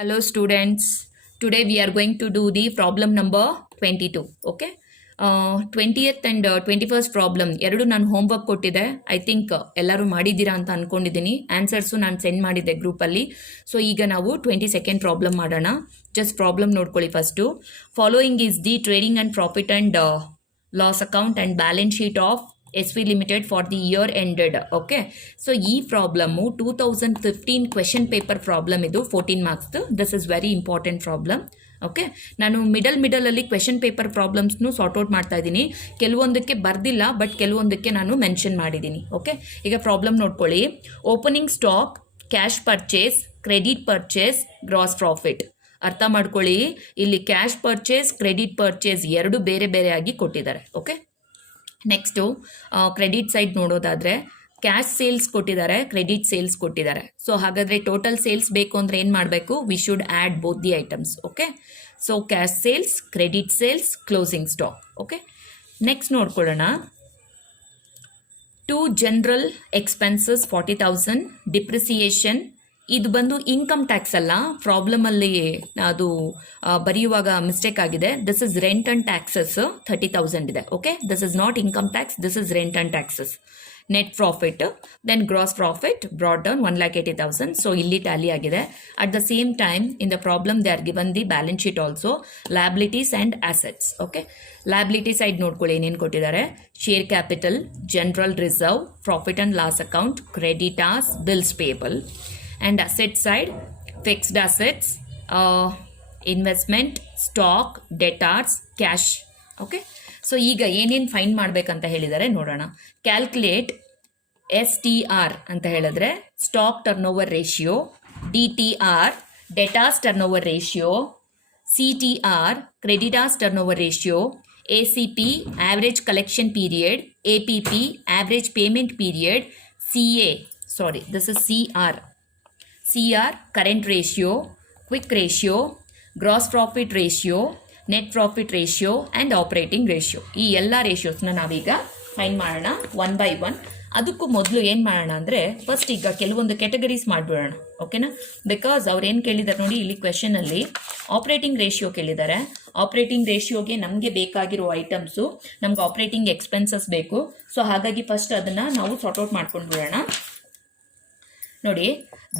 Hello students, today we are going to do the problem number 22, okay? 20th and 21st problem ಎರಡು ನಾನು homework ಕೊಟ್ಟಿದ್ದೆ. I think ಎಲ್ಲರೂ ಮಾಡಿದ್ದೀರಾ ಅಂತ ಅಂದ್ಕೊಂಡಿದ್ದೀನಿ. ಆನ್ಸರ್ಸು ನಾನು ಸೆಂಡ್ ಮಾಡಿದ್ದೆ ಗ್ರೂಪಲ್ಲಿ. ಸೊ ಈಗ ನಾವು 22nd ಪ್ರಾಬ್ಲಮ್ ಮಾಡೋಣ. ಜಸ್ಟ್ ಪ್ರಾಬ್ಲಮ್ ನೋಡ್ಕೊಳ್ಳಿ first. Following is the trading and profit and loss account and balance sheet of SV Limited for the year ended. Okay, so ಈ ಪ್ರಾಬ್ಲಮ್ಮು 2015 ಕ್ವೆಶನ್ ಪೇಪರ್ ಪ್ರಾಬ್ಲಮ್ ಇದು 14 ಮಾರ್ಕ್ಸ್ದು. This is very important problem. Okay, ನಾನು ಮಿಡಲಲ್ಲಿ question paper ಪ್ರಾಬ್ಲಮ್ಸ್ನು sort out ಮಾಡ್ತಾ ಇದ್ದೀನಿ. ಕೆಲವೊಂದಕ್ಕೆ ಬರ್ದಿಲ್ಲ, but ಕೆಲವೊಂದಕ್ಕೆ ನಾನು mention ಮಾಡಿದ್ದೀನಿ. ಓಕೆ, ಈಗ ಪ್ರಾಬ್ಲಮ್ ನೋಡ್ಕೊಳ್ಳಿ. Opening stock, cash purchase, credit purchase, gross profit. ಅರ್ಥ ಮಾಡ್ಕೊಳ್ಳಿ, ಇಲ್ಲಿ ಕ್ಯಾಶ್ ಪರ್ಚೇಸ್, ಕ್ರೆಡಿಟ್ ಪರ್ಚೇಸ್ ಎರಡು ಬೇರೆ ಬೇರೆ ಆಗಿ ಕೊಟ್ಟಿದ್ದಾರೆ. ಓಕೆ, ನೆಕ್ಸ್ಟು ಕ್ರೆಡಿಟ್ ಸೈಡ್ ನೋಡೋದಾದರೆ ಕ್ಯಾಶ್ ಸೇಲ್ಸ್ ಕೊಟ್ಟಿದ್ದಾರೆ, ಕ್ರೆಡಿಟ್ ಸೇಲ್ಸ್ ಕೊಟ್ಟಿದ್ದಾರೆ. ಸೊ ಹಾಗಾದರೆ ಟೋಟಲ್ ಸೇಲ್ಸ್ ಬೇಕು ಅಂದರೆ ಏನು ಮಾಡಬೇಕು? We should add both the items. Okay, so cash sales, credit sales, closing stock. Okay, next ನೋಡ್ಕೊಳ್ಳೋಣ. To general expenses 40,000, depreciation. ಇದು ಬಂದು ಇನ್ಕಮ್ ಟ್ಯಾಕ್ಸ್ ಅಲ್ಲ, ಪ್ರಾಬ್ಲಮಲ್ಲಿ ಅದು ಬರೆಯುವಾಗ ಮಿಸ್ಟೇಕ್ ಆಗಿದೆ. This is rent and taxes 30,000 ಇದೆ. Okay, this is not income tax, this is rent and taxes. Net profit, then gross profit brought down 1,80,000. So ಇಲ್ಲಿ tally ಆಗಿದೆ. At the same time in the problem they are given the balance sheet also, liabilities and assets. Okay, liability side ನೋಡ್ಕೊಳ್ಳಿ ಏನೇನು ಕೊಟ್ಟಿದ್ದಾರೆ. Share capital, general reserve, profit and loss account, creditors, bills payable. And asset side, fixed assets, investment, stock, debtors, cash. Okay, so ಈಗ ಏನೇನು find ಮಾಡಬೇಕಂತ ಹೇಳಿದ್ದಾರೆ ನೋಡೋಣ. Calculate STR ಅಂತ ಹೇಳಿದ್ರೆ stock turn over ratio, DTR debtors turn over ratio, CTR creditors turn over ratio, ACP average collection period, APP average payment period, this is CR current ratio, quick ratio, gross profit ratio, net profit ratio and operating ratio. ಈ ಎಲ್ಲ ರೇಷಿಯೋಸ್ನ ನಾವೀಗ find ಮಾಡೋಣ one by one. ಅದಕ್ಕೂ ಮೊದಲು ಏನು ಮಾಡೋಣ ಅಂದರೆ first ಈಗ ಕೆಲವೊಂದು ಕ್ಯಾಟಗರೀಸ್ ಮಾಡಿಬಿಡೋಣ. ಓಕೆನಾ? ಬಿಕಾಸ್ ಅವ್ರು ಏನು ಕೇಳಿದ್ದಾರೆ ನೋಡಿ, ಇಲ್ಲಿ ಕ್ವೆಶನಲ್ಲಿ ಆಪ್ರೇಟಿಂಗ್ ರೇಷಿಯೋ ಕೇಳಿದ್ದಾರೆ. ಆಪ್ರೇಟಿಂಗ್ ರೇಷಿಯೋಗೆ ನಮಗೆ ಬೇಕಾಗಿರೋ ಐಟಮ್ಸು, ನಮ್ಗೆ ಆಪ್ರೇಟಿಂಗ್ ಎಕ್ಸ್ಪೆನ್ಸಸ್ ಬೇಕು. ಸೊ ಹಾಗಾಗಿ ಫಸ್ಟ್ ಅದನ್ನು ನಾವು ಸಾರ್ಟ್ ಔಟ್ ಮಾಡ್ಕೊಂಡು ಬಿಡೋಣ. ನೋಡಿ,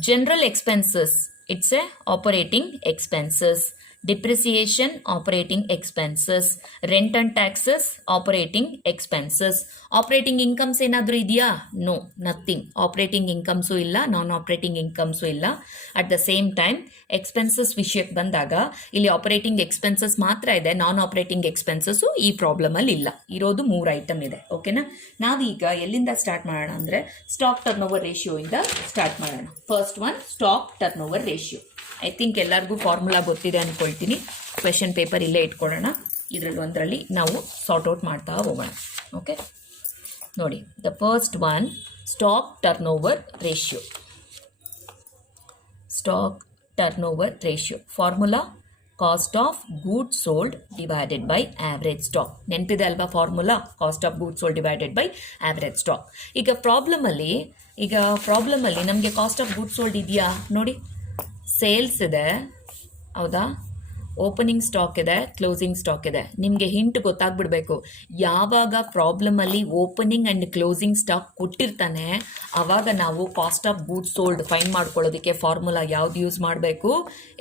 general expenses it's a operating expenses, depreciation operating expenses, rent and taxes operating expenses. Operating incomes ಏನಾದರೂ ಇದೆಯಾ? No, nothing. ಆಪರೇಟಿಂಗ್ ಇನ್ಕಮ್ಸು ಇಲ್ಲ, ನಾನ್ ಆಪರೇಟಿಂಗ್ ಇನ್ಕಮ್ಸು ಇಲ್ಲ. At the same time expenses ವಿಷಯಕ್ಕೆ ಬಂದಾಗ ಇಲ್ಲಿ ಆಪರೇಟಿಂಗ್ ಎಕ್ಸ್ಪೆನ್ಸಸ್ ಮಾತ್ರ ಇದೆ, ನಾನ್ ಆಪರೇಟಿಂಗ್ ಎಕ್ಸ್ಪೆನ್ಸಸ್ಸು ಈ ಪ್ರಾಬ್ಲಮಲ್ಲಿ ಇಲ್ಲ. ಇರೋದು 3 ಐಟಮ್ ಇದೆ. ಓಕೆನಾ? ನಾವೀಗ ಎಲ್ಲಿಂದ ಸ್ಟಾರ್ಟ್ ಮಾಡೋಣ ಅಂದರೆ ಸ್ಟಾಕ್ ಟರ್ನ್ ಓವರ್ ರೇಷಿಯೋಯಿಂದ ಸ್ಟಾರ್ಟ್ ಮಾಡೋಣ. First one stock turn over ratio. I think ಎಲ್ಲರಿಗೂ ಫಾರ್ಮುಲಾ ಗೊತ್ತಿದೆ ಅಂದ್ಕೊಳ್ತೀನಿ. ಕ್ವೆಶನ್ ಪೇಪರ್ ಇಲ್ಲೇ ಇಟ್ಕೊಳ್ಳೋಣ. ಇದರಲ್ಲಿ ಒಂದರಲ್ಲಿ ನಾವು ಸಾರ್ಟ್ ಔಟ್ ಮಾಡ್ತಾ ಹೋಗೋಣ. ಓಕೆ, ನೋಡಿ, the first one stock turn over ratio. Stock turn over ratio formula cost of goods sold divided by average stock. ನೆನಪಿದೆ ಅಲ್ವಾ formula? Cost of goods sold divided by average stock. ಈಗ ಪ್ರಾಬ್ಲಮಲ್ಲಿ ನಮಗೆ cost of goods sold ಇದೆಯಾ ನೋಡಿ. Sales ಇದೆ, ಹೌದಾ? Opening stock ಇದೆ, closing stock ಇದೆ. ನಿಮಗೆ ಹಿಂಟ್ ಗೊತ್ತಾಗ್ಬಿಡ್ಬೇಕು. ಯಾವಾಗ ಪ್ರಾಬ್ಲಮಲ್ಲಿ ಓಪನಿಂಗ್ ಆ್ಯಂಡ್ ಕ್ಲೋಸಿಂಗ್ ಸ್ಟಾಕ್ ಕೊಟ್ಟಿರ್ತಾನೆ, ಆವಾಗ ನಾವು cost of goods sold find ಮಾಡ್ಕೊಳ್ಳೋದಕ್ಕೆ ಫಾರ್ಮುಲಾ ಯಾವ್ದು ಯೂಸ್ ಮಾಡಬೇಕು?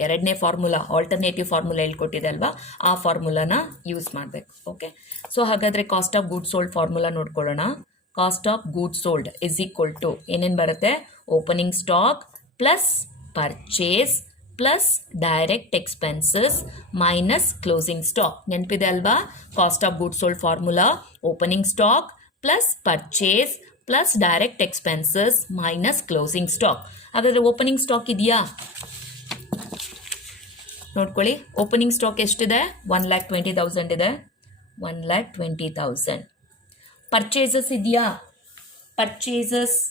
ಎರಡನೇ ಫಾರ್ಮುಲಾ, ಆಲ್ಟರ್ನೇಟಿವ್ ಫಾರ್ಮುಲಾ ಹೇಳ್ಕೊಟ್ಟಿದೆ ಅಲ್ವಾ, ಆ ಫಾರ್ಮುಲಾನ ಯೂಸ್ ಮಾಡಬೇಕು. ಓಕೆ, ಸೊ ಹಾಗಾದರೆ cost of goods sold formula ನೋಡ್ಕೊಳ್ಳೋಣ. Cost of goods sold is equal to ಏನೇನು ಬರುತ್ತೆ? Opening stock plus purchase plus direct expenses minus closing stock. ನೆನಪಿದೆ ಅಲ್ವಾ? Cost of goods sold formula opening stock plus purchase plus direct expenses minus closing stock. ಹಾಗಾದರೆ opening stock ಇದೆಯಾ? ನೋಡ್ಕೊಳ್ಳಿ, opening stock ಎಷ್ಟಿದೆ? 1,20,000 ಇದೆ. 1,20,000. Purchases ಇದೆಯಾ? ಪರ್ಚೇಸಸ್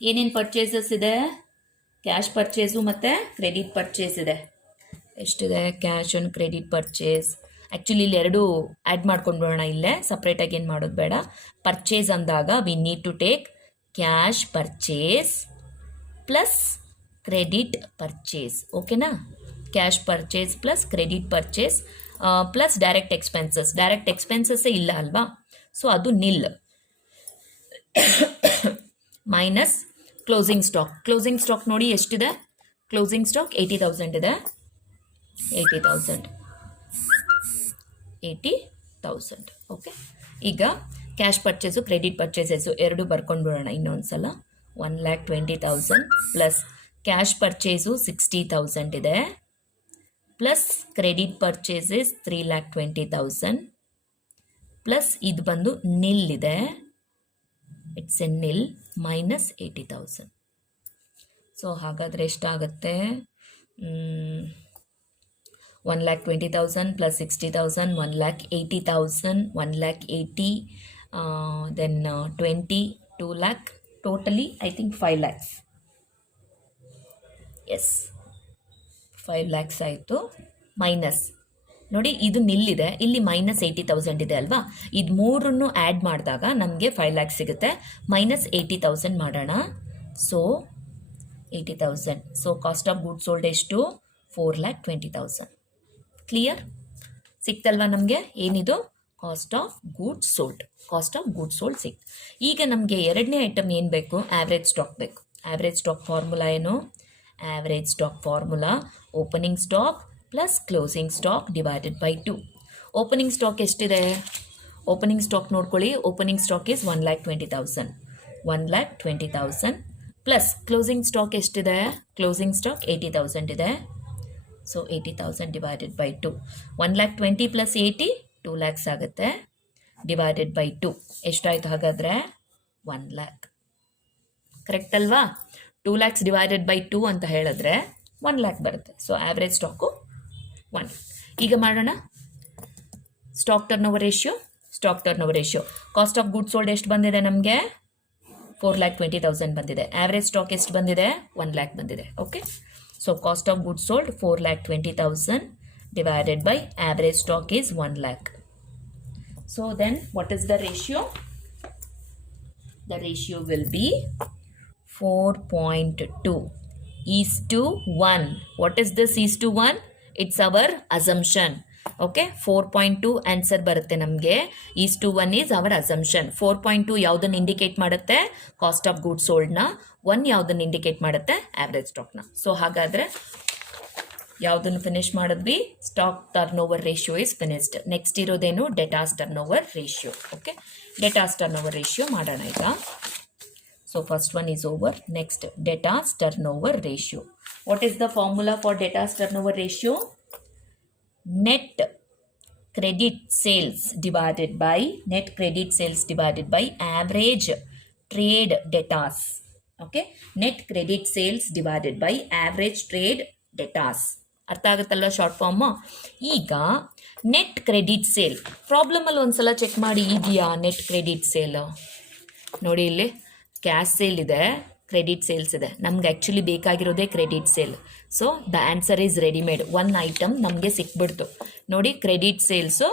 ಏನೇನು purchases ಇದೆ? ಕ್ಯಾಶ್ ಪರ್ಚೇಸು ಮತ್ತು ಕ್ರೆಡಿಟ್ ಪರ್ಚೇಸ್ ಇದೆ. ಎಷ್ಟಿದೆ? Cash and credit purchase. Actually ಇಲ್ಲಿ ಎರಡು ಆ್ಯಡ್ ಮಾಡ್ಕೊಂಡು ಬಿಡೋಣ. ಇಲ್ಲೇ ಸಪ್ರೇಟಾಗಿ ಏನು ಮಾಡೋದು ಬೇಡ. ಪರ್ಚೇಸ್ ಅಂದಾಗ we need to take cash purchase plus credit purchase. ಓಕೆನಾ? Cash purchase plus credit purchase plus direct expenses. Direct ಎಕ್ಸ್ಪೆನ್ಸಸ್ಸೇ ಇಲ್ಲ ಅಲ್ವಾ, ಸೊ ಅದು nil. Minus closing stock. Closing stock ನೋಡಿ ಎಷ್ಟಿದೆ? ಕ್ಲೋಸಿಂಗ್ ಸ್ಟಾಕ್ 80,000 ಇದೆ. 80,000. ಓಕೆ, ಈಗ ಕ್ಯಾಶ್ ಪರ್ಚೇಸು ಕ್ರೆಡಿಟ್ ಪರ್ಚೇಸಸ್ಸು ಎರಡು ಬರ್ಕೊಂಡು ಬಿಡೋಣ ಇನ್ನೊಂದು ಸಲ. 1,20,000 ಪ್ಲಸ್ ಕ್ಯಾಶ್ ಪರ್ಚೇಸು 60,000 ಇದೆ, ಪ್ಲಸ್ ಕ್ರೆಡಿಟ್ ಪರ್ಚೇಸಸ್ 3,20,000 ಪ್ಲಸ್ ಇದು ಬಂದು ನಿಲ್ ಇದೆ, it's a nil, minus 80,000. So ಹಾಗಾದರೆ ಎಷ್ಟಾಗುತ್ತೆ? 1,20,000 plus 60,000, 1,80,000, 1,80,000, then 20, 2 lakh, totally I think 5 lakhs. Yes, 5 lakhs ಆಯಿತು. ಮೈನಸ್ ನೋಡಿ, ಇದು ನಿಲ್ಲಿದೆ, ಇಲ್ಲಿ ಮೈನಸ್ 80,000 ಇದೆ ಅಲ್ವಾ, ಇದು ಮೂರನ್ನು ಆ್ಯಡ್ ಮಾಡಿದಾಗ ನಮಗೆ 5 lakhs ಸಿಗುತ್ತೆ. ಮೈನಸ್ 80,000 ಮಾಡೋಣ. So 80,000. So cost of good sold ಎಷ್ಟು? 4,20,000. ಕ್ಲಿಯರ್ ಸಿಕ್ತಲ್ವಾ ನಮಗೆ? ಏನಿದು? Cost of good sold. Cost of good sold ಸಿಕ್ತು. ಈಗ ನಮಗೆ ಎರಡನೇ ಐಟಮ್ ಏನು ಬೇಕು? ಆವ್ರೇಜ್ ಸ್ಟಾಕ್ ಬೇಕು. ಆವ್ರೇಜ್ ಸ್ಟಾಕ್ ಫಾರ್ಮುಲಾ ಏನು? Average stock formula opening stock plus closing stock divided by 2. Opening stock ಎಷ್ಟಿದೆ? ಓಪನಿಂಗ್ ಸ್ಟಾಕ್ ನೋಡ್ಕೊಳ್ಳಿ. Opening stock is 1,20,000. 1,20,000 plus closing stock ಎಷ್ಟಿದೆ? ಕ್ಲೋಸಿಂಗ್ ಸ್ಟಾಕ್ 80,000 ಇದೆ. So 80,000 divided by 2. 1,20,000 plus 80 2 lakhs ಆಗುತ್ತೆ. Divided by 2 ಎಷ್ಟಾಯಿತು ಹಾಗಾದರೆ? 1 lakh. Correct ಅಲ್ವಾ? 2 lakhs divided by 2 ಅಂತ ಹೇಳಿದ್ರೆ 1 lakh ಬರುತ್ತೆ. So average stock 1. ಈಗ ಮಾಡೋಣ stock turn over ratio. Stock turn over ratio cost of good sold ಎಷ್ಟು ಬಂದಿದೆ ನಮಗೆ? 4,20,000 ಬಂದಿದೆ. ಆವ್ರೇಜ್ ಸ್ಟಾಕ್ ಎಷ್ಟು ಬಂದಿದೆ? 1 lakh ಬಂದಿದೆ. Okay, so cost of good sold 4,20,000 divided by average stock is 1 lakh. So then what is the ratio? The ratio will be 4.2 is to 1. What is this is to 1? It's our assumption. Okay, 4.2 answer ಬರುತ್ತೆ ನಮಗೆ. Is to 1 is our assumption. 4.2 ಯಾವುದನ್ನು indicate ಮಾಡುತ್ತೆ? Cost of good ಸೋಲ್ಡ್ನ. 1 ಯಾವುದನ್ನು indicate ಮಾಡುತ್ತೆ? Average ಸ್ಟಾಕ್ನ. So ಹಾಗಾದರೆ ಯಾವುದನ್ನು finish ಮಾಡಿದ್ವಿ? Stock turn over ratio is finished. Next ಇರೋದೇನು? Debtors turn over ratio. Okay, debtors turn over ratio ಮಾಡೋಣ ಈಗ. So first one is over. Next debtors turn over ratio. What is the formula for debtors turn over ratio? Net credit sales divided by average trade debtors. Okay, net credit sales divided by average trade debtors. ಅರ್ಥ ಆಗುತ್ತಲ್ವ short ಫಾರ್ಮು? ಈಗ net credit sale ಪ್ರಾಬ್ಲಮಲ್ಲಿ ಒಂದ್ಸಲ check ಮಾಡಿ, ಇದೆಯಾ net credit sale? ನೋಡಿ ಇಲ್ಲಿ ಕ್ಯಾಶ್ ಸೇಲ್ ಇದೆ, ಕ್ರೆಡಿಟ್ ಸೇಲ್ಸ್ ಇದೆ. ನಮ್ಗೆ ಆ್ಯಕ್ಚುಲಿ ಬೇಕಾಗಿರೋದೇ credit sale. So the answer is readymade. 1 item ನಮಗೆ ಸಿಕ್ಬಿಡ್ತು. ನೋಡಿ, ಕ್ರೆಡಿಟ್ ಸೇಲ್ಸು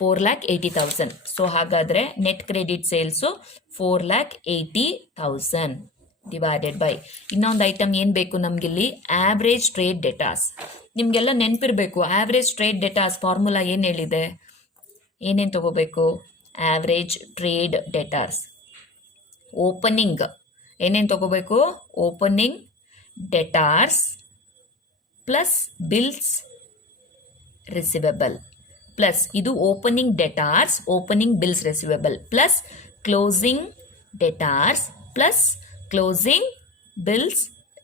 4,80,000. ಸೊ ಹಾಗಾದರೆ net credit sales 4,80,000 divided by ಇನ್ನೊಂದು ಐಟಮ್ ಏನು ಬೇಕು ನಮಗಿಲ್ಲಿ? Average trade debtors. ನಿಮಗೆಲ್ಲ ನೆನಪಿರಬೇಕು, ಆವ್ರೇಜ್ ಟ್ರೇಡ್ ಡೆಟಾಸ್ ಫಾರ್ಮುಲಾ ಏನು ಹೇಳಿದೆ? ಏನೇನು ತಗೋಬೇಕು? ಆವ್ರೇಜ್ ಟ್ರೇಡ್ ಡೆಟಾಸ್ ಓಪನಿಂಗ್ ಏನೇನು ತಗೋಬೇಕು? Opening debtors plus bills receivable plus ಇದು opening debtors, opening bills receivable plus closing debtors plus closing bills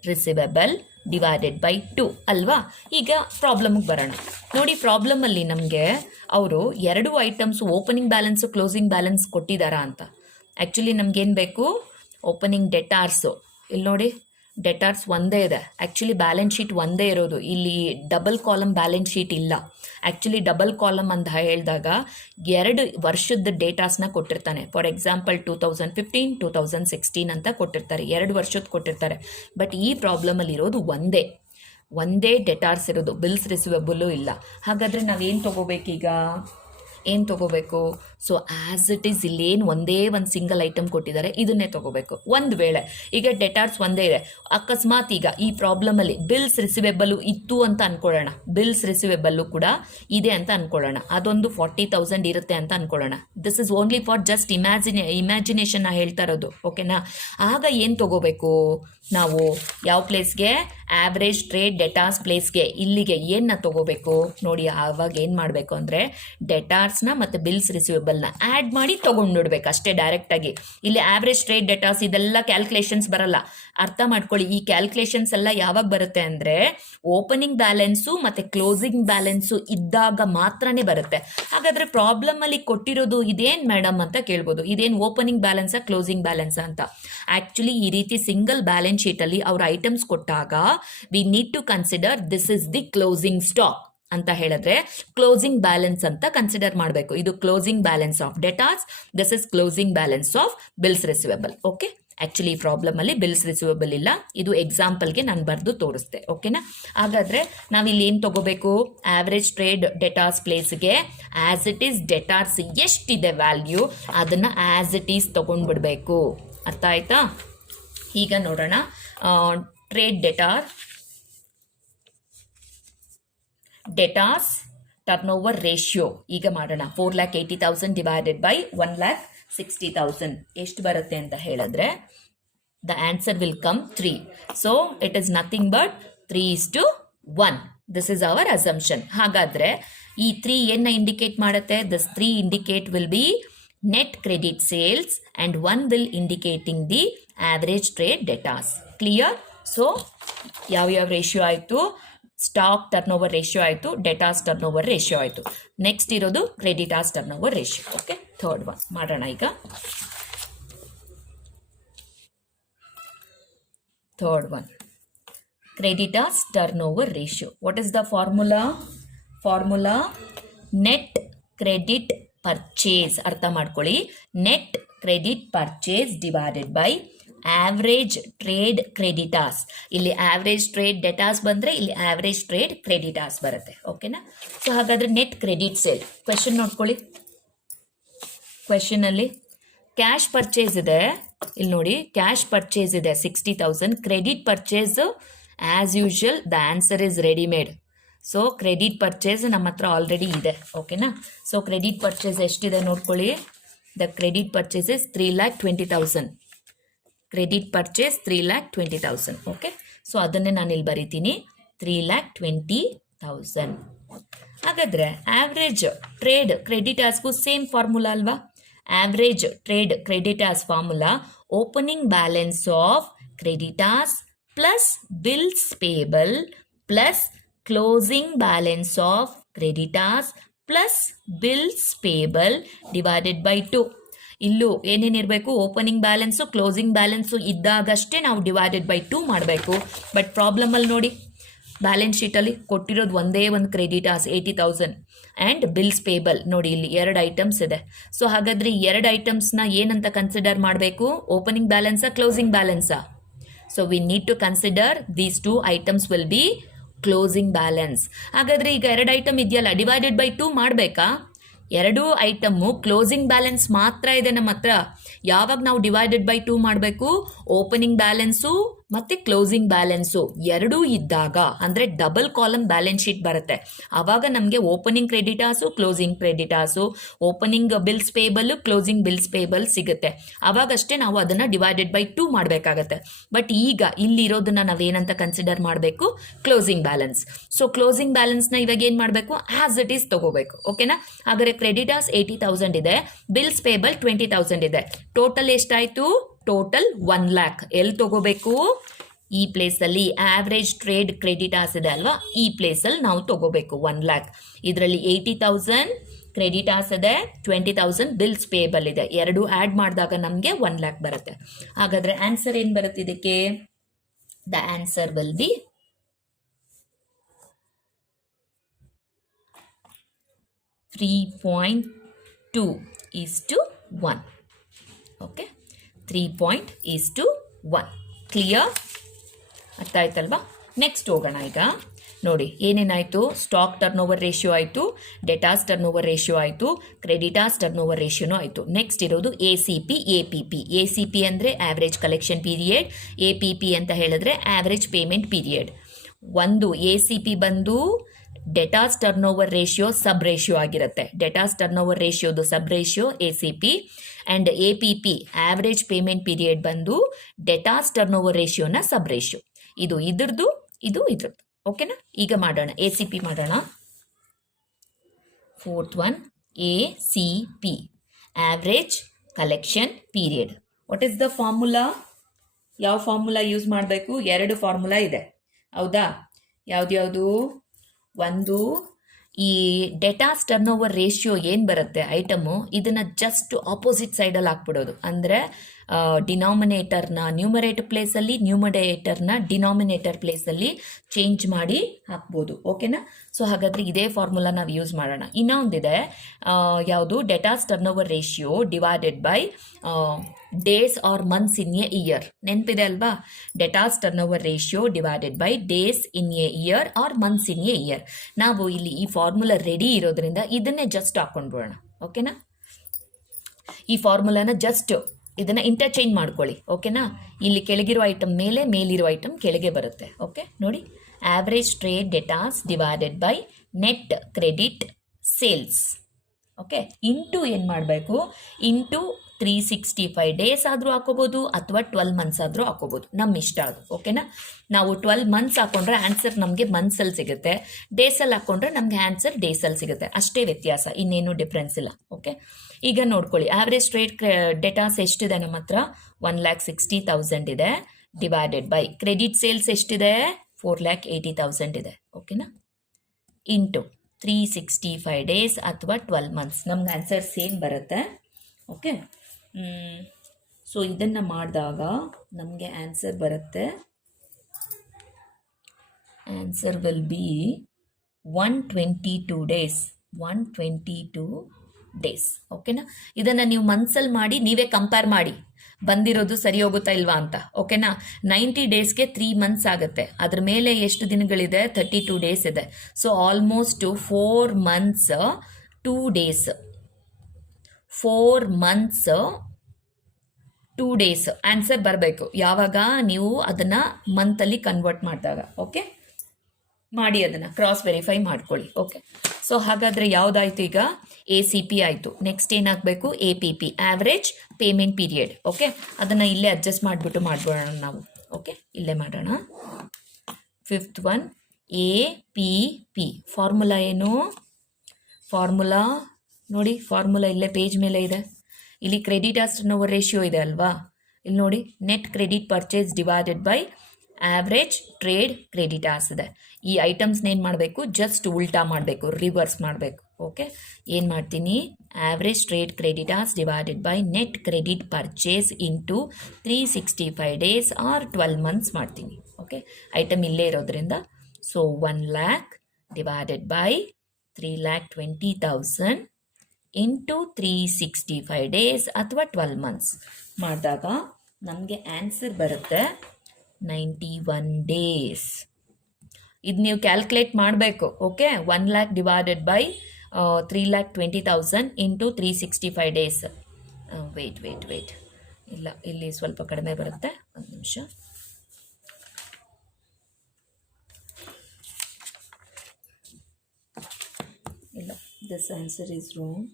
receivable divided by 2 ಅಲ್ವಾ? ಈಗ ಪ್ರಾಬ್ಲಮ್ಗೆ ಬರೋಣ. ನೋಡಿ, ಪ್ರಾಬ್ಲಮಲ್ಲಿ ನಮಗೆ ಅವರು 2 items opening balance closing balance ಕೊಟ್ಟಿದ್ದಾರಾ ಅಂತ. ಆ್ಯಕ್ಚುಲಿ ನಮಗೇನು ಬೇಕು? Opening debtors. ಇಲ್ಲಿ ನೋಡಿ, ಡೆಟಾರ್ಸ್ ಒಂದೇ ಇದೆ. ಆ್ಯಕ್ಚುಲಿ ಬ್ಯಾಲೆನ್ಸ್ ಶೀಟ್ ಒಂದೇ ಇರೋದು. ಇಲ್ಲಿ ಡಬಲ್ ಕಾಲಮ್ ಬ್ಯಾಲೆನ್ಸ್ ಶೀಟ್ ಇಲ್ಲ. ಆ್ಯಕ್ಚುಲಿ ಡಬಲ್ ಕಾಲಮ್ ಅಂತ ಹೇಳಿದಾಗ 2 ವರ್ಷದ ಡೇಟಾಸ್ನ ಕೊಟ್ಟಿರ್ತಾನೆ. ಫಾರ್ ಎಕ್ಸಾಂಪಲ್ 2015, 2016 ಅಂತ ಕೊಟ್ಟಿರ್ತಾರೆ. 2 ವರ್ಷದ ಕೊಟ್ಟಿರ್ತಾರೆ. ಬಟ್ ಈ ಪ್ರಾಬ್ಲಮಲ್ಲಿ ಇರೋದು ಒಂದೇ ಡೆಟಾರ್ಸ್ ಇರೋದು, ಬಿಲ್ಸ್ ರಿಸಿವೆಬಲ್ಲು ಇಲ್ಲ. ಹಾಗಾದರೆ ನಾವೇನು ತೊಗೋಬೇಕೀಗ? ಏನು ತೊಗೋಬೇಕು? ಸೊ ಆ್ಯಸ್ ಇಟ್ ಈಸ್ ಇಲ್ಲೇನು ಒಂದೇ ಒಂದು ಸಿಂಗಲ್ ಐಟಮ್ ಕೊಟ್ಟಿದ್ದಾರೆ, ಇದನ್ನೇ ತೊಗೋಬೇಕು. ಒಂದು ವೇಳೆ ಈಗ ಡೆಟಾರ್ಸ್ ಒಂದೇ ಇದೆ, ಅಕಸ್ಮಾತ್ ಈಗ ಈ ಪ್ರಾಬ್ಲಮಲ್ಲಿ ಬಿಲ್ಸ್ ರಿಸಿವೆಬಲ್ಲು ಇತ್ತು ಅಂತ ಅನ್ಕೊಳ್ಳೋಣ, ಬಿಲ್ಸ್ ರಿಸಿವೆಬಲ್ಲು ಕೂಡ ಇದೆ ಅಂತ ಅನ್ಕೊಳ್ಳೋಣ, ಅದೊಂದು 40,000 ಇರುತ್ತೆ ಅಂತ ಅನ್ಕೊಳ್ಳೋಣ. This is only for just imagination ಹೇಳ್ತಾ ಇರೋದು, ಓಕೆನಾ? ಆಗ ಏನು ತೊಗೋಬೇಕು ನಾವು? ಯಾವ ಪ್ಲೇಸ್ಗೆ? ಆವ್ರೇಜ್ ಟ್ರೇಡ್ ಡೆಟಾರ್ಸ್ ಪ್ಲೇಸ್ಗೆ, ಇಲ್ಲಿಗೆ ಏನನ್ನ ತೊಗೋಬೇಕು ನೋಡಿ. ಆವಾಗ ಏನು ಮಾಡಬೇಕು ಅಂದರೆ ಡೆಟಾರ್ಸ್ನ ಮತ್ತು ಬಿಲ್ಸ್ ರಿಸಿವೇಬಲ್ನ ಆ್ಯಡ್ ಮಾಡಿ ತೊಗೊಂಡ್ಬಿಡ್ಬೇಕು ಅಷ್ಟೇ ಡೈರೆಕ್ಟಾಗಿ. ಇಲ್ಲಿ ಆವ್ರೇಜ್ ಟ್ರೇಡ್ ಡೆಟಾರ್ಸ್ ಇದೆಲ್ಲ ಕ್ಯಾಲ್ಕುಲೇಷನ್ಸ್ ಬರಲ್ಲ, ಅರ್ಥ ಮಾಡ್ಕೊಳ್ಳಿ. ಈ ಕ್ಯಾಲ್ಕುಲೇಷನ್ಸ್ ಎಲ್ಲ ಯಾವಾಗ ಬರುತ್ತೆ ಅಂದರೆ ಓಪನಿಂಗ್ ಬ್ಯಾಲೆನ್ಸು ಮತ್ತು ಕ್ಲೋಸಿಂಗ್ ಬ್ಯಾಲೆನ್ಸು ಇದ್ದಾಗ ಮಾತ್ರನೇ ಬರುತ್ತೆ. ಹಾಗಾದರೆ ಪ್ರಾಬ್ಲಮಲ್ಲಿ ಕೊಟ್ಟಿರೋದು ಇದೇನು ಮೇಡಮ್ ಅಂತ ಕೇಳ್ಬೋದು, ಇದೇನು ಓಪನಿಂಗ್ ಬ್ಯಾಲೆನ್ಸಾ ಕ್ಲೋಸಿಂಗ್ ಬ್ಯಾಲೆನ್ಸಾ ಅಂತ. ಆ್ಯಕ್ಚುಲಿ ಈ ರೀತಿ ಸಿಂಗಲ್ ಬ್ಯಾಲೆನ್ಸ್ ಶೀಟಲ್ಲಿ ಅವ್ರ ಐಟಮ್ಸ್ ಕೊಟ್ಟಾಗ we need to consider this is the closing stock ಅಂತ ಹೇಳಿದ್ರೆ ಕ್ಲೋಸಿಂಗ್ ಬ್ಯಾಲೆನ್ಸ್ ಅಂತ ಕನ್ಸಿಡರ್ ಮಾಡಬೇಕು. ಇದು closing balance of debtors, this is closing balance of bills receivable. Okay, actually ಈ ಪ್ರಾಬ್ಲಮಲ್ಲಿ ಬಿಲ್ಸ್ ರಿಸಿವೇಬಲ್ ಇಲ್ಲ, ಇದು ಎಕ್ಸಾಂಪಲ್ಗೆ ನಾನು ಬರೆದು ತೋರಿಸ್ದೆ, ಓಕೆನಾ? ಹಾಗಾದರೆ ನಾವಿಲ್ಲಿ ಏನು ತೊಗೋಬೇಕು? ಆವ್ರೇಜ್ ಟ್ರೇಡ್ ಡೆಟಾರ್ಸ್ ಪ್ಲೇಸ್ಗೆ ಆ್ಯಸ್ ಇಟ್ ಈಸ್ ಡೆಟಾರ್ಸ್ ಎಷ್ಟಿದೆ ವ್ಯಾಲ್ಯೂ ಅದನ್ನು ಆ್ಯಸ್ ಇಟ್ ಈಸ್ ತೊಗೊಂಡ್ಬಿಡ್ಬೇಕು. ಅರ್ಥ ಆಯ್ತಾ? ಈಗ ನೋಡೋಣ ಟ್ರೇಡ್ ಡೆಟಾರ್ಸ್ ಟರ್ನ್ ಓವರ್ ರೇಷಿಯೋ ಈಗ ಮಾಡೋಣ. 4,80,000 ಡಿವೈಡೆಡ್ ಬೈ 1,60,000 ಎಷ್ಟು ಬರುತ್ತೆ ಅಂತ ಹೇಳಿದ್ರೆ the answer will come 3. So it is nothing but 3:1. This is our assumption. ಹಾಗಾದರೆ ಈ 3 ಏನ ಇಂಡಿಕೇಟ್ ಮಾಡುತ್ತೆ? This 3 indicate will be net credit sales and 1 will indicating the average trade debtors. Clear? So ಯಾವ ratio ಆಯಿತು? Stock turn over ratio ಆಯಿತು, debtors turn over ratio ಆಯಿತು. Next ಇರೋದು creditors turn over ratio. Okay, third one ಮಾಡೋಣ ಈಗ. Third one creditors turn over ratio. What is the formula? Net credit purchase. ಅರ್ಥ ಮಾಡ್ಕೊಳ್ಳಿ, net credit purchase divided by average trade creditors. ಇಲ್ಲಿ average trade ಡೆಟಾಸ್ ಬಂದರೆ ಇಲ್ಲಿ average trade creditors ಬರುತ್ತೆ, ಓಕೆನಾ? So ಹಾಗಾದರೆ ನೆಟ್ ಕ್ರೆಡಿಟ್ ಸೇಲ್ ಕ್ವೆಶನ್ ನೋಡ್ಕೊಳ್ಳಿ. ಕ್ವೆಶನಲ್ಲಿ cash purchase ಇದೆ, ಇಲ್ಲಿ ನೋಡಿ ಕ್ಯಾಶ್ ಪರ್ಚೇಸ್ ಇದೆ 60,000. Credit purchase as usual the answer is readymade. So credit purchase ನಮ್ಮ ಹತ್ರ ಆಲ್ರೆಡಿ ಇದೆ, ಓಕೆನಾ? ಸೊ ಕ್ರೆಡಿಟ್ ಪರ್ಚೇಸ್ ಎಷ್ಟಿದೆ ನೋಡ್ಕೊಳ್ಳಿ. The credit purchase is 3,20,000. Credit purchase 3,20,000. Okay, so ಅದನ್ನೇ ನಾನು ಇಲ್ಲಿ ಬರಿತೀನಿ 3,20,000. ಹಾಗಾದರೆ ಆವ್ರೇಜ್ ಟ್ರೇಡ್ ಕ್ರೆಡಿಟಾಸ್ಗೂ ಸೇಮ್ ಫಾರ್ಮುಲಾ ಅಲ್ವಾ? Average trade creditors formula opening balance of creditors plus bills payable plus closing balance of creditors plus bills payable divided by 2. ಇಲ್ಲೂ ಏನೇನಿರಬೇಕು? Opening balance closing balance ಇದ್ದಾಗಷ್ಟೇ ನಾವು divided by 2 ಮಾಡಬೇಕು. But ಪ್ರಾಬ್ಲಮಲ್ಲಿ ನೋಡಿ, balance ಶೀಟಲ್ಲಿ ಕೊಟ್ಟಿರೋದು ಒಂದೇ ಒಂದು creditors 80,000 and bills payable ನೋಡಿ ಇಲ್ಲಿ 2 items ಇದೆ. ಸೊ ಹಾಗಾದರೆ ಈ 2 ಐಟಮ್ಸ್ನ ಏನಂತ ಕನ್ಸಿಡರ್ ಮಾಡಬೇಕು? ಓಪನಿಂಗ್ ಬ್ಯಾಲೆನ್ಸಾ ಕ್ಲೋಸಿಂಗ್ ಬ್ಯಾಲೆನ್ಸಾ? So we need to consider these 2 items will be closing balance. ಹಾಗಾದರೆ ಈಗ 2 ಐಟಮ್ ಇದೆಯಲ್ಲ, ಡಿವೈಡೆಡ್ ಬೈ 2 ಮಾಡಬೇಕಾ? 2 ಐಟಮ್ಮು ಕ್ಲೋಸಿಂಗ್ ಬ್ಯಾಲೆನ್ಸ್ ಮಾತ್ರ ಇದೆ ನಮ್ಮ ಹತ್ರ. ಯಾವಾಗ ನಾವು ಡಿವೈಡೆಡ್ ಬೈ 2 ಮಾಡಬೇಕು? ಓಪನಿಂಗ್ ಬ್ಯಾಲೆನ್ಸು ಮತ್ತು ಕ್ಲೋಸಿಂಗ್ ಬ್ಯಾಲೆನ್ಸು ಎರಡೂ ಇದ್ದಾಗ, ಅಂದರೆ ಡಬಲ್ ಕಾಲಮ್ ಬ್ಯಾಲೆನ್ಸ್ ಶೀಟ್ ಬರುತ್ತೆ. ಆವಾಗ ನಮಗೆ opening creditors closing creditors, opening bills payable closing bills payable ಸಿಗುತ್ತೆ. ಆವಾಗಷ್ಟೇ ನಾವು ಅದನ್ನು ಡಿವೈಡೆಡ್ ಬೈ 2 ಮಾಡಬೇಕಾಗತ್ತೆ. ಬಟ್ ಈಗ ಇಲ್ಲಿರೋದನ್ನು ನಾವೇನಂತ ಕನ್ಸಿಡರ್ ಮಾಡಬೇಕು? Closing balance. ಸೊ ಕ್ಲೋಸಿಂಗ್ ಬ್ಯಾಲೆನ್ಸ್ನ ಇವಾಗ ಏನು ಮಾಡಬೇಕು? ಆ್ಯಸ್ ಇಟ್ ಈಸ್ ತೊಗೋಬೇಕು, ಓಕೆನಾ? ಹಾಗಾದರೆ ಕ್ರೆಡಿಟಾಸ್ 80,000 ಇದೆ, ಬಿಲ್ಸ್ ಪೇಬಲ್ 20,000 ಇದೆ. ಟೋಟಲ್ ಎಷ್ಟಾಯಿತು? Total 1 lakh. ಎಲ್ಲಿ ತಗೋಬೇಕು? ಈ ಪ್ಲೇಸಲ್ಲಿ ಆವ್ರೇಜ್ ಟ್ರೇಡ್ ಕ್ರೆಡಿಟಾಸ್ ಇದೆ ಅಲ್ವಾ, ಈ ಪ್ಲೇಸಲ್ಲಿ ನಾವು ತಗೋಬೇಕು 1 lakh. ಇದರಲ್ಲಿ 80,000 ಕ್ರೆಡಿಟಾಸ್ ಇದೆ, 20,000 ಬಿಲ್ಸ್ ಪೇಬಲ್ ಇದೆ. ಎರಡು ಆ್ಯಡ್ ಮಾಡಿದಾಗ ನಮಗೆ 1 lakh ಬರುತ್ತೆ. ಹಾಗಾದರೆ ಆನ್ಸರ್ ಏನು ಬರುತ್ತೆ ಇದಕ್ಕೆ? The answer will be 3.2:1. Okay, 3.1. Clear? ಅರ್ಥ ಆಯ್ತಲ್ವಾ? ನೆಕ್ಸ್ಟ್ ಹೋಗೋಣ ಈಗ ನೋಡಿ ಏನೇನಾಯಿತು, ಸ್ಟಾಕ್ ಟರ್ನ್ ಓವರ್ ರೇಷಿಯೋ ಆಯಿತು, ಡೆಟಾಸ್ ಟರ್ನ್ ಓವರ್ ರೇಷಿಯೋ ಆಯಿತು, ಕ್ರೆಡಿಟಾಸ್ ಟರ್ನ್ ಓವರ್ ರೇಷಿಯೋನೂ ಆಯಿತು. ನೆಕ್ಸ್ಟ್ ಇರೋದು ACP, APP. ACP ಅಂದರೆ ಆ್ಯಾವ್ರೇಜ್ ಕಲೆಕ್ಷನ್ ಪೀರಿಯಡ್, APP ಅಂತ ಹೇಳಿದ್ರೆ ಆ್ಯಾವ್ರೇಜ್ ಪೇಮೆಂಟ್ ಪೀರಿಯಡ್. ಒಂದು ACP ಬಂದು debtors turn over ratio sub ratio ಆಗಿರುತ್ತೆ. ಡೆಟಾಸ್ ಟರ್ನ್ ಓವರ್ ರೇಷಿಯೋದು sub ratio ACP, and APP average payment period ಬಂದು ಡೆಟಾಸ್ ಟರ್ನ್ ಓವರ್ ರೇಷಿಯೋನ ಸಬ್ ratio. ಇದು ಇದ್ರದ್ದು, ಇದು ಇದ್ರದ್ದು. ಓಕೆನಾ? ಈಗ ಮಾಡೋಣ, ACP ಮಾಡೋಣ. Fourth one ACP, average collection period. What is the formula? ಯಾವ ಫಾರ್ಮುಲಾ ಯೂಸ್ ಮಾಡಬೇಕು? 2 ಫಾರ್ಮುಲಾ ಇದೆ, ಹೌದಾ? ಯಾವ್ದ್ಯಾವುದು? ಒಂದು ಈ ಡೆಟಾಸ್ ಟರ್ನ್ ಓವರ್ ರೇಷಿಯೋ ಏನು ಬರುತ್ತೆ ಐಟಮು, ಇದನ್ನು ಜಸ್ಟ್ ಆಪೋಸಿಟ್ ಸೈಡಲ್ಲಿ ಹಾಕ್ಬಿಡೋದು. ಅಂದರೆ ಡಿನಾಮಿನೇಟರ್ನ ನ್ಯೂಮರೇಟರ್ ಪ್ಲೇಸಲ್ಲಿ, ನ್ಯೂಮರೇಟರ್ನ ಡಿನಾಮಿನೇಟರ್ ಪ್ಲೇಸಲ್ಲಿ ಚೇಂಜ್ ಮಾಡಿ ಹಾಕ್ಬೋದು. ಓಕೆನಾ? ಸೊ ಹಾಗಾದರೆ ಇದೇ ಫಾರ್ಮುಲಾ ನಾವು ಯೂಸ್ ಮಾಡೋಣ. ಇನ್ನೊಂದಿದೆ, ಯಾವುದು? Debtors turn over ratio divided by days or months in a year. ನೆನಪಿದೆ ಅಲ್ವಾ? Debtors turn over ratio divided by days in a year or months in a year. ನಾವು ಇಲ್ಲಿ ಈ ಫಾರ್ಮುಲಾ ರೆಡಿ ಇರೋದ್ರಿಂದ ಇದನ್ನೇ ಜಸ್ಟ್ ಹಾಕೊಂಡ್ಬಿಡೋಣ. ಓಕೆನಾ? ಈ ಫಾರ್ಮುಲಾನ ಜಸ್ಟ್ ಇದನ್ನು ಇಂಟರ್ಚೇಂಜ್ ಮಾಡ್ಕೊಳ್ಳಿ. ಓಕೆನಾ? ಇಲ್ಲಿ ಕೆಳಗಿರೋ ಐಟಮ್ ಮೇಲೆ, ಮೇಲಿರೋ ಐಟಮ್ ಕೆಳಗೆ ಬರುತ್ತೆ. ಓಕೆ ನೋಡಿ, average trade debtors divided by net credit sales. Okay, into ಏನು ಮಾಡಬೇಕು? ಇಂಟು 365 ಡೇಸ್ ಆದರೂ ಹಾಕೋಬೋದು ಅಥವಾ 12 ಮಂತ್ಸ್ ಆದರೂ ಹಾಕೋಬೋದು, ನಮ್ಮ ಇಷ್ಟ ಅದು. ಓಕೆನಾ? ನಾವು 12 ಮಂತ್ಸ್ ಹಾಕೊಂಡ್ರೆ ಆನ್ಸರ್ ನಮಗೆ ಮಂತ್ಸಲ್ಲಿ ಸಿಗುತ್ತೆ, ಡೇಸಲ್ಲಿ ಹಾಕೊಂಡ್ರೆ ನಮಗೆ ಆನ್ಸರ್ ಡೇಸಲ್ಲಿ ಸಿಗುತ್ತೆ. ಅಷ್ಟೇ ವ್ಯತ್ಯಾಸ, ಇನ್ನೇನು ಡಿಫ್ರೆನ್ಸ್ ಇಲ್ಲ. ಓಕೆ, ಈಗ ನೋಡ್ಕೊಳ್ಳಿ, ಆವ್ರೇಜ್ ಟ್ರೇಡ್ ಡೆಟಾಸ್ ಎಷ್ಟಿದೆ ನಮ್ಮ ಹತ್ರ? 1,60,000 ಇದೆ, ಡಿವೈಡೆಡ್ ಬೈ ಕ್ರೆಡಿಟ್ ಸೇಲ್ಸ್ ಎಷ್ಟಿದೆ? 4,80,000 ಇದೆ. ಓಕೆನಾ? ಇಂಟು 365 ಡೇಸ್ ಅಥವಾ 12 ಮಂತ್ಸ್, ನಮ್ಗೆ ಆನ್ಸರ್ ಸೇಮ್ ಬರುತ್ತೆ. ಓಕೆ, ಸೊ ಇದನ್ನು ಮಾಡಿದಾಗ ನಮಗೆ ಆನ್ಸರ್ ಬರುತ್ತೆ, answer will B 122 days. 122 days. ಓಕೆನಾ? ಇದನ್ನು ನೀವು ಮಂತ್ಸಲ್ಲಿ ಮಾಡಿ ನೀವೇ ಕಂಪೇರ್ ಮಾಡಿ ಬಂದಿರೋದು ಸರಿ ಹೋಗುತ್ತಾ ಇಲ್ವಾ ಅಂತ. ಓಕೆನಾ? 90 ಡೇಸ್ಗೆ 3 ಮಂತ್ಸ್ ಆಗುತ್ತೆ, ಅದ್ರ ಮೇಲೆ ಎಷ್ಟು ದಿನಗಳಿದೆ? 32 ಡೇಸ್ ಇದೆ. So almost 4 months 2 days. 4 months 2 days answer ಬರಬೇಕು. ಯಾವಾಗ? ನೀವು ಅದನ್ನು ಮಂತಲ್ಲಿ ಕನ್ವರ್ಟ್ ಮಾಡಿದಾಗ. ಓಕೆ, ಮಾಡಿ ಅದನ್ನು ಕ್ರಾಸ್ ವೆರಿಫೈ ಮಾಡ್ಕೊಳ್ಳಿ. ಓಕೆ, ಸೊ ಹಾಗಾದರೆ ಯಾವುದಾಯ್ತು? ಈಗ ACP ಆಯಿತು. ನೆಕ್ಸ್ಟ್ ಏನಾಗಬೇಕು? APP, average payment period. Okay, ಅದನ್ನು ಇಲ್ಲೇ ಅಡ್ಜಸ್ಟ್ ಮಾಡಿಬಿಟ್ಟು ಮಾಡ್ಬೋಣ ನಾವು. ಓಕೆ, ಇಲ್ಲೇ ಮಾಡೋಣ. Fifth one APP. ಫಾರ್ಮುಲಾ ಏನು? ಫಾರ್ಮುಲಾ ನೋಡಿ, ಫಾರ್ಮುಲಾ ಇಲ್ಲೇ ಪೇಜ್ ಮೇಲೆ ಇದೆ. ಇಲ್ಲಿ ಕ್ರೆಡಿಟಾಸ್ ಟರ್ನ್ ಓವರ್ ರೇಷಿಯೋ ಇದೆ ಅಲ್ವಾ? ಇಲ್ಲಿ ನೋಡಿ, net credit purchase divided by average trade creditors ಇದೆ. ಈ ಐಟಮ್ಸ್ನ ಏನು ಮಾಡಬೇಕು? ಜಸ್ಟ್ ಉಲ್ಟಾ ಮಾಡಬೇಕು, ರಿವರ್ಸ್ ಮಾಡಬೇಕು. ಓಕೆ, ಏನು ಮಾಡ್ತೀನಿ? Average trade creditors divided by net credit purchase into 365 days or 12 months ಮಾಡ್ತೀನಿ. ಓಕೆ, ಐಟಮ್ ಇಲ್ಲೇ ಇರೋದ್ರಿಂದ, so 1 lakh divided by 3,20,000 into 365 days ಅಥವಾ 12 ಮಂತ್ಸ್ ಮಾಡಿದಾಗ ನಮಗೆ ಆನ್ಸರ್ ಬರುತ್ತೆ 91 ಡೇಸ್. ಇದು ನೀವು ಕ್ಯಾಲ್ಕುಲೇಟ್ ಮಾಡಬೇಕು. Okay, 1 lakh divided by 3,20,000 into 365 days. Wait, ಇಲ್ಲ, ಇಲ್ಲಿ ಸ್ವಲ್ಪ ಕಡಿಮೆ ಬರುತ್ತೆ. ಒಂದು ನಿಮಿಷ. ಇಲ್ಲ, ದಿಸ್ ಆನ್ಸರ್ ಈಸ್ ರಾಂಗ್.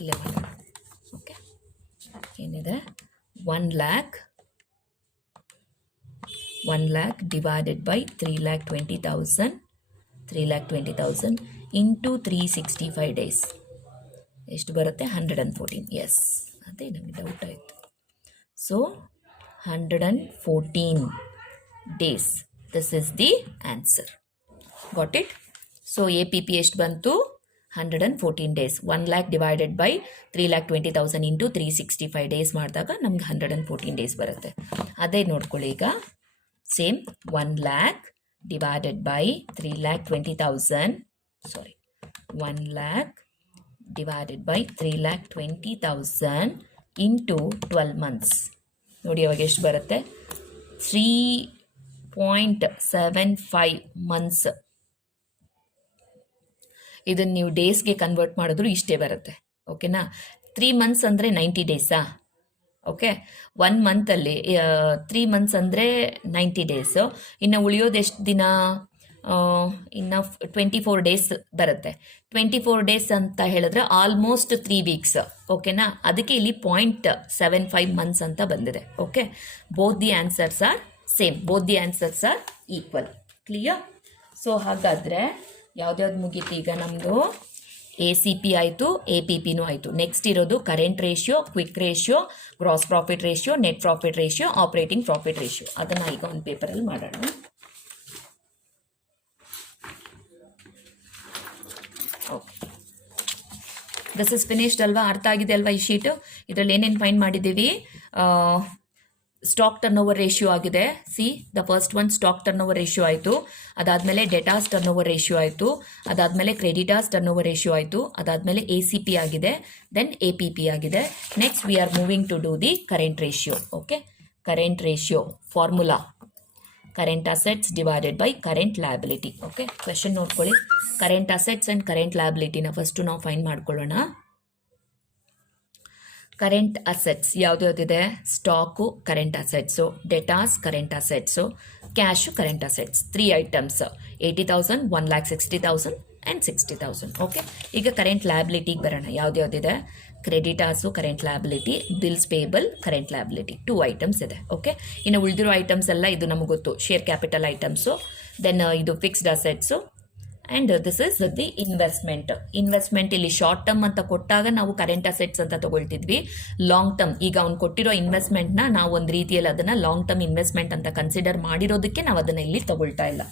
ಇಲ್ಲೇ ಮಾಡೋಣ. ಓಕೆ, ಏನಿದೆ? 1 lakh divided by 3,20,000 into 365 days ಎಷ್ಟು ಬರುತ್ತೆ? 114. ಎಸ್, ಅದೇ ನಮಗೆ ಡೌಟ್ ಆಯಿತು. So 114 days, this is the answer. Got it? So APP ಎಷ್ಟು ಬಂತು? 114 days. 1 lakh divided by 3,20,000 into 365 days ಮಾಡಿದಾಗ ನಮ್ಗೆ 114 ಡೇಸ್ ಬರುತ್ತೆ. ಅದೇ ನೋಡ್ಕೊಳ್ಳಿ ಈಗ, same 1 lakh divided by 3,20,000, 1 lakh divided by 3,20,000 into 12 months. ನೋಡಿ ಅವಾಗ ಎಷ್ಟು ಬರುತ್ತೆ, 3.75 ಮಂತ್ಸ್. ಇದನ್ನು ನೀವು ಡೇಸ್ಗೆ ಕನ್ವರ್ಟ್ ಮಾಡಿದ್ರು ಇಷ್ಟೇ ಬರುತ್ತೆ. ಓಕೆನಾ, 3 ಮಂತ್ಸ್ ಅಂದರೆ 90 ಡೇಸಾ? ಓಕೆ, 1 ಮಂತಲ್ಲಿ 3 ಮಂತ್ಸ್ ಅಂದರೆ 90 ಡೇಸು. ಇನ್ನು ಉಳಿಯೋದು ಎಷ್ಟು ದಿನ? ಇನ್ನು 24 ಡೇಸ್ ಬರುತ್ತೆ. 24 ಡೇಸ್ ಅಂತ ಹೇಳಿದ್ರೆ ಆಲ್ಮೋಸ್ಟ್ 3 ವೀಕ್ಸ್. ಓಕೆನಾ, ಅದಕ್ಕೆ ಇಲ್ಲಿ 0.75 ಮಂತ್ಸ್ ಅಂತ ಬಂದಿದೆ. Okay, both the answers are same, both the answers are equal. Clear? So ಹಾಗಾದರೆ ಯಾವ್ದ್ಯಾವ್ದು ಮುಗೀತು ಈಗ ನಮ್ಮದು? ACP ಆಯಿತು, APPನೂ ಆಯಿತು. ನೆಕ್ಸ್ಟ್ ಇರೋದು current ratio, quick ratio, gross profit ratio, net profit ratio, operating profit ratio. ಅದನ್ನು ಈಗ ಒಂದು ಪೇಪರಲ್ಲಿ ಮಾಡೋಣ. ಓಕೆ, ದಿಸ್ ಇಸ್ ಫಿನಿಶ್ಡ್ ಅಲ್ವಾ? ಅರ್ಥ ಆಗಿದೆ ಅಲ್ವಾ ಈ ಶೀಟು? ಇದರಲ್ಲಿ ಏನೇನು ಫೈಂಡ್ ಮಾಡಿದ್ದೀವಿ? ಸ್ಟಾಕ್ ಟರ್ನ್ ಓವರ್ ರೇಷಿಯೋ ಆಗಿದೆ. C the first one stock turn over ratio ಆಯಿತು. ಅದಾದಮೇಲೆ ಡೆಟಾಸ್ ಟರ್ನ್ ಓವರ್ ರೇಷಿಯೋ ಆಯಿತು. ಅದಾದಮೇಲೆ ಕ್ರೆಡಿಟಾಸ್ ಟರ್ನ್ ಓವರ್ ರೇಷಿಯೋ ಆಯಿತು. ಅದಾದಮೇಲೆ ACP ಆಗಿದೆ, ದೆನ್ APP ಆಗಿದೆ. Next we are moving to do the current ratio. Okay, current ratio formula current assets divided by current liability. Okay, question ನೋಡ್ಕೊಳ್ಳಿ. Current assets and current ಲಯಬಿಲಿಟಿನ first ನಾವು find ಮಾಡ್ಕೊಳ್ಳೋಣ. Current assets ಯಾವುದ್ಯಾವುದಿದೆ? Stock current assets, debtors current assets, cash current assets. 3 items, 80,000, 1,60,000 and 60,000. Okay, ಈಗ current ಲಯಬಿಲಿಟಿಗೆ ಬರೋಣ. ಯಾವುದ್ಯಾವುದಿದೆ? Creditors current liability, bills payable current liability. 2 items ಇದೆ. ಓಕೆ, ಇನ್ನು ಉಳಿದಿರೋ ಐಟಮ್ಸ್ ಎಲ್ಲ ಇದು ನಮಗೆ ಗೊತ್ತು, ಶೇರ್ ಕ್ಯಾಪಿಟಲ್ ಐಟಮ್ಸು, ದೆನ್ ಇದು fixed assets, and this is the investment. Investment ಇಲ್ಲಿ ಶಾರ್ಟ್ ಟರ್ಮ್ ಅಂತ ಕೊಟ್ಟಾಗ ನಾವು ಕರೆಂಟ್ ಅಸೆಟ್ಸ್ ಅಂತ ತಗೊಳ್ತಿದ್ವಿ. ಲಾಂಗ್ ಟರ್ಮ್, ಈಗ ಅವ್ನು ಕೊಟ್ಟಿರೋ ಇನ್ವೆಸ್ಟ್ಮೆಂಟ್ನ ನಾವು ಒಂದು ರೀತಿಯಲ್ಲಿ ಅದನ್ನು ಲಾಂಗ್ ಟರ್ಮ್ ಇನ್ವೆಸ್ಟ್ಮೆಂಟ್ ಅಂತ ಕನ್ಸಿಡರ್ ಮಾಡಿರೋದಕ್ಕೆ ನಾವು ಅದನ್ನು ಇಲ್ಲಿ ತಗೊಳ್ತಾ ಇಲ್ಲ.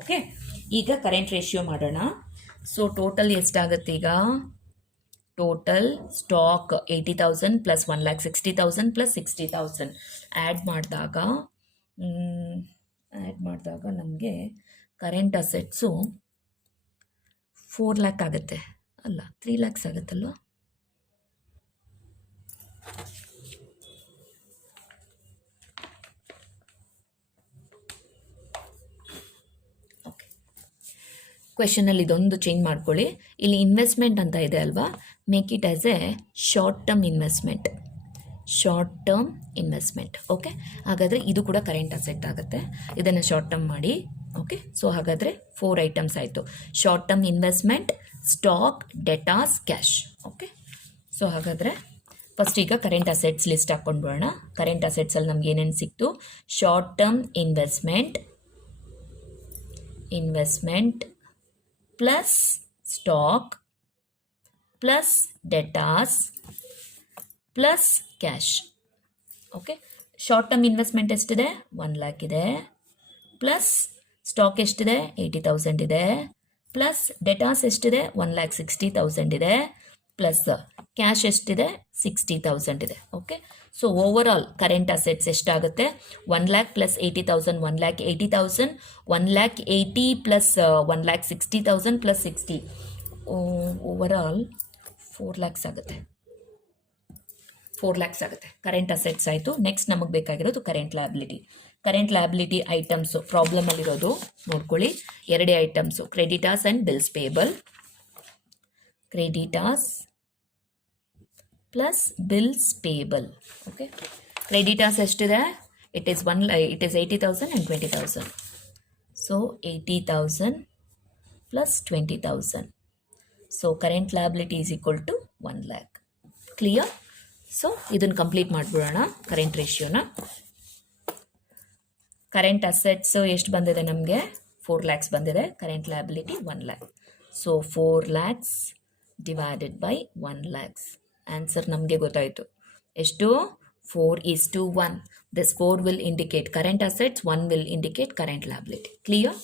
ಓಕೆ, ಈಗ ಕರೆಂಟ್ ರೇಷಿಯೋ ಮಾಡೋಣ. ಸೊ ಟೋಟಲ್ ಎಷ್ಟಾಗುತ್ತೆ ಈಗ? Total stock 80,000 plus 1,60,000 plus 60,000 add ಮಾಡಿದಾಗ ನಮಗೆ ಕರೆಂಟ್ ಅಸೆಟ್ಸು 4 ಲ್ಯಾಕ್ ಆಗುತ್ತೆ, ಅಲ್ಲ 3 ಲ್ಯಾಕ್ಸ್ ಆಗುತ್ತಲ್ವ? ಓಕೆ, ಕ್ವೆಶನಲ್ಲಿ ಇದೊಂದು ಚೇಂಜ್ ಮಾಡ್ಕೊಳ್ಳಿ. ಇಲ್ಲಿ ಇನ್ವೆಸ್ಟ್ಮೆಂಟ್ ಅಂತ ಇದೆ ಅಲ್ವಾ, make it as a short term investment. Short term investment. Okay, ಹಾಗಾದರೆ ಇದು ಕೂಡ ಕರೆಂಟ್ ಅಸೆಟ್ ಆಗುತ್ತೆ. ಇದನ್ನು ಶಾರ್ಟ್ ಟರ್ಮ್ ಮಾಡಿ. ಓಕೆ, ಸೊ ಹಾಗಾದರೆ 4 ಐಟಮ್ಸ್ ಆಯಿತು. Short term investment, stock, debtors, cash. Okay, so ಹಾಗಾದರೆ ಫಸ್ಟ್ ಈಗ ಕರೆಂಟ್ ಅಸೆಟ್ಸ್ ಲಿಸ್ಟ್ ಹಾಕ್ಕೊಂಡು ಬಿಡೋಣ. ಕರೆಂಟ್ ಅಸೆಟ್ಸಲ್ಲಿ ನಮ್ಗೆ ಏನೇನು ಸಿಕ್ತು? Short term investment plus stock plus debtors plus cash. Okay, short term investment ಎಷ್ಟಿದೆ? 1 ಲ್ಯಾಕ್ ಇದೆ. ಪ್ಲಸ್ ಸ್ಟಾಕ್ ಎಷ್ಟಿದೆ? 80,000 ಇದೆ. ಪ್ಲಸ್ ಡೆಟಾಸ್ ಎಷ್ಟಿದೆ? 1,60,000 ಇದೆ. ಪ್ಲಸ್ ಕ್ಯಾಶ್ ಎಷ್ಟಿದೆ? 60,000 ಇದೆ. Okay, so over all current assets ಎಷ್ಟಾಗುತ್ತೆ? 1 lac plus 80,000, 1,80,000, 1,80,000 plus 1,60,000 plus 60, over all 4 lakhs ಆಗುತ್ತೆ. 4 ಲ್ಯಾಕ್ಸ್ ಆಗುತ್ತೆ. ಕರೆಂಟ್ ಅಸೆಟ್ಸ್ ಆಯಿತು. ನೆಕ್ಸ್ಟ್ ನಮಗೆ ಬೇಕಾಗಿರೋದು current liability. Current liability items ಪ್ರಾಬ್ಲಮಲ್ಲಿರೋದು ನೋಡ್ಕೊಳ್ಳಿ. 2 items, creditors and bills payable. Creditors plus bills payable. Okay, creditors ಎಷ್ಟಿದೆ? It is 80,000 and 20,000. So 80,000 plus 20,000. So current liability is equal to 1 lakh. Clear? So ಇದನ್ನು complete ಮಾಡಿಬಿಡೋಣ current ರೇಷಿಯೋನ. Current assets ಎಷ್ಟು ಬಂದಿದೆ ನಮಗೆ? 4 ಲ್ಯಾಕ್ಸ್ ಬಂದಿದೆ. Current liability 1 lakh. So 4 lakhs divided by 1 lakhs. Answer ನಮಗೆ ಗೊತ್ತಾಯಿತು. ಎಷ್ಟು? 4:1. This 4 will indicate current assets, 1 will indicate current liability. Clear?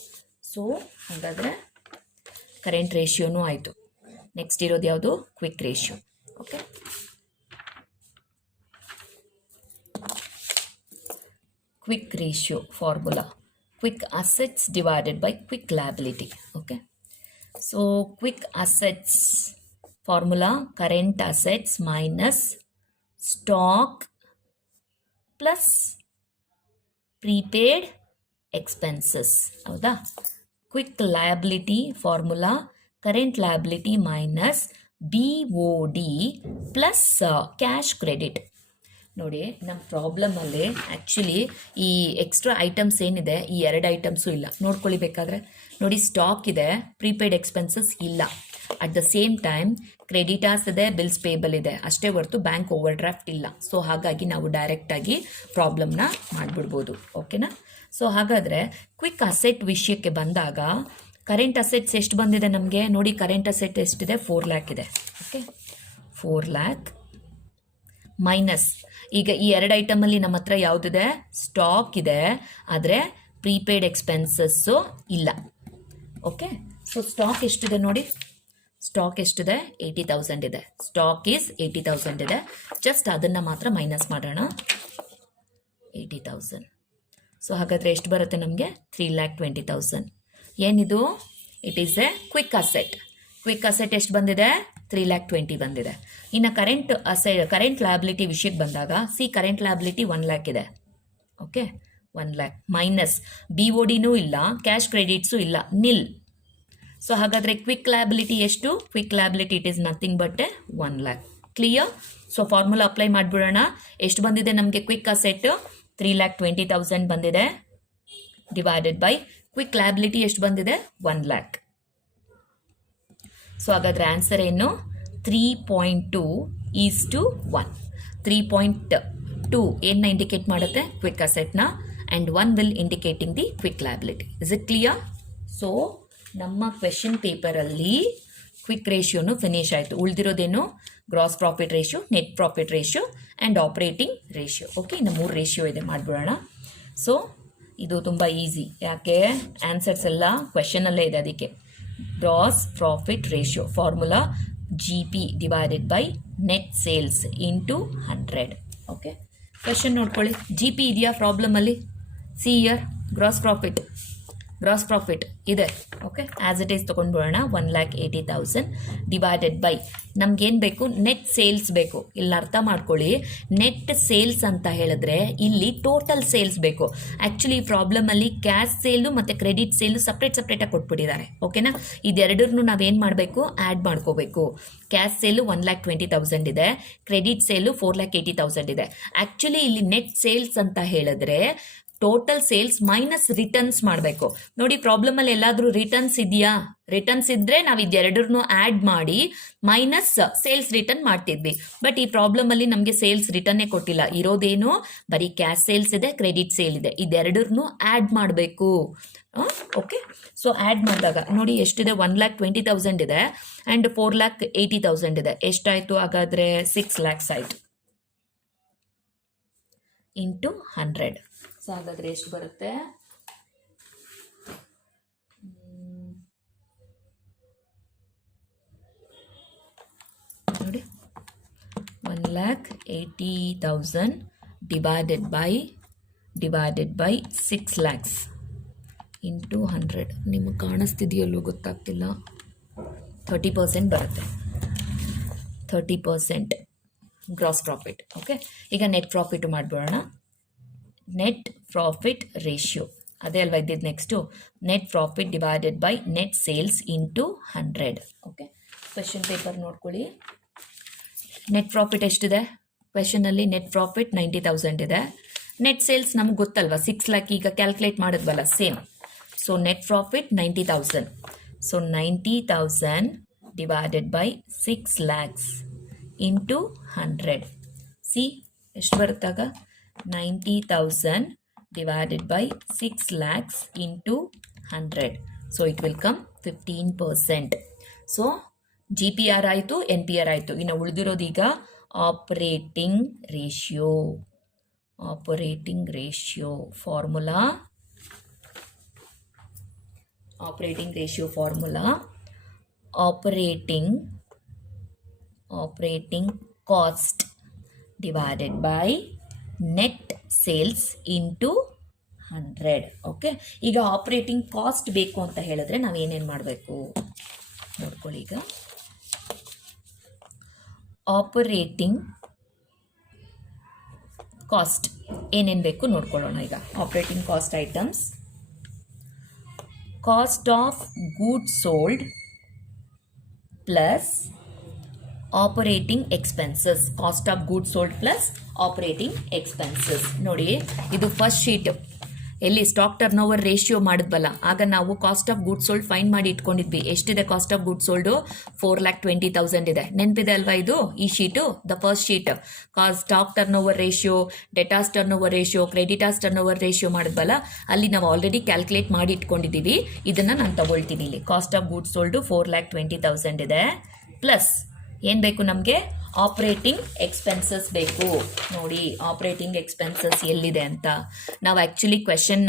So ಹಾಗಾದರೆ ಕರೆಂಟ್ ರೇಷಿಯೋನೂ ಆಯಿತು. ನೆಕ್ಸ್ಟ್ ಇರೋದು ಯಾವುದು? Quick ratio. Okay, quick ratio formula, quick assets divided by quick liability. Okay, so quick assets formula current assets minus stock plus prepaid expenses. ಹೌದಾ? Quick liability formula current liability minus BOD plus cash credit. ನೋಡಿ, ನಮ್ಮ ಪ್ರಾಬ್ಲಮಲ್ಲಿ actually ಈ extra items ಏನಿದೆ, ಈ 2 items ಇಲ್ಲ. ನೋಡ್ಕೊಳ್ಳಿ ಬೇಕಾದರೆ. ನೋಡಿ, ಸ್ಟಾಕ್ ಇದೆ, ಪ್ರೀಪೇಯ್ಡ್ ಎಕ್ಸ್ಪೆನ್ಸಸ್ ಇಲ್ಲ. At the same time creditors ಇದೆ, ಬಿಲ್ಸ್ ಪೇಬಲ್ ಇದೆ, ಅಷ್ಟೇ ಹೊರತು ಬ್ಯಾಂಕ್ ಓವರ್ ಡ್ರಾಫ್ಟ್ ಇಲ್ಲ. ಸೊ ಹಾಗಾಗಿ ನಾವು ಡೈರೆಕ್ಟಾಗಿ ಪ್ರಾಬ್ಲಮ್ನ ಮಾಡಿಬಿಡ್ಬೋದು. ಓಕೆನಾ? ಸೊ ಹಾಗಾದರೆ ಕ್ವಿಕ್ ಅಸೆಟ್ ವಿಷಯಕ್ಕೆ ಬಂದಾಗ ಕರೆಂಟ್ ಅಸೆಟ್ಸ್ ಎಷ್ಟು ಬಂದಿದೆ ನಮಗೆ? ನೋಡಿ, ಕರೆಂಟ್ ಅಸೆಟ್ ಎಷ್ಟಿದೆ? 4 ಲ್ಯಾಕ್ ಇದೆ. ಓಕೆ, 4 ಲ್ಯಾಕ್ ಮೈನಸ್, ಈಗ ಈ 2 ಐಟಮಲ್ಲಿ ನಮ್ಮ ಹತ್ರ ಯಾವುದಿದೆ? ಸ್ಟಾಕ್ ಇದೆ, ಆದರೆ ಪ್ರೀಪೇಯ್ಡ್ ಎಕ್ಸ್ಪೆನ್ಸಸ್ಸು ಇಲ್ಲ. ಓಕೆ, ಸೊ ಸ್ಟಾಕ್ ಎಷ್ಟಿದೆ ನೋಡಿ? ಸ್ಟಾಕ್ ಎಷ್ಟಿದೆ? 80,000 ಇದೆ. ಸ್ಟಾಕ್ ಈಸ್ 80,000 ಇದೆ. ಜಸ್ಟ್ ಅದನ್ನು ಮಾತ್ರ ಮೈನಸ್ ಮಾಡೋಣ. 80,000. ಸೊ ಹಾಗಾದರೆ ಎಷ್ಟು ಬರುತ್ತೆ ನಮಗೆ? 3,20,000. ಏನಿದು? It is a quick asset. Quick asset ಎಷ್ಟು ಬಂದಿದೆ? 3,20,000 ಬಂದಿದೆ. ಇನ್ನು ಕರೆಂಟ್ ಲಯಬಿಲಿಟಿ ವಿಷಯಕ್ಕೆ ಬಂದಾಗ, ಕರೆಂಟ್ ಲಯಬಿಲಿಟಿ 1 ಲ್ಯಾಕ್ ಇದೆ. ಓಕೆ, 1 ಲ್ಯಾಕ್ ಮೈನಸ್ BODನೂ ಇಲ್ಲ, ಕ್ಯಾಶ್ ಕ್ರೆಡಿಟ್ಸು ಇಲ್ಲ, ನಿಲ್. ಸೊ ಹಾಗಾದರೆ ಕ್ವಿಕ್ ಲಯಬಿಲಿಟಿ ಎಷ್ಟು? Quick liability it is nothing but 1 lakh. Clear? So formula apply ಮಾಡಿಬಿಡೋಣ. ಎಷ್ಟು ಬಂದಿದೆ ನಮಗೆ ಕ್ವಿಕ್ ಅಸೆಟ್? 3,20,000 ಬಂದಿದೆ. ಡಿವೈಡೆಡ್ ಬೈ ಕ್ವಿಕ್ ಲಯಬಿಲಿಟಿ ಎಷ್ಟು ಬಂದಿದೆ? 1 ಲ್ಯಾಕ್. ಸೊ ಹಾಗಾದರೆ ಆನ್ಸರ್ ಏನು? 3.2 1. 3.2 ಏನನ್ನ ಇಂಡಿಕೇಟ್ ಮಾಡುತ್ತೆ? ಕ್ವಿಕ್ ಅಸೆಟ್ನ. And 1 will indicating the quick liability. Is it clear? So ನಮ್ಮ ಕ್ವೆಶನ್ ಪೇಪರಲ್ಲಿ ಕ್ವಿಕ್ ರೇಷಿಯೋನು ಫಿನಿಶ್ ಆಯಿತು. ಉಳಿದಿರೋದೇನು? Gross profit ratio, net profit ratio and operating ratio. Okay, ಇನ್ನು 3 ರೇಷಿಯೋ ಇದೆ, ಮಾಡಿಬಿಡೋಣ. ಸೊ ಇದು ತುಂಬ ಈಸಿ. ಯಾಕೆ? ಆನ್ಸರ್ಸ್ ಎಲ್ಲ ಕ್ವೆಶನಲ್ಲೇ ಇದೆ. ಅದಕ್ಕೆ gross profit ratio formula GP divided by net sales into 100. Okay, question ನೋಡ್ಕೊಳ್ಳಿ. GP ಇದೆಯಾ ಪ್ರಾಬ್ಲಮಲ್ಲಿ? ಇಯರ್ ಗ್ರಾಸ್ ಪ್ರಾಫಿಟ್ ಇದೆ. ಓಕೆ, ಆ್ಯಸ್ ಇಟ್ ಈಸ್ ತೊಗೊಂಡ್ಬಿಡೋಣ. 1,80,000 ಡಿವೈಡೆಡ್ ಬೈ ನಮ್ಗೇನು ಬೇಕು? ನೆಟ್ ಸೇಲ್ಸ್ ಬೇಕು. ಇಲ್ಲಿ ಅರ್ಥ ಮಾಡ್ಕೊಳ್ಳಿ, ನೆಟ್ ಸೇಲ್ಸ್ ಅಂತ ಹೇಳಿದ್ರೆ ಇಲ್ಲಿ ಟೋಟಲ್ ಸೇಲ್ಸ್ ಬೇಕು. ಆ್ಯಕ್ಚುಲಿ ಈ ಪ್ರಾಬ್ಲಮಲ್ಲಿ ಕ್ಯಾಶ್ ಸೇಲು ಮತ್ತು ಕ್ರೆಡಿಟ್ ಸೇಲು ಸಪ್ರೇಟಾಗಿ ಕೊಟ್ಬಿಟ್ಟಿದ್ದಾರೆ. ಓಕೆನಾ? ಇದೆರಡನ್ನೂ ನಾವೇನು ಮಾಡಬೇಕು? ಆ್ಯಡ್ ಮಾಡ್ಕೋಬೇಕು. ಕ್ಯಾಶ್ ಸೇಲು 1,20,000 ಇದೆ, ಕ್ರೆಡಿಟ್ ಸೇಲು 4,80,000 ಇದೆ. ಆ್ಯಕ್ಚುಲಿ ಇಲ್ಲಿ ನೆಟ್ ಸೇಲ್ಸ್ ಅಂತ ಹೇಳಿದ್ರೆ ಟೋಟಲ್ ಸೇಲ್ಸ್ ಮೈನಸ್ ರಿಟರ್ನ್ಸ್ ಮಾಡಬೇಕು. ನೋಡಿ, ಪ್ರಾಬ್ಲಮಲ್ಲಿ ಎಲ್ಲಾದರೂ ರಿಟರ್ನ್ಸ್ ಇದೆಯಾ? ರಿಟರ್ನ್ಸ್ ಇದ್ದರೆ ನಾವು ಇದೆರಡನ್ನೂ ಆ್ಯಡ್ ಮಾಡಿ ಮೈನಸ್ ಸೇಲ್ಸ್ ರಿಟರ್ನ್ ಮಾಡ್ತಿದ್ವಿ. ಬಟ್ ಈ ಪ್ರಾಬ್ಲಮಲ್ಲಿ ನಮಗೆ ಸೇಲ್ಸ್ ರಿಟರ್ನೇ ಕೊಟ್ಟಿಲ್ಲ. ಇರೋದೇನು? ಬರೀ ಕ್ಯಾಶ್ ಸೇಲ್ಸ್ ಇದೆ, ಕ್ರೆಡಿಟ್ ಸೇಲ್ ಇದೆ. ಇದೆರಡನ್ನೂ ಆ್ಯಡ್ ಮಾಡಬೇಕು. ಓಕೆ, ಸೊ ಆ್ಯಡ್ ಮಾಡಿದಾಗ ನೋಡಿ ಎಷ್ಟಿದೆ? 1,20,000 ಇದೆ ಆ್ಯಂಡ್ 4,80,000 ಇದೆ. ಎಷ್ಟಾಯಿತು ಹಾಗಾದರೆ? 6 ಲ್ಯಾಕ್ಸ್ ಆಯಿತು. ಇಂಟು 100. ಸೊ ಹಾಗಾದರೆ ಎಷ್ಟು ಬರುತ್ತೆ? ನೋಡಿ, 1,80,000 ಡಿವೈಡೆಡ್ ಬೈ 6 ಲ್ಯಾಕ್ಸ್ ಇಂಟು 100. ನಿಮಗೆ ಕಾಣಿಸ್ತಿದೆಯಲ್ಲೋ ಗೊತ್ತಾಗ್ತಿಲ್ಲ. 30% ಬರುತ್ತೆ. 30% ಗ್ರಾಸ್ ಪ್ರಾಫಿಟ್. ಓಕೆ, ಈಗ ನೆಟ್ ಪ್ರಾಫಿಟ್ ಮಾಡಿಬಿಡೋಣ. ನೆಟ್ ಪ್ರಾಫಿಟ್ ರೇಷಿಯೋ ಅದೇ ಅಲ್ವಾ ಇದ್ದಿದ್ದು. Next net profit divided by net sales into 100. Okay, question paper ನೋಡ್ಕೊಳ್ಳಿ. ನೆಟ್ ಪ್ರಾಫಿಟ್ ಎಷ್ಟಿದೆ? ಕ್ವೆಶನಲ್ಲಿ ನೆಟ್ ಪ್ರಾಫಿಟ್ 90,000 ಇದೆ. ನೆಟ್ ಸೇಲ್ಸ್ ನಮ್ಗೆ ಗೊತ್ತಲ್ವಾ, 6 ಲ್ಯಾಕ್. ಈಗ ಕ್ಯಾಲ್ಕುಲೇಟ್ ಮಾಡಿದ್ವಲ್ಲ, same. So net profit 90,000. So 90,000 divided by 6 lakhs into 100. ಸಿ ಎಷ್ಟು ಬರುತ್ತಾಗ? 90,000 divided by 6 lakhs into 100. So it will come 15%. So GPR ಆಯಿತು, NPR ಆಯಿತು. ಇನ್ನು ಉಳಿದಿರೋದೀಗ operating ratio formula operating cost divided by net sales into 100. Okay, ಈಗ operating cost ಬೇಕು ಅಂತ ಹೇಳಿದ್ರೆ ನಾವು ಏನೇನು ಮಾಡಬೇಕು ನೋಡ್ಕೊಳ್ಳಿ. ಈಗ ಆಪರೇಟಿಂಗ್ ಕಾಸ್ಟ್ ಏನೇನು ಬೇಕು ನೋಡ್ಕೊಳ್ಳೋಣ ಈಗ. Operating cost items, cost of goods sold plus operating expenses. Cost of goods sold plus operating expenses. ನೋಡಿ, ಇದು ಫಸ್ಟ್ ಶೀಟ್ ಎಲ್ಲಿ ಸ್ಟಾಕ್ ಟರ್ನ್ ಓವರ್ ರೇಷಿಯೋ ಮಾಡಿದ್ವಲ್ಲ, ಆಗ ನಾವು cost of goods sold fine ಮಾಡಿ ಇಟ್ಕೊಂಡಿದ್ವಿ. ಎಷ್ಟಿದೆ ಕಾಸ್ಟ್ ಆಫ್ ಗೂಡ್ಸ್ ಸೋಲ್ಡು? 4,20,000 ಇದೆ. ನೆನಪಿದೆ ಅಲ್ವಾ ಇದು ಈ sheet? The first sheet stock turn over ratio, debtors turn over ratio, creditors turn over ratio ಮಾಡಿದ್ವಲ್ಲ, ಅಲ್ಲಿ ನಾವು ಆಲ್ರೆಡಿ ಕ್ಯಾಲ್ಕುಲೇಟ್ ಮಾಡಿ ಇಟ್ಕೊಂಡಿದ್ದೀವಿ. ಇದನ್ನು ನಾನು ತಗೊಳ್ತೀನಿ ಇಲ್ಲಿ. ಕಾಸ್ಟ್ ಆಫ್ ಗೂಡ್ಸ್ ಸೋಲ್ಡು 4,20,000 ಇದೆ. ಪ್ಲಸ್ ಏನು ಬೇಕು ನಮಗೆ? ಆಪರೇಟಿಂಗ್ ಎಕ್ಸ್ಪೆನ್ಸಸ್ ಬೇಕು. ನೋಡಿ, ಆಪರೇಟಿಂಗ್ ಎಕ್ಸ್ಪೆನ್ಸಸ್ ಎಲ್ಲಿದೆ ಅಂತ ನಾವು ಆ್ಯಕ್ಚುಲಿ ಕ್ವೆಶನ್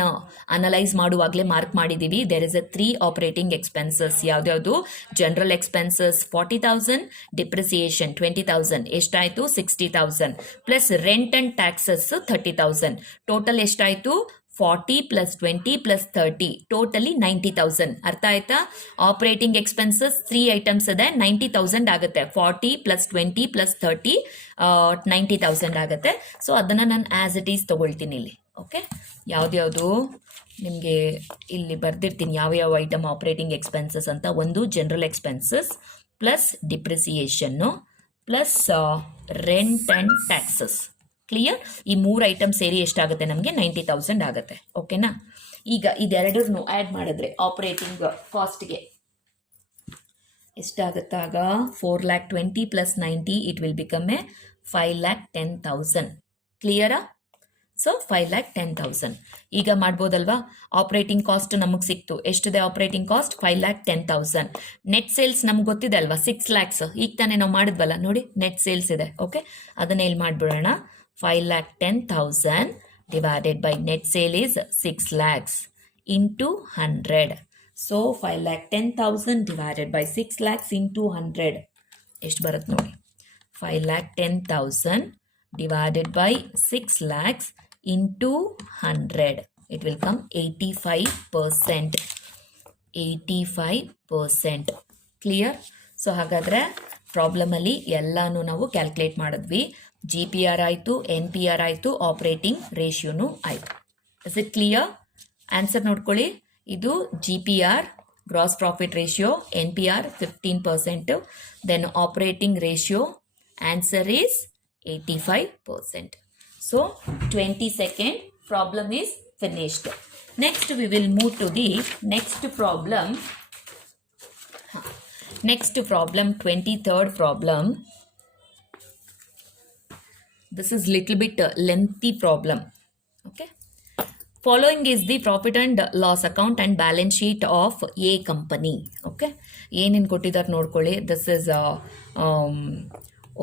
ಅನಲೈಸ್ ಮಾಡುವಾಗಲೇ ಮಾರ್ಕ್ ಮಾಡಿದ್ದೀವಿ. There is 3 operating expenses. ಯಾವ್ದ್ಯಾವುದು? ಜನರಲ್ ಎಕ್ಸ್ಪೆನ್ಸಸ್ 40,000, ಡಿಪ್ರಿಸಿಯೇಷನ್ 20,000, ಎಷ್ಟಾಯಿತು? 60,000, plus rent and taxes 30,000. Total ಎಷ್ಟಾಯಿತು? 40 + 20 + 30, ಟೋಟಲಿ 90,000. ಅರ್ಥ ಆಯ್ತಾ? ಆಪರೇಟಿಂಗ್ ಎಕ್ಸ್ಪೆನ್ಸಸ್ 3 ಐಟಮ್ಸ್ ಇದೆ, 90,000 ಆಗುತ್ತೆ. 40 + 20 + 30 90,000 ಆಗುತ್ತೆ. ಸೊ ಅದನ್ನು ನಾನು ಆ್ಯಸ್ ಇಟ್ ಈಸ್ ತೊಗೊಳ್ತೀನಿ ಇಲ್ಲಿ. ಓಕೆ, ಯಾವ್ದ್ಯಾವುದು ನಿಮಗೆ ಇಲ್ಲಿ ಬರ್ದಿರ್ತೀನಿ ಯಾವ ಐಟಮ್ ಆಪರೇಟಿಂಗ್ ಎಕ್ಸ್ಪೆನ್ಸಸ್ ಅಂತ. ಒಂದು general expenses plus depreciation plus rent and taxes. Clear? ಈ 3 ಐಟಮ್ ಸೇರಿ ಎಷ್ಟಾಗುತ್ತೆ ನಮಗೆ? 90,000 ಆಗುತ್ತೆ. ಓಕೆನಾ? ಈಗ ಇದೆರಡನ್ನು ಆ್ಯಡ್ ಮಾಡಿದ್ರೆ ಆಪರೇಟಿಂಗ್ ಕಾಸ್ಟ್ಗೆ ಎಷ್ಟಾಗುತ್ತಾಗ? 4,20,000 + 90, ಇಟ್ ವಿಲ್ ಬಿಕಮ್ 5,10,000. ಕ್ಲಿಯರಾ? ಸೊ 5,10,000 ಈಗ ಮಾಡ್ಬೋದಲ್ವಾ? ಆಪರೇಟಿಂಗ್ ಕಾಸ್ಟ್ ನಮಗೆ ಸಿಕ್ತು. ಎಷ್ಟಿದೆ ಆಪರೇಟಿಂಗ್ ಕಾಸ್ಟ್? 5,10,000. ನೆಟ್ ಸೇಲ್ಸ್ ನಮ್ಗೆ ಗೊತ್ತಿದೆ ಅಲ್ವಾ? 6 lakhs. ಈಗ ತಾನೇ ನಾವು ಮಾಡಿದ್ವಲ್ಲ, ನೋಡಿ ನೆಟ್ ಸೇಲ್ಸ್ ಇದೆ. ಓಕೆ, ಅದನ್ನ ಇಲ್ಲಿ ಮಾಡಿಬಿಡೋಣ. 5,10,000 divided by net sale is 6 lakhs into 100. So 5,10,000 divided by 6 lakhs into 100 ಎಷ್ಟು ಬರುತ್ತೆ ನೋಡಿ? 5,10,000 divided by 6 lakhs into 100. It will come 85%. 85%. Clear? So ಹಾಗಾದರೆ ಪ್ರಾಬ್ಲಮಲ್ಲಿ ಎಲ್ಲನೂ ನಾವು ಕ್ಯಾಲ್ಕುಲೇಟ್ ಮಾಡಿದ್ವಿ. GPR ಆಯಿತು, NPR ಆಯಿತು, ಆಪರೇಟಿಂಗ್ ರೇಷಿಯೋನು ಆಯಿತು. Is it clear? ಆನ್ಸರ್ ನೋಡ್ಕೊಳ್ಳಿ. ಇದು GPR gross profit ratio, NPR 15%, then operating ratio answer is 85%. So 22nd problem is finished. Next we will move to the next problem. Next problem, 23rd problem. This is little bit lengthy problem. Okay. Following is the profit and loss account and balance sheet of A company. Okay. ಏನೇನು ಕೊಟ್ಟಿದ್ದಾರೆ ನೋಡ್ಕೊಳ್ಳಿ. This is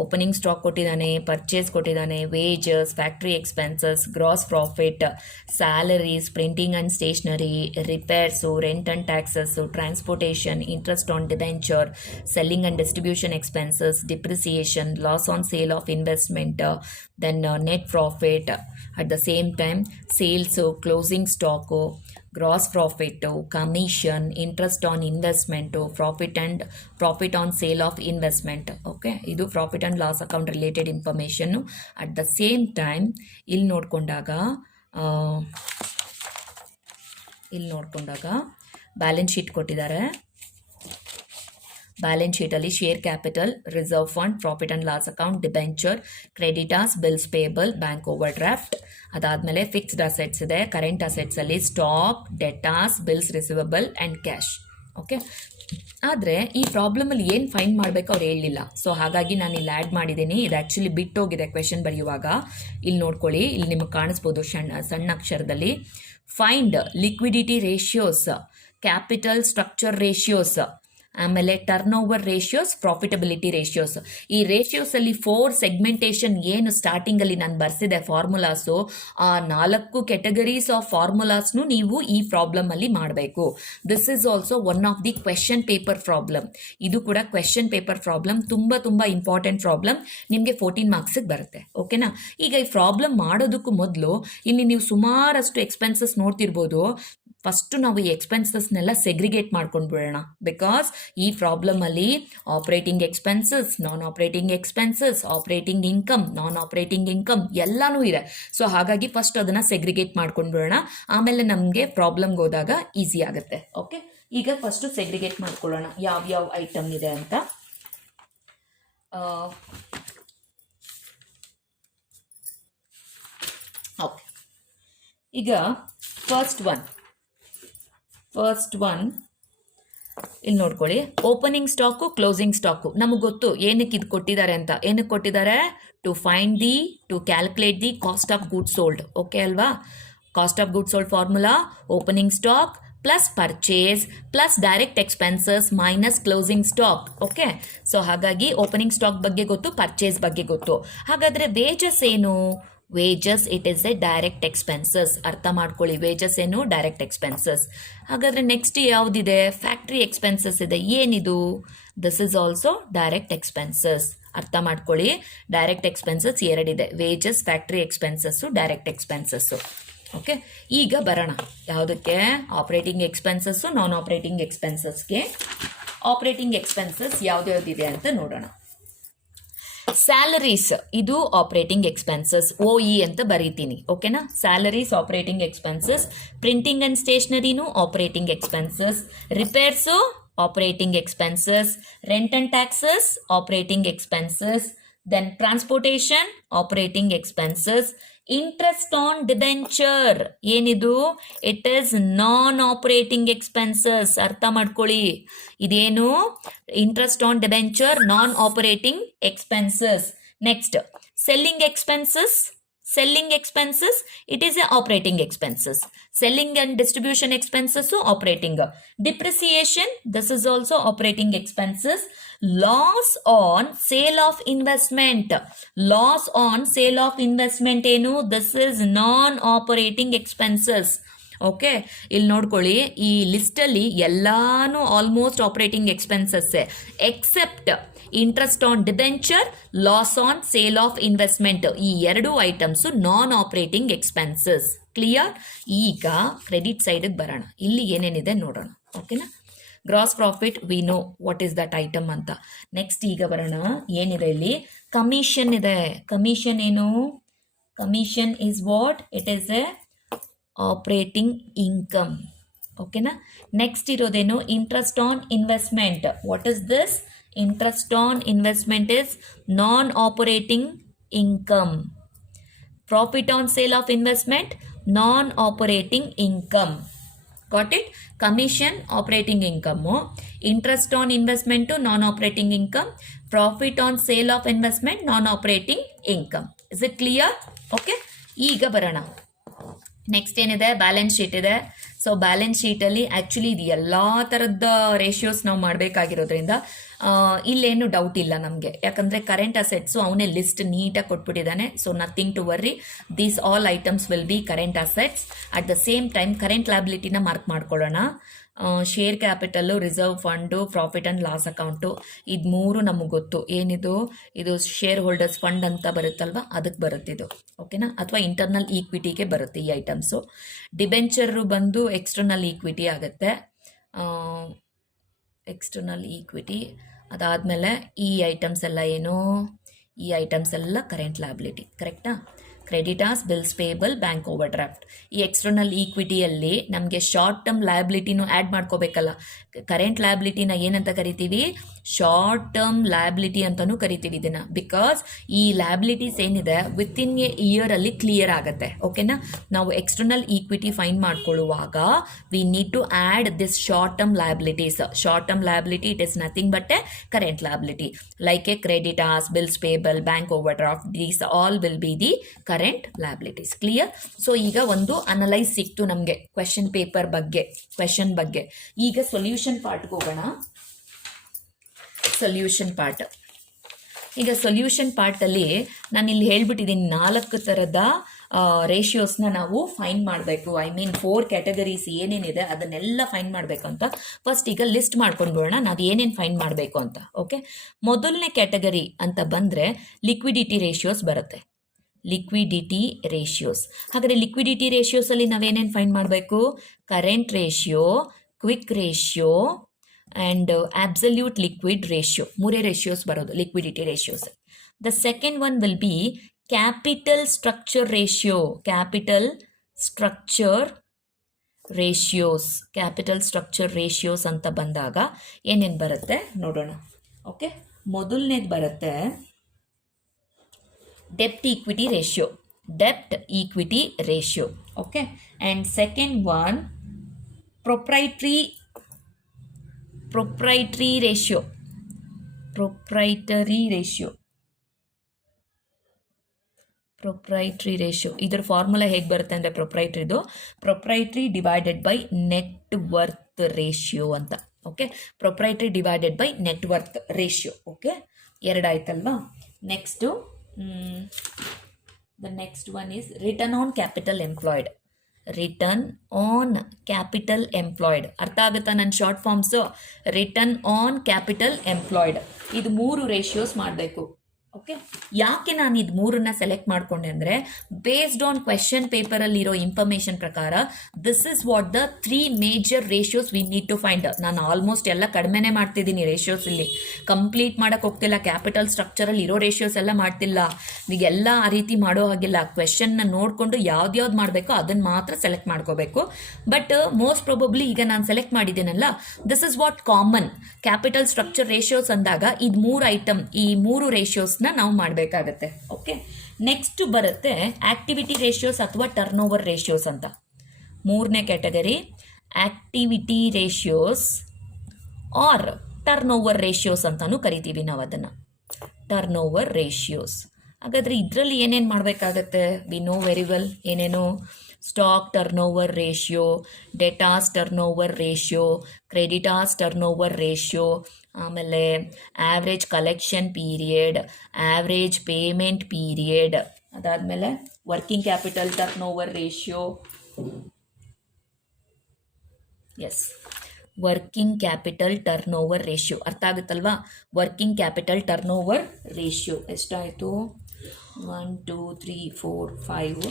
opening stock ಕೊಟ್ಟಿದ್ದಾನೆ, purchase ಕೊಟ್ಟಿದ್ದಾನೆ, wages, factory expenses, gross profit, salaries, printing and stationery, repairs, rent and taxes, transportation, interest on debenture, selling and distribution expenses, depreciation, loss on sale of investment, then net profit, at the same time sales, closing stock, gross profit, commission, interest on investment, profit on sale of investment. Okay, ಇದು profit and loss account related information. At the same time ಇಲ್ಲಿ ನೋಡಿಕೊಂಡಾಗ balance sheet ಕೊಟ್ಟಿದ್ದಾರೆ. Balance ಶೀಟಲ್ಲಿ share capital, reserve fund, profit and loss account, debenture, creditors, bills payable, bank overdraft. ಅದಾದಮೇಲೆ fixed assets ಇದೆ. Current ಅಸೆಟ್ಸಲ್ಲಿ stock, debtors, bills receivable and cash. Okay, ಆದರೆ ಈ ಪ್ರಾಬ್ಲಮಲ್ಲಿ ಏನು find ಮಾಡಬೇಕು ಅವ್ರು ಹೇಳಲಿಲ್ಲ. ಸೊ ಹಾಗಾಗಿ ನಾನು ಇಲ್ಲಿ ಆ್ಯಡ್ ಮಾಡಿದ್ದೀನಿ. ಇದು ಆ್ಯಕ್ಚುಲಿ ಬಿಟ್ಟೋಗಿದೆ ಕ್ವೆಶನ್ ಬರೆಯುವಾಗ. ಇಲ್ಲಿ ನೋಡ್ಕೊಳ್ಳಿ, ಇಲ್ಲಿ ನಿಮಗೆ ಕಾಣಿಸ್ಬೋದು ಸಣ್ಣ ಅಕ್ಷರದಲ್ಲಿ. Find liquidity ratios, capital structure ratios, ಆಮೇಲೆ turn over ratios, profitability ratios. ಈ ರೇಷಿಯೋಸಲ್ಲಿ 4 ಸೆಗ್ಮೆಂಟೇಷನ್ ಏನು ಸ್ಟಾರ್ಟಿಂಗಲ್ಲಿ ನಾನು ಬರ್ಸಿದೆ ಫಾರ್ಮುಲಾಸು, ಆ 4 ಕೆಟಗರೀಸ್ ಆಫ್ ಫಾರ್ಮುಲಾಸ್ನು ನೀವು ಈ ಪ್ರಾಬ್ಲಮಲ್ಲಿ ಮಾಡಬೇಕು. This is also one of the question paper problem. ಇದು ಕೂಡ ಕ್ವೆಶನ್ ಪೇಪರ್ ಪ್ರಾಬ್ಲಮ್, ತುಂಬ ಇಂಪಾರ್ಟೆಂಟ್ ಪ್ರಾಬ್ಲಮ್. ನಿಮಗೆ 14 ಮಾರ್ಕ್ಸಿಗೆ ಬರುತ್ತೆ. ಓಕೆನಾ? ಈಗ ಈ ಪ್ರಾಬ್ಲಮ್ ಮಾಡೋದಕ್ಕೂ ಮೊದಲು ಇಲ್ಲಿ ನೀವು ಸುಮಾರಷ್ಟು ಎಕ್ಸ್ಪೆನ್ಸಸ್ ನೋಡ್ತಿರ್ಬೋದು. ಫಸ್ಟು ನಾವು ಈ ಎಕ್ಸ್ಪೆನ್ಸಸ್ನೆಲ್ಲ ಸೆಗ್ರಿಗೇಟ್ ಮಾಡ್ಕೊಂಡು ಬಿಡೋಣ. ಬಿಕಾಸ್ ಈ ಪ್ರಾಬ್ಲಮಲ್ಲಿ ಆಪ್ರೇಟಿಂಗ್ ಎಕ್ಸ್ಪೆನ್ಸಸ್, ನಾನ್ ಆಪ್ರೇಟಿಂಗ್ ಎಕ್ಸ್ಪೆನ್ಸಸ್, ಆಪ್ರೇಟಿಂಗ್ ಇನ್ಕಮ್, ನಾನ್ ಆಪ್ರೇಟಿಂಗ್ ಇನ್ಕಮ್ ಎಲ್ಲನೂ ಇದೆ. ಸೊ ಹಾಗಾಗಿ ಫಸ್ಟ್ ಅದನ್ನು ಸೆಗ್ರಿಗೇಟ್ ಮಾಡ್ಕೊಂಡು ಬಿಡೋಣ, ಆಮೇಲೆ ನಮಗೆ ಪ್ರಾಬ್ಲಮ್ಗೆ ಹೋದಾಗ ಈಸಿ ಆಗುತ್ತೆ. ಓಕೆ, ಈಗ ಫಸ್ಟು ಸೆಗ್ರಿಗೇಟ್ ಮಾಡ್ಕೊಳ್ಳೋಣ ಯಾವ್ಯಾವ ಐಟಮ್ ಇದೆ ಅಂತ. ಓಕೆ, ಈಗ ಫಸ್ಟ್ ಒನ್ ಇಲ್ಲಿ ನೋಡ್ಕೊಳ್ಳಿ. ಓಪನಿಂಗ್ ಸ್ಟಾಕು, ಕ್ಲೋಸಿಂಗ್ ಸ್ಟಾಕು ನಮಗೆ ಗೊತ್ತು ಏನಕ್ಕೆ ಇದು ಕೊಟ್ಟಿದ್ದಾರೆ ಅಂತ. ಏನಕ್ಕೆ ಕೊಟ್ಟಿದ್ದಾರೆ? To calculate the cost of goods sold. Okay ಅಲ್ವಾ? Cost of goods sold formula opening stock plus purchase plus direct expenses minus closing stock. Okay, so ಹಾಗಾಗಿ ಓಪನಿಂಗ್ ಸ್ಟಾಕ್ ಬಗ್ಗೆ ಗೊತ್ತು, ಪರ್ಚೇಸ್ ಬಗ್ಗೆ ಗೊತ್ತು. ಹಾಗಾದರೆ ವೇಜಸ್ ಏನು? Wages it is a direct expenses. ಅರ್ಥ ಮಾಡ್ಕೊಳ್ಳಿ, ವೇಜಸ್ ಏನು? Direct expenses. ಹಾಗಾದರೆ ನೆಕ್ಸ್ಟ್ ಯಾವುದಿದೆ? ಫ್ಯಾಕ್ಟ್ರಿ ಎಕ್ಸ್ಪೆನ್ಸಸ್ ಇದೆ. ಏನಿದು? This is also direct expenses. ಅರ್ಥ ಮಾಡ್ಕೊಳ್ಳಿ, ಡೈರೆಕ್ಟ್ ಎಕ್ಸ್ಪೆನ್ಸಸ್ ಎರಡಿದೆ, wages, factory expenses, direct expenses. Okay, ಈಗ ಬರೋಣ ಯಾವುದಕ್ಕೆ? ಆಪ್ರೇಟಿಂಗ್ ಎಕ್ಸ್ಪೆನ್ಸಸ್ಸು, ನಾನ್ ಆಪ್ರೇಟಿಂಗ್ ಎಕ್ಸ್ಪೆನ್ಸಸ್ಗೆ. ಆಪ್ರೇಟಿಂಗ್ ಎಕ್ಸ್ಪೆನ್ಸಸ್ ಯಾವ್ದ್ಯಾವ್ದಿದೆ ಅಂತ ನೋಡೋಣ. ಸ್ಯಾಲರೀಸ್ ಇದು ಆಪ್ರೇಟಿಂಗ್ ಎಕ್ಸ್ಪೆನ್ಸಸ್, OE ಅಂತ ಬರೀತೀನಿ. ಓಕೆನಾ? Salaries operating expenses. Printing and ಸ್ಟೇಷನರಿನೂ operating expenses. Repairs operating expenses. Rent and taxes operating expenses. Then transportation operating expenses. Interest on debenture ಏನಿದು? It is non operating expenses. ಅರ್ಥ ಮಾಡ್ಕೊಳ್ಳಿ, ಇದೇನು? Interest on debenture non operating expenses. Next selling expenses. It is a operating expenses. Selling and distribution expenses so operating. Depreciation, this is also operating expenses. Loss on sale of investment. ಏನು? This is non-operating expenses. ಓಕೆ, ಇಲ್ಲಿ ನೋಡ್ಕೊಳ್ಳಿ, ಈ ಲಿಸ್ಟಲ್ಲಿ ಎಲ್ಲಾನು almost operating ಎಕ್ಸ್ಪೆನ್ಸಸ್ಸೇ except interest on debenture, loss on sale of investment. ಈ ಎರಡು items non operating expenses. Clear? ಈಗ ಕ್ರೆಡಿಟ್ ಸೈಡಿಗೆ ಬರೋಣ. ಇಲ್ಲಿ ಏನೇನಿದೆ ನೋಡೋಣ. ಓಕೆನಾ? Gross profit we know what is that item ಅಂತ. ನೆಕ್ಸ್ಟ್ ಈಗ ಬರೋಣ, ಏನಿದೆ ಇಲ್ಲಿ? ಕಮಿಷನ್ ಇದೆ. ಕಮಿಷನ್ ಏನು? Commission is what? It is a operating income. ಓಕೆನಾ? ನೆಕ್ಸ್ಟ್ ಇರೋದೇನು? Interest on investment. What is this? Interest on investment is non-operating income. Profit on sale of investment, non-operating income. Got it? Commission, operating income. Interest on investment to non-operating income. Profit on sale of investment, non-operating income. Is it clear? Okay. ಈಗ ಬರೋಣ. Next ಏನಿದೆ? Balance sheet ಇದೆ. So balance ಶೀಟಲ್ಲಿ actually ಇದು ಎಲ್ಲ ಥರದ ratios ನಾವು ಮಾಡಬೇಕಾಗಿರೋದ್ರಿಂದ ಇಲ್ಲೇನು doubt ಇಲ್ಲ ನಮಗೆ, ಯಾಕಂದರೆ ಕರೆಂಟ್ ಅಸೆಟ್ಸು ಅವನೇ ಲಿಸ್ಟ್ ನೀಟಾಗಿ ಕೊಟ್ಬಿಟ್ಟಿದ್ದಾನೆ. So nothing to worry, these all items will be current assets. At the same time current ಲಯಬಿಲಿಟಿನ ಮಾರ್ಕ್ ಮಾಡ್ಕೊಳ್ಳೋಣ. Share capital, reserve fund, profit and loss account, ಇದು ಮೂರು ನಮಗೆ ಗೊತ್ತು. ಏನಿದು? ಇದು ಶೇರ್ ಹೋಲ್ಡರ್ಸ್ ಫಂಡ್ ಅಂತ ಬರುತ್ತಲ್ವ, ಅದಕ್ಕೆ ಬರುತ್ತೆ ಇದು. ಓಕೆನಾ? ಅಥವಾ ಇಂಟರ್ನಲ್ ಈಕ್ವಿಟಿಗೆ ಬರುತ್ತೆ ಈ ಐಟಮ್ಸು. ಡಿಬೆಂಚರು ಬಂದು ಎಕ್ಸ್ಟರ್ನಲ್ ಈಕ್ವಿಟಿ ಆಗುತ್ತೆ. ಎಕ್ಸ್ಟರ್ನಲ್ ಈಕ್ವಿಟಿ ಅದಾದಮೇಲೆ ಈ ಐಟಮ್ಸ್ ಎಲ್ಲ ಏನು? ಈ ಐಟಮ್ಸ್ ಎಲ್ಲ ಕರೆಂಟ್ ಲಯಬಿಲಿಟಿ. ಕರೆಕ್ಟಾ? Creditors, bills payable, bank over draft. ಈ ಎಕ್ಸ್ಟರ್ನಲ್ ಈಕ್ವಿಟಿಯಲ್ಲಿ ನಮಗೆ ಶಾರ್ಟ್ ಟರ್ಮ್ ಲಯಬಿಲಿಟಿನೂ ಆ್ಯಡ್ ಮಾಡ್ಕೋಬೇಕಲ್ಲ. ಕರೆಂಟ್ ಲಯಬಿಲಿಟಿನ ಏನಂತ ಕರಿತೀವಿ? ಶಾರ್ಟ್ ಟರ್ಮ್ ಲಯಬಿಲಿಟಿ ಅಂತಲೂ ಕರಿತೀವಿ ಇದನ್ನು. ಬಿಕಾಸ್ ಈ ಲಯಬಿಲಿಟೀಸ್ ಏನಿದೆ ವಿತಿನ್ ಎ ಇಯರಲ್ಲಿ ಕ್ಲಿಯರ್ ಆಗುತ್ತೆ. ಓಕೆನಾ? ನಾವು ಎಕ್ಸ್ಟರ್ನಲ್ ಈಕ್ವಿಟಿ ಫೈಂಡ್ ಮಾಡ್ಕೊಳ್ಳುವಾಗ we need to add this short term liabilities. Short term liability it is nothing but a current liability like a creditors, bills payable, bank overdraft. These all will be the current liabilities. Clear? So ಈಗ ಒಂದು analyse ಸಿಕ್ತು ನಮಗೆ question paper ಬಗ್ಗೆ, question ಬಗ್ಗೆ. ಈಗ solution ಪಾರ್ಟ್ಗೆ ಹೋಗೋಣ. Solution part. ಈಗ solution ಪಾರ್ಟಲ್ಲಿ ನಾನು ಇಲ್ಲಿ ಹೇಳ್ಬಿಟ್ಟಿದ್ದೀನಿ 4 ಥರದ ರೇಷಿಯೋಸ್ನ ನಾವು ಫೈಂಡ್ ಮಾಡಬೇಕು. ಐ ಮೀನ್ 4 ಕ್ಯಾಟಗರೀಸ್ ಏನೇನಿದೆ ಅದನ್ನೆಲ್ಲ ಫೈಂಡ್ ಮಾಡಬೇಕು ಅಂತ. ಫಸ್ಟ್ ಈಗ ಲಿಸ್ಟ್ ಮಾಡ್ಕೊಂಡು ಬಿಡೋಣ ನಾವು ಏನೇನು ಫೈಂಡ್ ಮಾಡಬೇಕು ಅಂತ. ಓಕೆ, ಮೊದಲನೇ ಕ್ಯಾಟಗರಿ ಅಂತ ಬಂದರೆ ಲಿಕ್ವಿಡಿಟಿ ರೇಷಿಯೋಸ್ ಬರುತ್ತೆ. Liquidity ratios. ಹಾಗಾದರೆ ಲಿಕ್ವಿಡಿಟಿ ರೇಷಿಯೋಸಲ್ಲಿ ನಾವೇನೇನು ಫೈಂಡ್ ಮಾಡಬೇಕು? Current ratio, quick ratio and absolute liquid ratio. ಮೂರೇ ರೇಷಿಯೋಸ್ ಬರೋದು liquidity ratios. The second one will be capital structure ratio. Capital structure ratios. Capital structure ratios ಅಂತ ಬಂದಾಗ ಏನೇನು ಬರುತ್ತೆ ನೋಡೋಣ. ಓಕೆ, ಮೊದಲನೇದು ಬರುತ್ತೆ ಡೆಪ್ಟ್ equity ratio. ಡೆಪ್ಟ್ equity ratio. Okay, and second one proprietary ratio. Proprietary ratio ಇದರ ಫಾರ್ಮುಲಾ ಹೇಗೆ ಬರುತ್ತೆ ಅಂದರೆ proprietary divided by net worth ratio ಅಂತ. Okay, proprietary divided by net worth ratio. Okay, ಎರಡಾಯ್ತಲ್ವಾ. Next the next one is return on capital employed. Return on capital employed ಅರ್ಥ ಆಗುತ್ತಾ ನನ್ನ short forms? Return on capital employed. ಇದು 3 ratios ಮಾಡಬೇಕು. Okay, ಯಾಕೆ ನಾನು ಇದು 3ನ್ನ ಸೆಲೆಕ್ಟ್ ಮಾಡಿಕೊಂಡೆ ಅಂದರೆ ಬೇಸ್ಡ್ ಆನ್ ಕ್ವೆಶನ್ ಪೇಪರಲ್ಲಿರೋ ಇನ್ಫಾರ್ಮೇಷನ್ ಪ್ರಕಾರ this is what the 3 major ratios we need to find. ನಾನು ಆಲ್ಮೋಸ್ಟ್ ಎಲ್ಲ ಕಡಿಮೆನೇ ಮಾಡ್ತಿದ್ದೀನಿ ರೇಷಿಯೋಸ್. ಇಲ್ಲಿ ಕಂಪ್ಲೀಟ್ ಮಾಡೋಕ್ಕೆ ಹೋಗ್ತಿಲ್ಲ. ಕ್ಯಾಪಿಟಲ್ ಸ್ಟ್ರಕ್ಚರಲ್ಲಿ ಇರೋ ರೇಷಿಯೋಸ್ ಎಲ್ಲ ಮಾಡ್ತಿಲ್ಲ. ಈಗೆಲ್ಲ ಆ ರೀತಿ ಮಾಡೋ ಹಾಗಿಲ್ಲ. ಕ್ವೆಶನ್ನ ನೋಡಿಕೊಂಡು ಯಾವ್ದು ಮಾಡಬೇಕೋ ಅದನ್ನು ಮಾತ್ರ ಸೆಲೆಕ್ಟ್ ಮಾಡ್ಕೋಬೇಕು. ಬಟ್ ಮೋಸ್ಟ್ ಪ್ರೊಬಬ್ಲಿ ಈಗ ನಾನು ಸೆಲೆಕ್ಟ್ ಮಾಡಿದ್ದೀನಲ್ಲ, this is what common. Capital structure ratios ಅಂದಾಗ ಇದು 3 ಐಟಮ್, ಈ 3 ರೇಷಿಯೋಸ್ ನಾವು ಮಾಡಬೇಕಾಗತ್ತೆ. ಓಕೆ, ನೆಕ್ಸ್ಟ್ ಬರುತ್ತೆ ಆಕ್ಟಿವಿಟಿ ರೇಷಿಯೋಸ್ ಅಥವಾ ಟರ್ನ್ ಓವರ್ ರೇಷಿಯೋಸ್ ಅಂತ. 3ನೇ category activity ratios or turn over ratios ಅಂತಾನು ಕರಿತೀವಿ ನಾವು ಅದನ್ನು. Turn over ratios. ಹಾಗಾದರೆ ಇದರಲ್ಲಿ ಏನೇನು ಮಾಡಬೇಕಾಗತ್ತೆ? ವಿ ನೋ ವೆರಿ ವೆಲ್ ಏನೇನು. Stock turn over ratio, debtors turn over ratio, creditors turn over ratio, ಆಮೇಲೆ average collection period, average payment period, ಅದಾದಮೇಲೆ working capital turn over ratio. Yes, working capital turn over ratio ಅರ್ಥ ಆಗುತ್ತಲ್ವಾ? Working capital turn over ratio ಎಷ್ಟಾಯಿತು? 1 2 3 4 5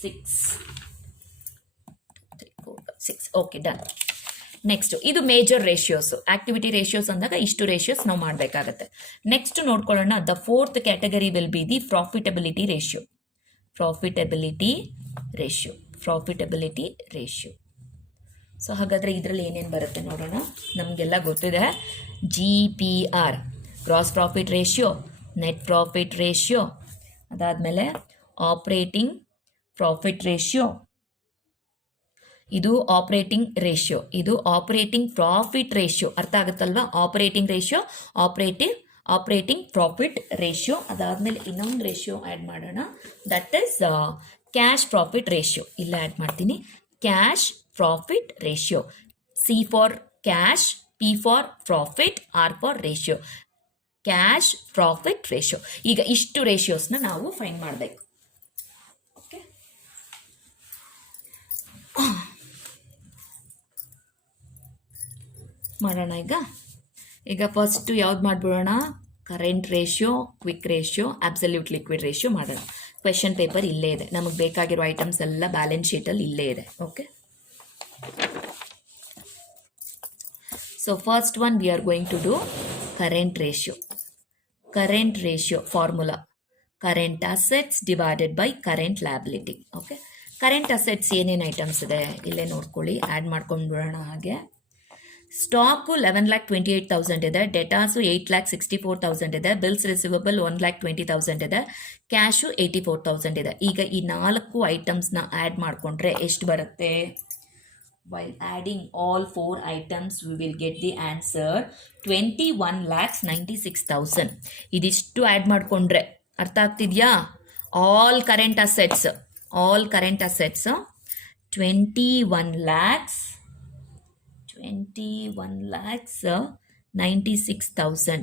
6 3 4 6. Okay, done. Next ಇದು major ratios. Activity ratios ಅಂದಾಗ ಇಷ್ಟು ratios ನಾವು ಮಾಡಬೇಕಾಗತ್ತೆ. ನೆಕ್ಸ್ಟ್ ನೋಡ್ಕೊಳ್ಳೋಣ. The 4th category will be the profitability ratio. Profitability ratio. So ಹಾಗಾದರೆ ಇದರಲ್ಲಿ ಏನೇನು ಬರುತ್ತೆ ನೋಡೋಣ. ನಮಗೆಲ್ಲ ಗೊತ್ತಿದೆ GPR, gross profit ratio, net profit ratio, ಅದಾದಮೇಲೆ ಆಪರೇಟಿಂಗ್ ಪ್ರಾಫಿಟ್ ರೇಷಿಯೋ, ಇದು ಆಪರೇಟಿಂಗ್ ರೇಷಿಯೋ, ಇದು ಆಪರೇಟಿಂಗ್ ಪ್ರಾಫಿಟ್ ರೇಷಿಯೋ. ಅರ್ಥ ಆಗುತ್ತಲ್ವಾ? Operating ratio, operating profit ratio. ಅದಾದಮೇಲೆ ಇನ್ನೊಂದು ರೇಷಿಯೋ ಆ್ಯಡ್ ಮಾಡೋಣ. That is cash profit ratio. ಇಲ್ಲ ಆ್ಯಡ್ ಮಾಡ್ತೀನಿ. Cash profit ratio. C for cash, P for profit, R for ratio. Cash profit ratio. ಈಗ ಇಷ್ಟು ರೇಷಿಯೋಸ್ನ ನಾವು ಫೈಂಡ್ ಮಾಡಬೇಕು. ಓಕೆ, ಮಾಡೋಣ. ಈಗ ಫಸ್ಟು ಯಾವ್ದು ಮಾಡಿಬಿಡೋಣ? Current ratio, quick ratio, absolute liquid ratio ಮಾಡೋಣ. ಕ್ವೆಶನ್ ಪೇಪರ್ ಇಲ್ಲೇ ಇದೆ. ನಮಗೆ ಬೇಕಾಗಿರೋ ಐಟಮ್ಸ್ ಎಲ್ಲ ಬ್ಯಾಲೆನ್ಸ್ ಶೀಟಲ್ಲಿ ಇಲ್ಲೇ ಇದೆ. Okay, so first one we are going to do current ratio. Current ratio formula current assets divided by current liability. Okay, current assets ಏನೇನು ಐಟಮ್ಸ್ ಇದೆ ಇಲ್ಲೇ ನೋಡ್ಕೊಳ್ಳಿ. ಆ್ಯಡ್ ಮಾಡ್ಕೊಂಡು ಬಿಡೋಣ. ಹಾಗೆ ಸ್ಟಾಕು 11,28,000 ಇದೆ, ಡೆಟಾಸು 8,64,000 ಇದೆ, ಬಿಲ್ಸ್ ರಿಸಿವಬಲ್ 1,20,000 ಇದೆ, ಕ್ಯಾಶು 84,000 ಇದೆ. ಈಗ ಈ 4 ಐಟಮ್ಸ್ನ ಆ್ಯಡ್ ಮಾಡಿಕೊಂಡ್ರೆ ಎಷ್ಟು ಬರುತ್ತೆ? While adding all 4 items, we will get the answer 21,96,000. ಇದಿಷ್ಟು ಆ್ಯಡ್ ಮಾಡಿಕೊಂಡ್ರೆ ಅರ್ಥ ಆಗ್ತಿದೆಯಾ? All current assets 21,96,000.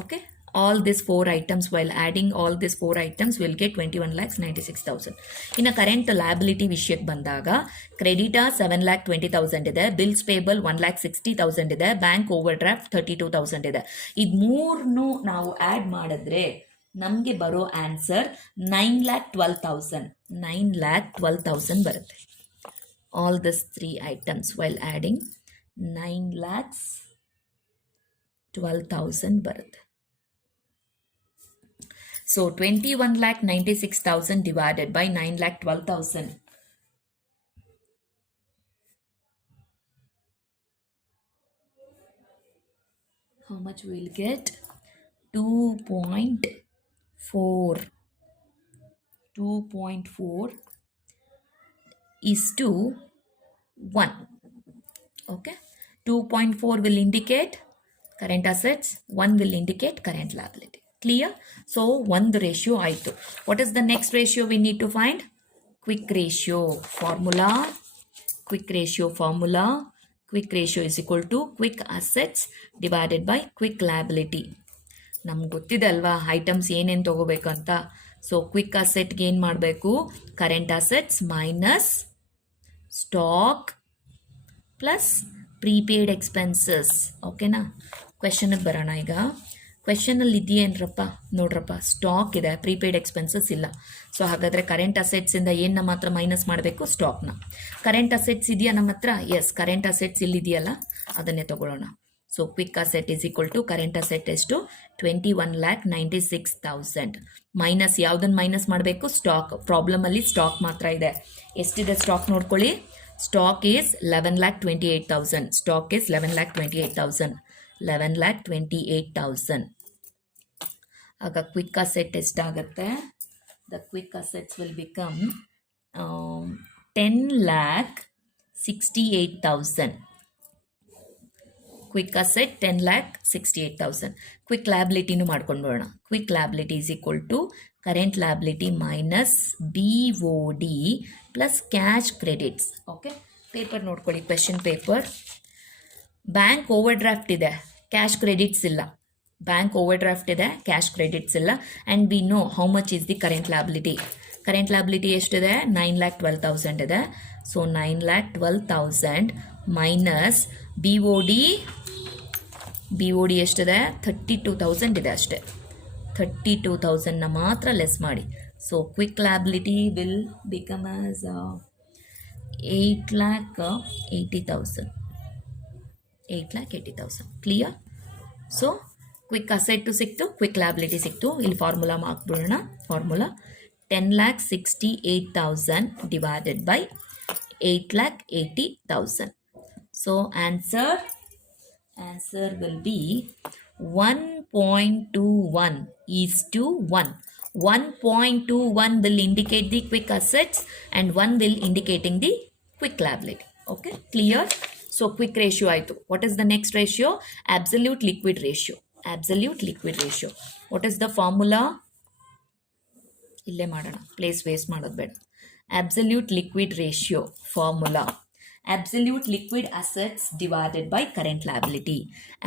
Okay, all these 4 items, while adding all these 4 items, will get 21,96,000. ಇನ್ನು ಕರೆಂಟ್ ಲಯಬಿಲಿಟಿ ವಿಷಯಕ್ಕೆ ಬಂದಾಗ ಕ್ರೆಡಿಟಾ 7,20,000 ಇದೆ, ಬಿಲ್ಸ್ ಪೇಬಲ್ 1,60,000 ಇದೆ, ಬ್ಯಾಂಕ್ ಓವರ್ ಡ್ರಾಫ್ಟ್ 32,000 ಇದೆ. ಇದು 3 ನಾವು ಆ್ಯಡ್ ಮಾಡಿದ್ರೆ ನಮಗೆ ಬರೋ ಆನ್ಸರ್ 9,12,000. 9,12,000 ಬರುತ್ತೆ. All this 3 items while adding 9,12,000 ಬರುತ್ತೆ. So 21,96,000 divided by 9,12,000. How much we will get? 2.4. 2.4 is to 1. Okay. 2.4 will indicate current assets. 1 will indicate current liability. Clear? So, one ratio ಆಯಿತು. What is the next ratio we need to find? Quick ratio formula. Quick ratio formula. Quick ratio is equal to quick assets divided by quick liability. ನಮ್ಗೆ ಗೊತ್ತಿದೆ ಅಲ್ವಾ items ಏನೇನು ತೊಗೋಬೇಕಂತ. So quick ಅಸೆಟ್ಗೆ ಏನು ಮಾಡಬೇಕು? Current assets minus stock plus prepaid expenses. ಓಕೆನಾ? ಕ್ವೆಶನ್ಗೆ ಬರೋಣ ಈಗ. ಕ್ವೆಶನಲ್ಲಿ ಇದೆಯೇನ್ರಪ್ಪ? ನೋಡ್ರಪ್ಪ, ಸ್ಟಾಕ್ ಇದೆ, ಪ್ರೀಪೇಯ್ಡ್ ಎಕ್ಸ್ಪೆನ್ಸಸ್ ಇಲ್ಲ. ಸೊ ಹಾಗಾದರೆ ಕರೆಂಟ್ ಅಸೆಟ್ಸಿಂದ ಏನು ನಮ್ಮ ಹತ್ರ ಮೈನಸ್ ಮಾಡಬೇಕು? ಸ್ಟಾಕ್ನ. ಕರೆಂಟ್ ಅಸೆಟ್ಸ್ ಇದೆಯಾ ನಮ್ಮ ಹತ್ರ? ಎಸ್, ಕರೆಂಟ್ ಅಸೆಟ್ಸ್ ಇಲ್ಲಿದೆಯಲ್ಲ, ಅದನ್ನೇ ತಗೊಳ್ಳೋಣ. So quick asset is equal to current asset ಎಷ್ಟು? 21,96,000 ಮೈನಸ್ ಯಾವುದನ್ನು ಮೈನಸ್ ಮಾಡಬೇಕು? ಸ್ಟಾಕ್. ಪ್ರಾಬ್ಲಮಲ್ಲಿ ಸ್ಟಾಕ್ ಮಾತ್ರ ಇದೆ. ಎಷ್ಟಿದೆ ಸ್ಟಾಕ್ ನೋಡ್ಕೊಳ್ಳಿ. Stock is 11,28,000. Stock is 11,28,000. 11,28,000. ಆಗ ಕ್ವಿಕ್ ಅಸೆಟ್ ಎಷ್ಟಾಗುತ್ತೆ? The quick assets will become 10,68,000. Quick asset 10,68,000. Quick ಲಯಬಿಲಿಟಿನೂ ಮಾಡ್ಕೊಂಡು ಬರೋಣ. Quick liability is equal to current liability minus BOD plus cash credits. Okay, paper ನೋಡ್ಕೊಳ್ಳಿ, question paper. Bank overdraft ಇದೆ, cash credits ಇಲ್ಲ. Bank overdraft ಇದೆ, cash credits ಇಲ್ಲ. And we know how much is the current liability. Current liability ಎಷ್ಟಿದೆ? 9,12,000 ಇದೆ. So 9,12,000 minus BOD ಎಷ್ಟಿದೆ? 32,000 ಇದೆ ಅಷ್ಟೇ. 32,000ನ ಮಾತ್ರ ಲೆಸ್ ಮಾಡಿ. So quick liability will become as 8,80,000. 8,80,000. Clear? So quick asset ಸಿಕ್ತು, ಕ್ವಿಕ್ ಲಯಬಿಲಿಟಿ ಸಿಕ್ತು. ಇಲ್ಲಿ ಫಾರ್ಮುಲಾ ಮಾಡ್ಬಿಡೋಣ. Formula 10,68,000 divided by 8,80,000. So answer will be 1.21 is to 1. 1.21 will indicate the quick assets and 1 will indicating the quick liability. Okay, clear? So quick ratio ಆಯಿತು. What is the next ratio? Absolute liquid ratio. Absolute liquid ratio. What is the formula? ಇಲ್ಲೇ ಮಾಡೋಣ, place waste ಮಾಡೋದು ಬೇಡ. Absolute liquid ratio formula. Absolute liquid assets divided by current liability.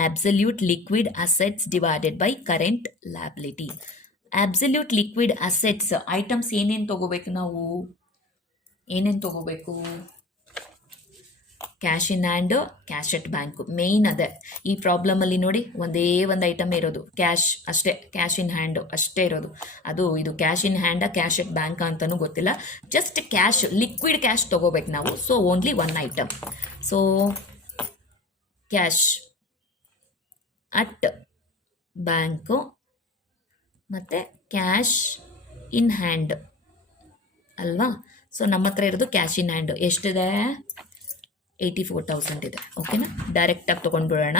Absolute liquid assets divided by current liability. Absolute liquid assets items ಏನೇನು ತಗೋಬೇಕು ನಾವು? ಏನೇನು ತಗೋಬೇಕು? Cash in hand, cash at bank. Main ಅದೇ ಈ ಪ್ರಾಬ್ಲಮಲ್ಲಿ ನೋಡಿ, ಒಂದೇ ಒಂದು ಐಟಮ್ ಇರೋದು ಕ್ಯಾಶ್ ಅಷ್ಟೇ, ಕ್ಯಾಶ್ ಇನ್ ಹ್ಯಾಂಡು ಅಷ್ಟೇ ಇರೋದು. ಅದು ಇದು cash in hand, cash at bank ಅಂತಲೂ ಗೊತ್ತಿಲ್ಲ. ಜಸ್ಟ್ ಕ್ಯಾಶ್, ಲಿಕ್ವಿಡ್ ಕ್ಯಾಶ್ ತೊಗೋಬೇಕು ನಾವು. So only one item. So cash at bank ಮತ್ತು ಕ್ಯಾಶ್ ಇನ್ ಹ್ಯಾಂಡ್ ಅಲ್ವಾ? ಸೊ ನಮ್ಮ ಹತ್ರ ಇರೋದು ಕ್ಯಾಶ್ ಇನ್ ಹ್ಯಾಂಡು. ಎಷ್ಟಿದೆ? 84,000 ಇದೆ. ಓಕೆನಾ? ಡೈರೆಕ್ಟಾಗಿ ತೊಗೊಂಡ್ಬಿಡೋಣ.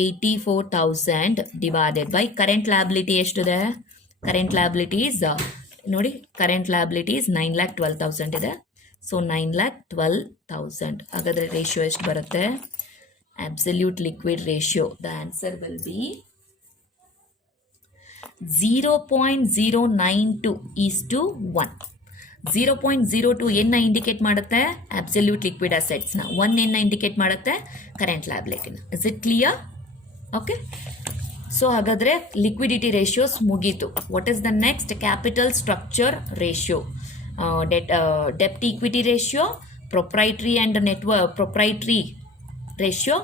84,000 ಡಿವೈಡೆಡ್ ಬೈ ಕರೆಂಟ್ ಲಯಬಿಲಿಟಿ ಎಷ್ಟಿದೆ? ಕರೆಂಟ್ ಲಯಬಿಲಿಟೀಸ್ ನೋಡಿ, ಕರೆಂಟ್ ಲಯಬಿಲಿಟೀಸ್ 9,12,000 ಇದೆ. ಸೊ 9,12,000. ಹಾಗಾದರೆ ರೇಷಿಯೋ ಎಷ್ಟು ಬರುತ್ತೆ? Absolute liquid ratio. The answer will be 0.092 is to 1. 0.02 ಏನ್ನ ಇಂಡಿಕೇಟ್ ಮಾಡುತ್ತೆ? Absolute liquid ಅಸೆಟ್ಸ್ನ. 1 ಏನ್ನ ಇಂಡಿಕೇಟ್ ಮಾಡುತ್ತೆ? Current ಲಯಬಿಲಿಟಿನ. Is it clear? Okay, so ಹಾಗಾದರೆ ಲಿಕ್ವಿಡಿಟಿ ರೇಷಿಯೋಸ್ ಮುಗೀತು. What is the next? Capital structure ratio, ಡೆಪ್ಟ್ equity ratio, proprietary and proprietary ratio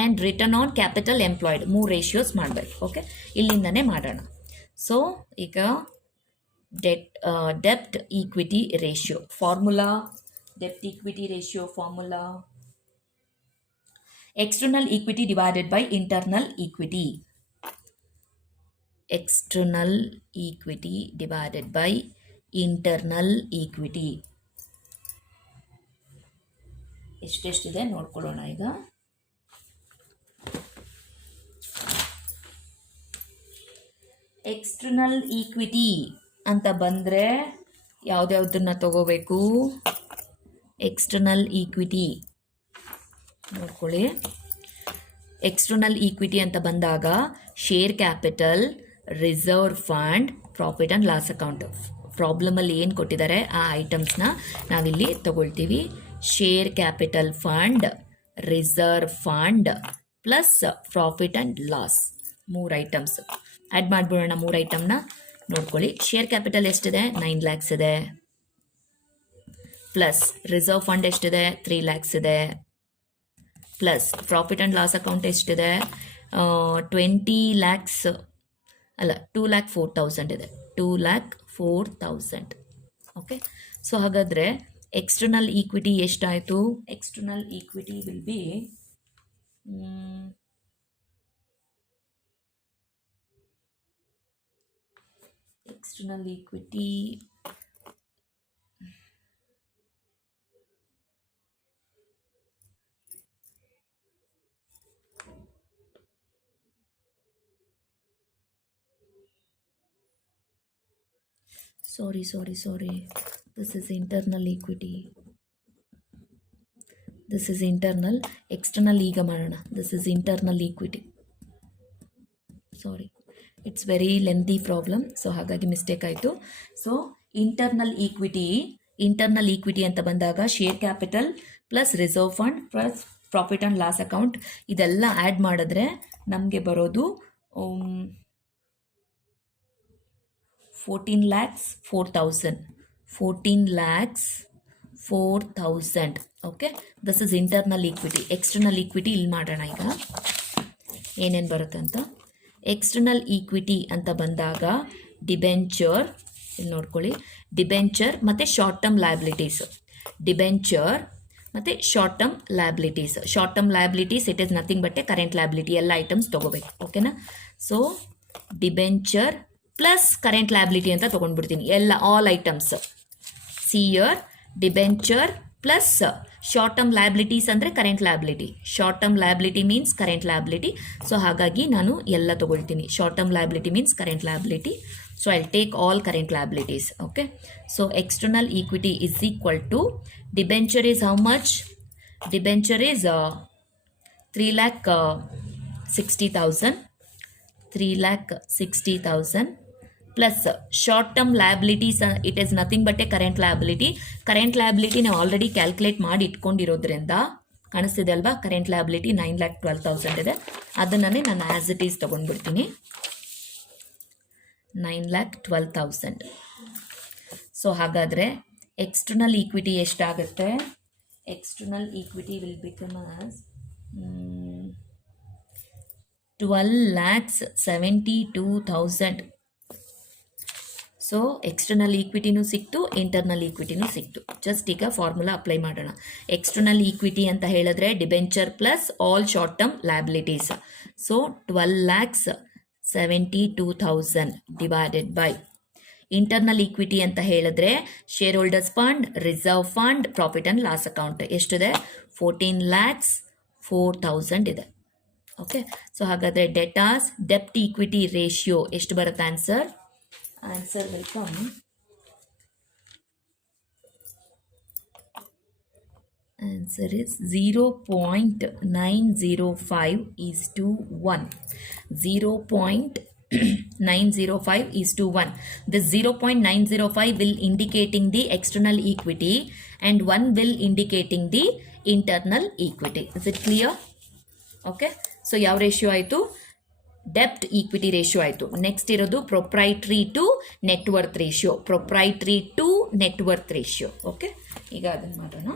and return on capital employed. 3 ratios ಮಾಡಬೇಕು. Okay, ಇಲ್ಲಿಂದನೇ ಮಾಡೋಣ. So ಈಗ ಡೆಪ್ಟ್ equity ratio formula, ಡೆಪ್ಟ್ equity ratio formula external equity divided by internal equity. External equity divided by internal equity. ಎಷ್ಟೆಷ್ಟಿದೆ ನೋಡ್ಕೊಳ್ಳೋಣ ಈಗ. External equity ಅಂತ ಬಂದರೆ ಯಾವುದ್ಯಾವುದನ್ನು ತಗೋಬೇಕು? ಎಕ್ಸ್ಟರ್ನಲ್ ಈಕ್ವಿಟಿ ನೋಡ್ಕೊಳ್ಳಿ. ಎಕ್ಸ್ಟರ್ನಲ್ ಈಕ್ವಿಟಿ ಅಂತ ಬಂದಾಗ share capital, reserve fund, profit and loss account. ಪ್ರಾಬ್ಲಮಲ್ಲಿ ಏನು ಕೊಟ್ಟಿದ್ದಾರೆ ಆ ಐಟಮ್ಸ್ನ ನಾವಿಲ್ಲಿ ತಗೊಳ್ತೀವಿ. Share capital fund, reserve fund plus profit and loss, 3 items add ಮಾಡಿಬಿಡೋಣ. 3 ಐಟಮ್ನ ನೋಡ್ಕೊಳ್ಳಿ. ಶೇರ್ ಕ್ಯಾಪಿಟಲ್ ಎಷ್ಟಿದೆ? 9 lakhs ಇದೆ. ಪ್ಲಸ್ ರಿಸರ್ವ್ ಫಂಡ್ ಎಷ್ಟಿದೆ? 3 lakhs ಇದೆ. Plus profit and loss account ಎಷ್ಟಿದೆ? 20 lakhs ಅಲ್ಲ, 2,04,000 ಇದೆ. 2,04,000. ಓಕೆ, ಸೊ ಹಾಗಾದರೆ ಎಕ್ಸ್ಟರ್ನಲ್ ಈಕ್ವಿಟಿ ಎಷ್ಟಾಯಿತು? External equity will be external equity sorry, this is internal equity, this is internal, external ಈಗ ಮಾಡೋಣ. This is internal equity, sorry, it's very lengthy problem, so ಹಾಗಾಗಿ mistake ಆಯಿತು. So internal equity ಅಂತ ಬಂದಾಗ share capital plus reserve fund plus profit and loss account ಇದೆಲ್ಲ add ಮಾಡಿದ್ರೆ ನಮಗೆ ಬರೋದು 14,04,000. 14,04,000. Okay, this is internal equity. External equity ಇಲ್ಲಿ ಮಾಡೋಣ ಈಗ ಏನೇನು ಬರುತ್ತೆ ಅಂತ. ಎಕ್ಸ್ಟರ್ನಲ್ ಈಕ್ವಿಟಿ ಅಂತ ಬಂದಾಗ ಡಿಬೆಂಚರ್, ಇಲ್ಲಿ ನೋಡ್ಕೊಳ್ಳಿ, ಡಿಬೆಂಚರ್ ಮತ್ತು ಶಾರ್ಟ್ ಟರ್ಮ್ ಲಯಬಿಲಿಟೀಸ್. ಡಿಬೆಂಚರ್ ಮತ್ತು short term liabilities. Short term liabilities it is nothing but a current liability. ಎಲ್ಲ ಐಟಮ್ಸ್ ತೊಗೋಬೇಕು. ಓಕೆನಾ? So debenture plus current liability ಅಂತ ತೊಗೊಂಡ್ಬಿಡ್ತೀನಿ ಎಲ್ಲ, ಆಲ್ ಐಟಮ್ಸ್. ಸಿಯರ್ debenture plus short term liabilities ಅಂದರೆ current liability. Short term liability means current liability. So ಹಾಗಾಗಿ ನಾನು ಎಲ್ಲ ತೊಗೊಳ್ತೀನಿ. Short term liability means current liability. So I take all current liabilities. Okay, so external equity is equal to debenture is how much? Debenture is 3,60,000. 3,60,000 plus short term liabilities it is nothing but a current liability. Current liability ನಾವು already calculate ಮಾಡಿ ಇಟ್ಕೊಂಡಿರೋದ್ರಿಂದ ಕಾಣಿಸ್ತಿದೆ ಅಲ್ವಾ? Current liability 9,12,000 ಇದೆ. ಅದನ್ನೇ ನಾನು as it is ತೊಗೊಂಡ್ಬಿಡ್ತೀನಿ. 9,12,000. So ಹಾಗಾದರೆ ಎಕ್ಸ್ಟರ್ನಲ್ ಈಕ್ವಿಟಿ ಎಷ್ಟಾಗುತ್ತೆ? External equity will become as 12,72,000. So external ಈಕ್ವಿಟಿನೂ ಸಿಕ್ತು, ಇಂಟರ್ನಲ್ ಈಕ್ವಿಟಿನೂ ಸಿಕ್ತು. ಜಸ್ಟ್ ಈಗ ಫಾರ್ಮುಲಾ ಅಪ್ಲೈ ಮಾಡೋಣ. ಎಕ್ಸ್ಟರ್ನಲ್ ಈಕ್ವಿಟಿ ಅಂತ ಹೇಳಿದ್ರೆ debenture plus all short term liabilities. So 12,72,000 divided by internal equity ಅಂತ ಹೇಳಿದ್ರೆ shareholders fund, reserve fund, profit and loss account ಎಷ್ಟಿದೆ? 14,04,000 ಇದೆ. ಓಕೆ, ಸೊ ಹಾಗಾದರೆ ಡೆಪ್ಟ್ ಈಕ್ವಿಟಿ ರೇಷಿಯೋ ಎಷ್ಟು ಬರುತ್ತೆ? Answer will come answer is 0.905:1. 0.905:1. This 0.905 will indicating the external equity and 1 will indicating the internal equity. Is it clear? Okay, so ಯಾವ ratio ಆಯಿತು? ಡೆಪ್ಟ್ equity ratio ಆಯಿತು. Next ಇರೋದು proprietary to net worth ratio. Proprietary to net worth ratio. Okay, ಈಗ ಅದನ್ನು ಮಾಡೋಣ.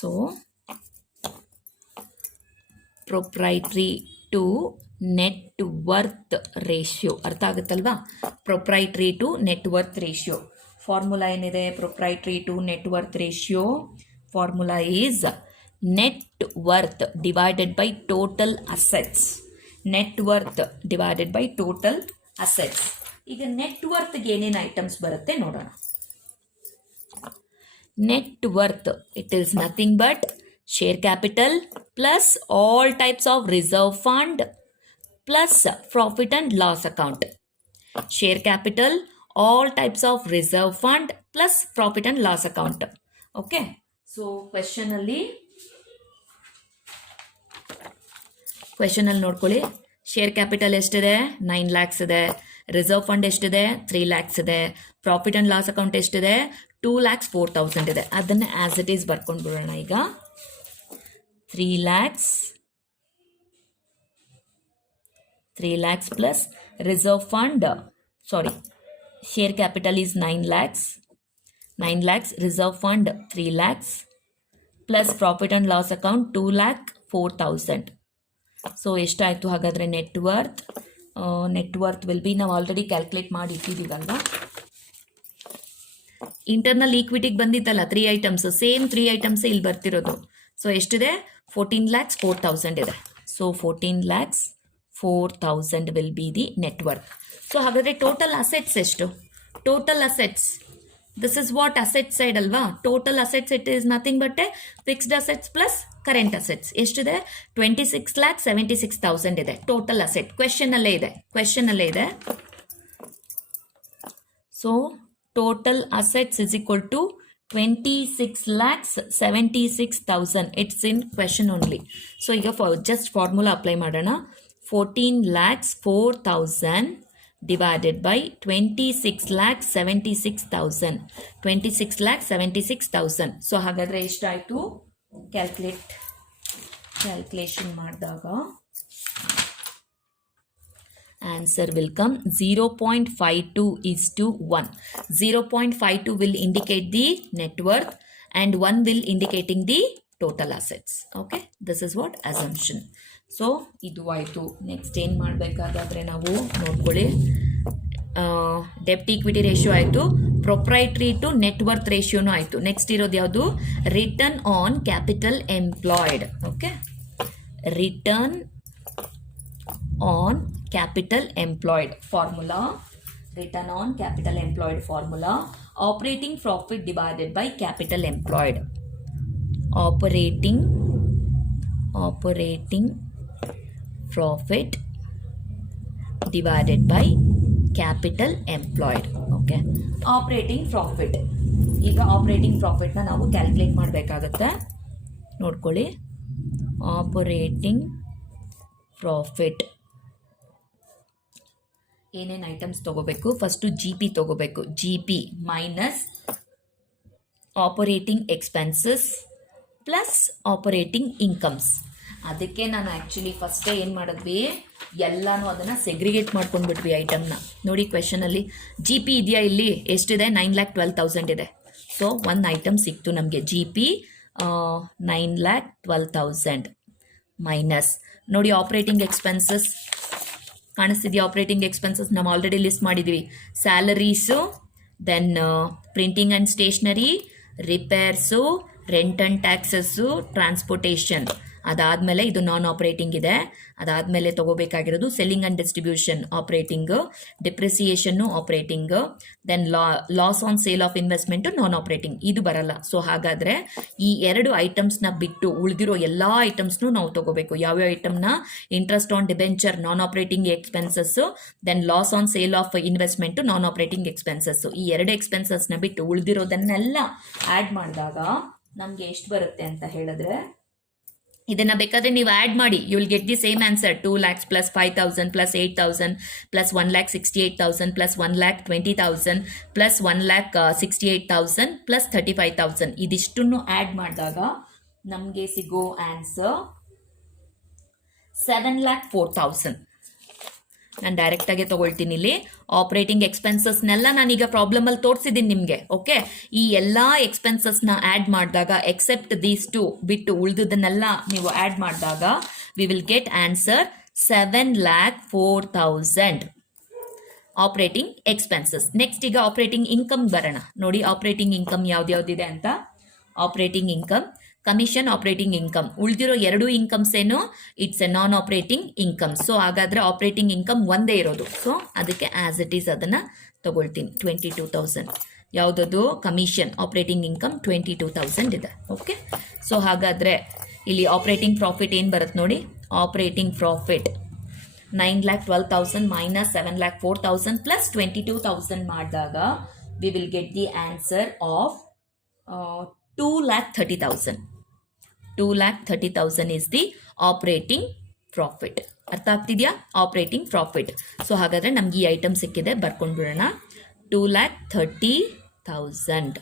So proprietary to net worth ratio ಅರ್ಥ ಆಗುತ್ತಲ್ವಾ? Proprietary to net worth ratio formula ಏನಿದೆ? Proprietary to net worth ratio formula is net worth divided by total assets. Net worth divided by total assets. ಈಗ net ವರ್ತ್ಗೆ ಏನೇನು items ಬರುತ್ತೆ ನೋಡೋಣ. Net worth, it is nothing but share capital plus all types of reserve fund plus profit and loss account. Share capital, all types of reserve fund plus profit and loss account. Okay. So question ಅಲ್ಲಿ ನೋಡ್ಕೊಳ್ಳಿ. Share capital ಎಷ್ಟಿದೆ? 9 lakhs ಇದೆ. Reserve fund ಎಷ್ಟಿದೆ? 3 lakhs ಇದೆ. Profit and loss account ಎಷ್ಟಿದೆ? 2,04,000 ಇದೆ. ಅದನ್ನು as it is ಬರ್ಕೊಂಡು ಬಿಡೋಣ. ಈಗ 3 lakhs plus reserve fund, sorry, share capital is 9 lakhs, reserve fund 3 lakhs plus profit and loss account 2,04,000. So ಎಷ್ಟಾಯಿತು ಹಾಗಾದರೆ ನೆಟ್ ವರ್ತ್ ವಿಲ್ ಬಿ, ನಾವು ಆಲ್ರೆಡಿ ಕ್ಯಾಲ್ಕುಲೇಟ್ ಮಾಡಿ ಇಟ್ಟಿದ್ದೀವಲ್ವಾ. ಇಂಟರ್ನಲ್ ಈಕ್ವಿಟಿಗೆ ಬಂದಿತ್ತಲ್ಲ 3 ಐಟಮ್ಸ್, ಸೇಮ್ 3 ಐಟಮ್ಸ್ ಇಲ್ಲಿ ಬರ್ತಿರೋದು. ಸೊ ಎಷ್ಟಿದೆ? 14,04,000 ಇದೆ. So 14,04,000 will be the net worth. So ಹಾಗಾದರೆ ಟೋಟಲ್ ಅಸೆಟ್ಸ್ ಎಷ್ಟು? Total assets, this is what asset side ಅಲ್ವಾ? Total assets it is nothing but fixed assets plus current assets. ಎಷ್ಟಿದೆ? 26,76,000 ಇದೆ total asset. Question ಅಲ್ಲೇ ಇದೆ. So total assets is equal to 26,76,000. It's in question only. So ಈಗ just formula apply ಮಾಡೋಣ. 14,04,000 divided by 26,76,000. 26,76,000. So ಹಾಗಾದರೆ ಎಷ್ಟಾಯಿತು? Calculation ಮಾಡಿದಾಗ answer will come 0.52 is to 1. 0.52 will indicate the net worth and 1 will indicating the total assets. Okay, this is what assumption. So ಇದು ಆಯಿತು. Next ಏನು ಮಾಡಬೇಕಾದ್ರೆ ನಾವು ನೋಡ್ಕೊಳ್ಳಿ, ಡೆಪ್ಟ್ ಈಕ್ವಿಟಿ ರೇಷಿಯೋ ಆಯಿತು, ಪ್ರೊಪ್ರೈಟ್ರಿ ಟು ನೆಟ್ ವರ್ತ್ ರೇಷಿಯೋನು ಆಯಿತು. ನೆಕ್ಸ್ಟ್ ಇರೋದು ಯಾವುದು? Return on capital employed. Okay, return on capital employed formula, return on capital employed formula, operating profit divided by capital employed. Operating profit divided by capital employed. Okay, operating profit. ಈಗ operating ಪ್ರಾಫಿಟ್ನ ನಾವು calculate ಮಾಡಬೇಕಾಗುತ್ತೆ. ನೋಡ್ಕೊಳ್ಳಿ, operating profit ಏನೇನು items ತೊಗೋಬೇಕು? First G P ತೊಗೋಬೇಕು. G P minus operating expenses plus operating incomes. ಅದಕ್ಕೆ ನಾನು actually ಫಸ್ಟೇ ಏನು ಮಾಡಿದ್ವಿ, ಎಲ್ಲನೂ ಅದನ್ನು ಸೆಗ್ರಿಗೇಟ್ ಮಾಡ್ಕೊಂಡ್ಬಿಟ್ವಿ ಐಟಮ್ನ. ನೋಡಿ ಕ್ವೆಶನಲ್ಲಿ ಜಿ ಪಿ ಇದೆಯಾ? ಇಲ್ಲಿ ಎಷ್ಟಿದೆ? 9,12,000 ಇದೆ. ಸೊ ಒಂದು ಐಟಮ್ ಸಿಕ್ತು ನಮಗೆ, ಜಿ ಪಿ 9,12,000 ಮೈನಸ್ ನೋಡಿ ಆಪರೇಟಿಂಗ್ ಎಕ್ಸ್ಪೆನ್ಸಸ್ ಕಾಣಿಸ್ತಿದೆಯಾ? ಆಪರೇಟಿಂಗ್ ಎಕ್ಸ್ಪೆನ್ಸಸ್ ನಾವು ಆಲ್ರೆಡಿ ಲಿಸ್ಟ್ ಮಾಡಿದ್ವಿ. Salaries, then printing and stationery, repairs, rent and taxes, transportation. ಅದಾದಮೇಲೆ ಇದು ನಾನ್ ಆಪರೇಟಿಂಗ್ ಇದೆ. ಅದಾದಮೇಲೆ ತೊಗೋಬೇಕಾಗಿರೋದು selling and distribution operating, depreciation operating, then loss on sale of investment non operating. ಇದು ಬರಲ್ಲ. ಸೊ ಹಾಗಾದರೆ ಈ 2 ಐಟಮ್ಸ್ನ ಬಿಟ್ಟು ಉಳಿದಿರೋ ಎಲ್ಲ ಐಟಮ್ಸ್ನೂ ನಾವು ತೊಗೋಬೇಕು. ಯಾವ್ಯಾವ ಐಟಮ್ನ? Interest on debenture non operating expenses, then loss on sale of investment non operating expenses. ಈ 2 ಎಕ್ಸ್ಪೆನ್ಸಸ್ನ ಬಿಟ್ಟು ಉಳಿದಿರೋದನ್ನೆಲ್ಲ ಆ್ಯಡ್ ಮಾಡಿದಾಗ ನಮಗೆ ಎಷ್ಟು ಬರುತ್ತೆ ಅಂತ ಹೇಳಿದ್ರೆ, ಇದನ್ನು ಬೇಕಾದರೆ ನೀವು ಆ್ಯಡ್ ಮಾಡಿ, you will get the same answer. 2 lakhs plus 5,000 plus 8,000 plus 1,68,000 plus 1,20,000 plus 1,68,000 plus 35,000. ಇದಿಷ್ಟನ್ನು ಆ್ಯಡ್ ಮಾಡಿದಾಗ ನಮಗೆ ಸಿಗೋ ಆನ್ಸರ್ 7,04,000. ನಾನು ಡೈರೆಕ್ಟಾಗೆ ತೊಗೊಳ್ತೀನಿ ಇಲ್ಲಿ. ಆಪ್ರೇಟಿಂಗ್ ಎಕ್ಸ್ಪೆನ್ಸಸ್ನೆಲ್ಲ ನಾನೀಗ ಪ್ರಾಬ್ಲಮಲ್ಲಿ ತೋರಿಸಿದ್ದೀನಿ ನಿಮಗೆ. ಓಕೆ, ಈ ಎಲ್ಲ ಎಕ್ಸ್ಪೆನ್ಸಸ್ನ ಆ್ಯಡ್ ಮಾಡಿದಾಗ ಎಕ್ಸೆಪ್ಟ್ ದೀಸ್ ಟು ಬಿಟ್ಟು ಉಳಿದುದನ್ನೆಲ್ಲ ನೀವು ಆ್ಯಡ್ ಮಾಡಿದಾಗ we will get answer 7,04,000 operating expenses. Next ಈಗ ಆಪ್ರೇಟಿಂಗ್ ಇನ್ಕಮ್ ಬರೋಣ. ನೋಡಿ ಆಪ್ರೇಟಿಂಗ್ ಇನ್ಕಮ್ ಯಾವ್ದ್ಯಾವ್ದಿದೆ ಅಂತ. Operating income, commission, operating income. ಉಳಿದಿರೋ ಎರಡು ಇನ್ಕಮ್ಸ್ ಏನು, it's A non operating income. So ಹಾಗಾದರೆ ಆಪ್ರೇಟಿಂಗ್ ಇನ್ಕಮ್ ಒಂದೇ ಇರೋದು. ಸೊ ಅದಕ್ಕೆ ಆ್ಯಸ್ ಇಟ್ ಈಸ್ ಅದನ್ನು ತಗೊಳ್ತೀನಿ. 22,000 ಯಾವುದದು ಕಮಿಷನ್. ಆಪ್ರೇಟಿಂಗ್ ಇನ್ಕಮ್ 22,000 ಇದೆ. ಓಕೆ, ಸೊ ಹಾಗಾದರೆ ಇಲ್ಲಿ ಆಪ್ರೇಟಿಂಗ್ ಪ್ರಾಫಿಟ್ ಏನು ಬರುತ್ತೆ ನೋಡಿ. ಆಪ್ರೇಟಿಂಗ್ ಪ್ರಾಫಿಟ್ 9,12,000 ಮೈನಸ್ 7,04,000 ಪ್ಲಸ್ 22,000 ಮಾಡಿದಾಗ we will get the answer of 2,30,000. 2,30,000 is the operating profit. ಅರ್ಥ ಆಗ್ತಿದೆಯಾ? Operating profit. ಸೊ ಹಾಗಾದರೆ ನಮ್ಗೆ ಈ ಐಟಮ್ ಸಿಕ್ಕಿದೆ, ಬರ್ಕೊಂಡು ಬಿಡೋಣ. 2,30,000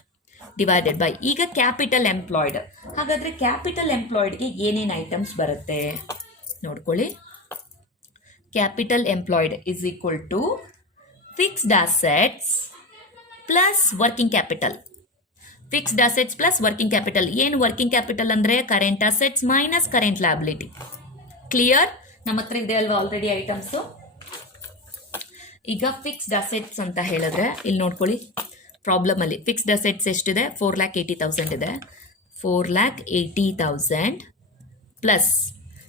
ಡಿವೈಡೆಡ್ ಬೈ ಈಗ ಕ್ಯಾಪಿಟಲ್ ಎಂಪ್ಲಾಯ್ಡ್. ಹಾಗಾದರೆ ಕ್ಯಾಪಿಟಲ್ ಎಂಪ್ಲಾಯ್ಡ್ಗೆ ಏನೇನು ಐಟಮ್ಸ್ ಬರುತ್ತೆ ನೋಡ್ಕೊಳ್ಳಿ. Capital employed is equal to fixed assets plus working capital. Fixed assets plus working capital. ಏನು ವರ್ಕಿಂಗ್ ಕ್ಯಾಪಿಟಲ್ ಅಂದರೆ current assets minus current liability. Clear? ನಮ್ಮ ಹತ್ರ ಇದೆ ಅಲ್ವಾ ಆಲ್ರೆಡಿ ಐಟಮ್ಸು. ಈಗ ಫಿಕ್ಸ್ಡ್ ಅಸೆಟ್ಸ್ ಅಂತ ಹೇಳಿದ್ರೆ ಇಲ್ಲಿ ನೋಡ್ಕೊಳ್ಳಿ ಪ್ರಾಬ್ಲಮಲ್ಲಿ ಫಿಕ್ಸ್ಡ್ ಅಸೆಟ್ಸ್ ಎಷ್ಟಿದೆ, 4,80,000 ಇದೆ. 4,80,000 ಪ್ಲಸ್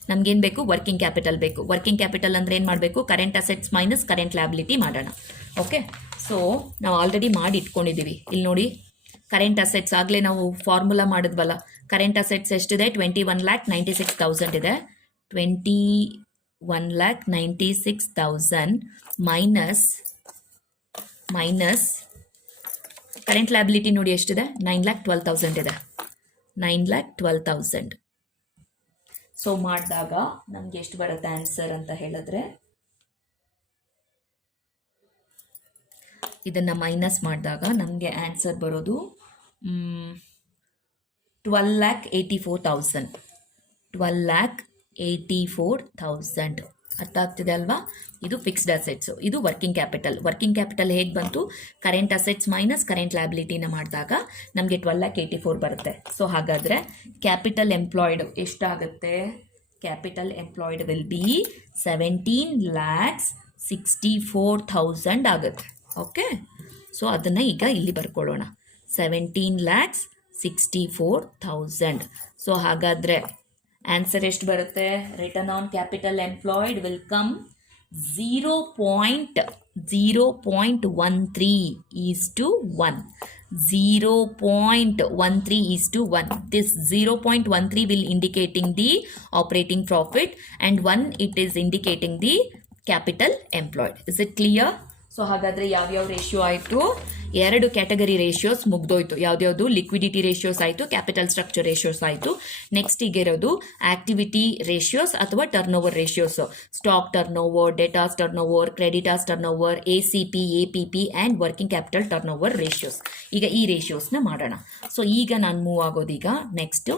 ನಮ್ಗೇನು ಬೇಕು, ವರ್ಕಿಂಗ್ ಕ್ಯಾಪಿಟಲ್ ಬೇಕು. ವರ್ಕಿಂಗ್ ಕ್ಯಾಪಿಟಲ್ ಅಂದರೆ ಏನು ಮಾಡಬೇಕು, current assets minus current liability ಮಾಡೋಣ. ಓಕೆ, ಸೊ ನಾವು ಆಲ್ರೆಡಿ ಮಾಡಿ ಇಟ್ಕೊಂಡಿದ್ದೀವಿ. ಇಲ್ಲಿ ನೋಡಿ ಕರೆಂಟ್ ಅಸೆಟ್ಸ್ ಆಗಲೇ ನಾವು ಫಾರ್ಮುಲಾ ಮಾಡಿದ್ವಲ್ಲ. ಕರೆಂಟ್ ಅಸೆಟ್ಸ್ ಎಷ್ಟಿದೆ, 21,96,000 ಇದೆ. 21,96,000 ಮೈನಸ್ ಕರೆಂಟ್ ಲಯಬಿಲಿಟಿ ನೋಡಿ ಎಷ್ಟಿದೆ, 9,12,000 ಇದೆ. 9,12,000 ಸೊ ಮಾಡಿದಾಗ ನಮ್ಗೆ ಎಷ್ಟು ಬರುತ್ತೆ ಆನ್ಸರ್ ಅಂತ ಹೇಳಿದ್ರೆ, ಇದನ್ನು ಮೈನಸ್ ಮಾಡಿದಾಗ ನಮಗೆ ಆನ್ಸರ್ ಬರೋದು 12,84,000. 12,84,000 ಅರ್ಥ ಆಗ್ತಿದೆ ಅಲ್ವಾ? ಇದು ಫಿಕ್ಸ್ಡ್ ಅಸೆಟ್ಸು, ಇದು ವರ್ಕಿಂಗ್ ಕ್ಯಾಪಿಟಲ್. ವರ್ಕಿಂಗ್ ಕ್ಯಾಪಿಟಲ್ ಹೇಗೆ ಬಂತು, ಕರೆಂಟ್ ಅಸೆಟ್ಸ್ ಮೈನಸ್ ಕರೆಂಟ್ ಲಯಬಿಲಿಟಿನ ಮಾಡಿದಾಗ ನಮಗೆ 12,84,000 ಬರುತ್ತೆ. ಸೊ ಹಾಗಾದರೆ ಕ್ಯಾಪಿಟಲ್ ಎಂಪ್ಲಾಯ್ಡ್ ಎಷ್ಟಾಗುತ್ತೆ, ಕ್ಯಾಪಿಟಲ್ ಎಂಪ್ಲಾಯ್ಡ್ ವಿಲ್ ಬಿ 17,64,000 ಆಗುತ್ತೆ. ಓಕೆ, ಸೊ ಅದನ್ನು ಈಗ ಇಲ್ಲಿ ಬರ್ಕೊಳ್ಳೋಣ. 17,64,000. ಸೊ ಹಾಗಾದರೆ ಆನ್ಸರ್ ಎಷ್ಟು ಬರುತ್ತೆ, return on capital employed will come 0.13:1. 0.13:1. This 0.13 will indicating the operating profit and 1 it is indicating the capital employed. Is it clear? So ಹಾಗಾದರೆ ಯಾವ್ಯಾವ ratio ಆಯಿತು, 2 ಕ್ಯಾಟಗರಿ ರೇಷಿಯೋಸ್ ಮುಗ್ದೋಯ್ತು. ಯಾವ್ದ್ಯಾವುದು, ಲಿಕ್ವಿಡಿಟಿ ರೇಷಿಯೋಸ್ ಆಯಿತು, ಕ್ಯಾಪಿಟಲ್ ಸ್ಟ್ರಕ್ಚರ್ ರೇಷಿಯೋಸ್ ಆಯಿತು. Next ಈಗ ಇರೋದು activity ratios ಅಥವಾ turn over ratios. Stock turn over, debtors turn over, creditors turn over, ACP, APP and working capital turn over ratios. ಈಗ ಈ ರೇಷಿಯೋಸ್ನ ಮಾಡೋಣ. ಸೊ ಈಗ ನಾನು ಮೂವ್ ಆಗೋದೀಗ next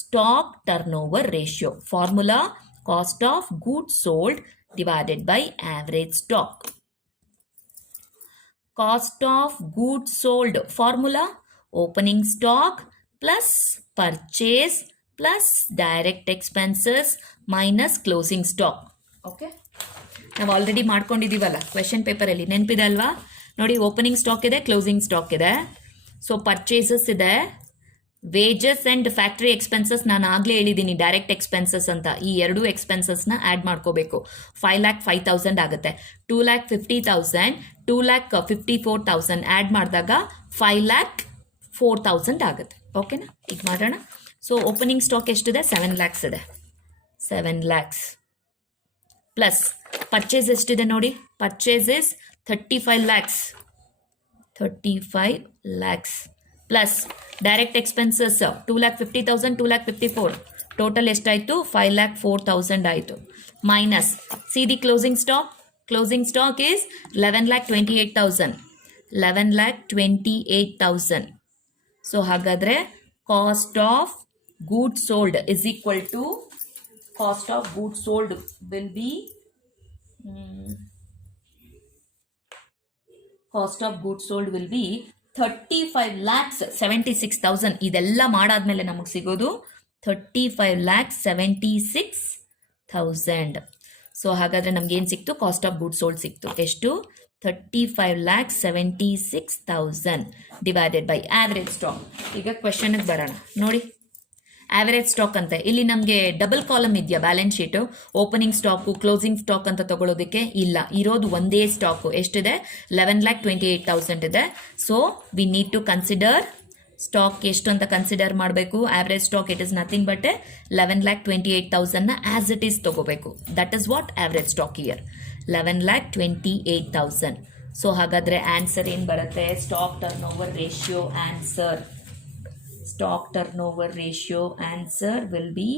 stock turn over ratio. Formula cost of goods sold divided by average stock. Cost of goods sold formula opening stock plus purchase plus direct expenses minus closing stock. Okay, ನಾವು already ಮಾಡ್ಕೊಂಡಿದ್ದೀವಲ್ಲ question ಪೇಪರಲ್ಲಿ, ನೆನಪಿದೆ ಅಲ್ವಾ? ನೋಡಿ opening stock ಇದೆ, closing stock ಇದೆ. So purchases ಇದೆ, wages and factory expenses ನಾನು ಆಗಲೇ ಹೇಳಿದ್ದೀನಿ ಡೈರೆಕ್ಟ್ ಎಕ್ಸ್ಪೆನ್ಸಸ್ ಅಂತ. ಈ ಎರಡೂ ಎಕ್ಸ್ಪೆನ್ಸಸ್ನ ಆ್ಯಡ್ ಮಾಡ್ಕೋಬೇಕು. 5,05,000 ಆಗುತ್ತೆ. 2,50,000, 2,54,000 ಆ್ಯಡ್ ಮಾಡಿದಾಗ 5,04,000 ಆಗುತ್ತೆ. ಓಕೆನಾ? ಈಗ ಮಾಡೋಣ. ಸೊ ಓಪನಿಂಗ್ ಸ್ಟಾಕ್ ಎಷ್ಟಿದೆ, 7 lakhs ಇದೆ. 7 lakhs ಪ್ಲಸ್ ಪರ್ಚೇಸ್ ಎಷ್ಟಿದೆ ನೋಡಿ, purchase is 35 lakhs. 35 lakhs plus direct expenses 2,50,000, 2,54,000 total ಎಷ್ಟಾಯಿತು, 5,04,000 ಆಯಿತು. Minus see the closing stock. Closing stock is 11,28,000. 11,28,000. So ಹಾಗಾದರೆ cost of goods sold is equal to cost of goods sold will be cost of goods sold will be 35,76,000. ಇದೆಲ್ಲ ಮಾಡಾದ್ಮೇಲೆ ನಮಗೆ ಸಿಗೋದು 35,76,000. So ಹಾಗಾದರೆ ನಮ್ಗೇನು ಸಿಕ್ತು? ಕಾಸ್ಟ್ ಆಫ್ ಗೂಡ್ಸ್ ಸೋಲ್ಡ್ ಸಿಕ್ತು. ಎಷ್ಟು? 35,76,000 ಡಿವೈಡೆಡ್ ಬೈ ಆವ್ರೇಜ್ ಸ್ಟಾಕ್. ಈಗ ಕ್ವೆಶನ್ಗೆ ಬರೋಣ ನೋಡಿ. ಆವರೇಜ್ ಸ್ಟಾಕ್ ಅಂತ ಇಲ್ಲಿ ನಮಗೆ ಡಬಲ್ ಕಾಲಮ್ ಇದೆಯಾ balance sheet? Opening stock closing stock ಅಂತ ತಗೊಳ್ಳೋದಕ್ಕೆ ಇಲ್ಲ, ಇರೋದು ಒಂದೇ ಸ್ಟಾಕು. ಎಷ್ಟಿದೆ? 11,28,000 ಇದೆ. So we need to consider stock ಎಷ್ಟು ಅಂತ ಕನ್ಸಿಡರ್ ಮಾಡಬೇಕು. Average stock it is nothing but 11,28,000 as it is ತಗೋಬೇಕು. That is what average stock year 11,28,000. So ಹಾಗಾದರೆ ಆನ್ಸರ್ ಏನು ಬರುತ್ತೆ? Stock turn over ratio answer. Stock turnover ratio answer will be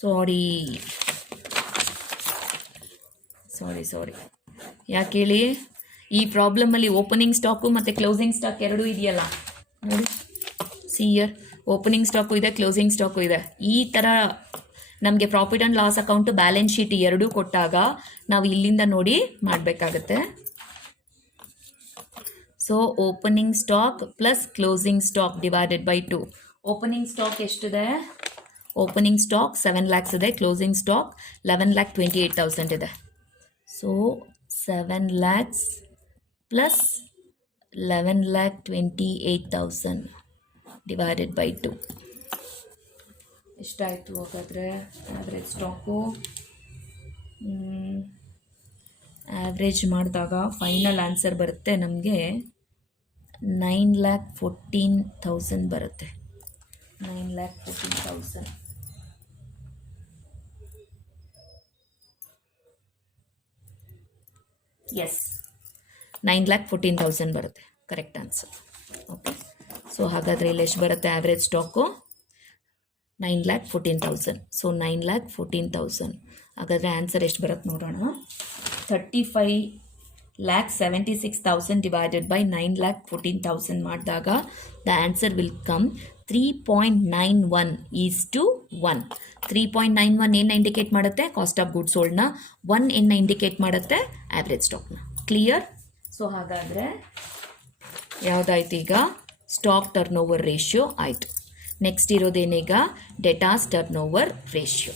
sorry ಯಾಕೆ ಹೇಳಿ, ಈ ಪ್ರಾಬ್ಲಮಲ್ಲಿ ಓಪನಿಂಗ್ ಸ್ಟಾಕು ಮತ್ತು closing stock ಎರಡೂ ಇದೆಯಲ್ಲ ನೋಡಿ. ಸಿ ಇಯರ್ ಓಪನಿಂಗ್ ಸ್ಟಾಕು ಇದೆ, ಕ್ಲೋಸಿಂಗ್ ಸ್ಟಾಕು ಇದೆ. ಈ ಥರ ನಮಗೆ profit and loss account balance sheet ಎರಡೂ ಕೊಟ್ಟಾಗ ನಾವು ಇಲ್ಲಿಂದ ನೋಡಿ ಮಾಡಬೇಕಾಗತ್ತೆ. So opening stock plus closing stock divided by 2. Opening stock ಎಷ್ಟಿದೆ? ಓಪನಿಂಗ್ ಸ್ಟಾಕ್ 7 lakhs ಇದೆ, ಕ್ಲೋಸಿಂಗ್ ಸ್ಟಾಕ್ 11,28,000 ಇದೆ. So 7 lakhs plus 11,28,000 divided by 2 ಎಷ್ಟಾಯಿತು? ಹಾಗಾದರೆ ಆವ್ರೇಜ್ ಸ್ಟಾಕು ಆವ್ರೇಜ್ ಮಾಡಿದಾಗ ಫೈನಲ್ ಆನ್ಸರ್ ಬರುತ್ತೆ ನಮಗೆ 9,14,000 ಬರುತ್ತೆ. 9,14,000. ಎಸ್, 9,14,000 ಬರುತ್ತೆ ಕರೆಕ್ಟ್ ಆನ್ಸರ್. ಓಕೆ, ಸೊ ಹಾಗಾದರೆ ಇಲ್ಲಿ ಎಷ್ಟು ಬರುತ್ತೆ ಆವ್ರೇಜ್ ಸ್ಟಾಕು? 9,14,000. ಸೊ 9,14,000 ಹಾಗಾದರೆ ಆನ್ಸರ್ ಎಷ್ಟು ಬರುತ್ತೆ ನೋಡೋಣ. 35,76,000 ಡಿವೈಡೆಡ್ ಬೈ 9,14,000 ಮಾಡಿದಾಗ ದ ಆನ್ಸರ್ ವಿಲ್ ಕಮ್ 3.91:1. 3.91 ಏನು ಇಂಡಿಕೇಟ್ ಮಾಡುತ್ತೆ? Cost of goods ಸೋಲ್ಡ್ನ. 1 ಏನು ಇಂಡಿಕೇಟ್ ಮಾಡುತ್ತೆ? ಆವ್ರೇಜ್ ಸ್ಟಾಕ್ನ. ಕ್ಲಿಯರ್? ಸೊ ಹಾಗಾದರೆ ಯಾವುದಾಯ್ತು ಈಗ? ಸ್ಟಾಕ್ ಟರ್ನ್ ಓವರ್ ರೇಷಿಯೋ ಆಯಿತು. ನೆಕ್ಸ್ಟ್ ಇರೋದೇನೀಗ? Debtors turn over ratio.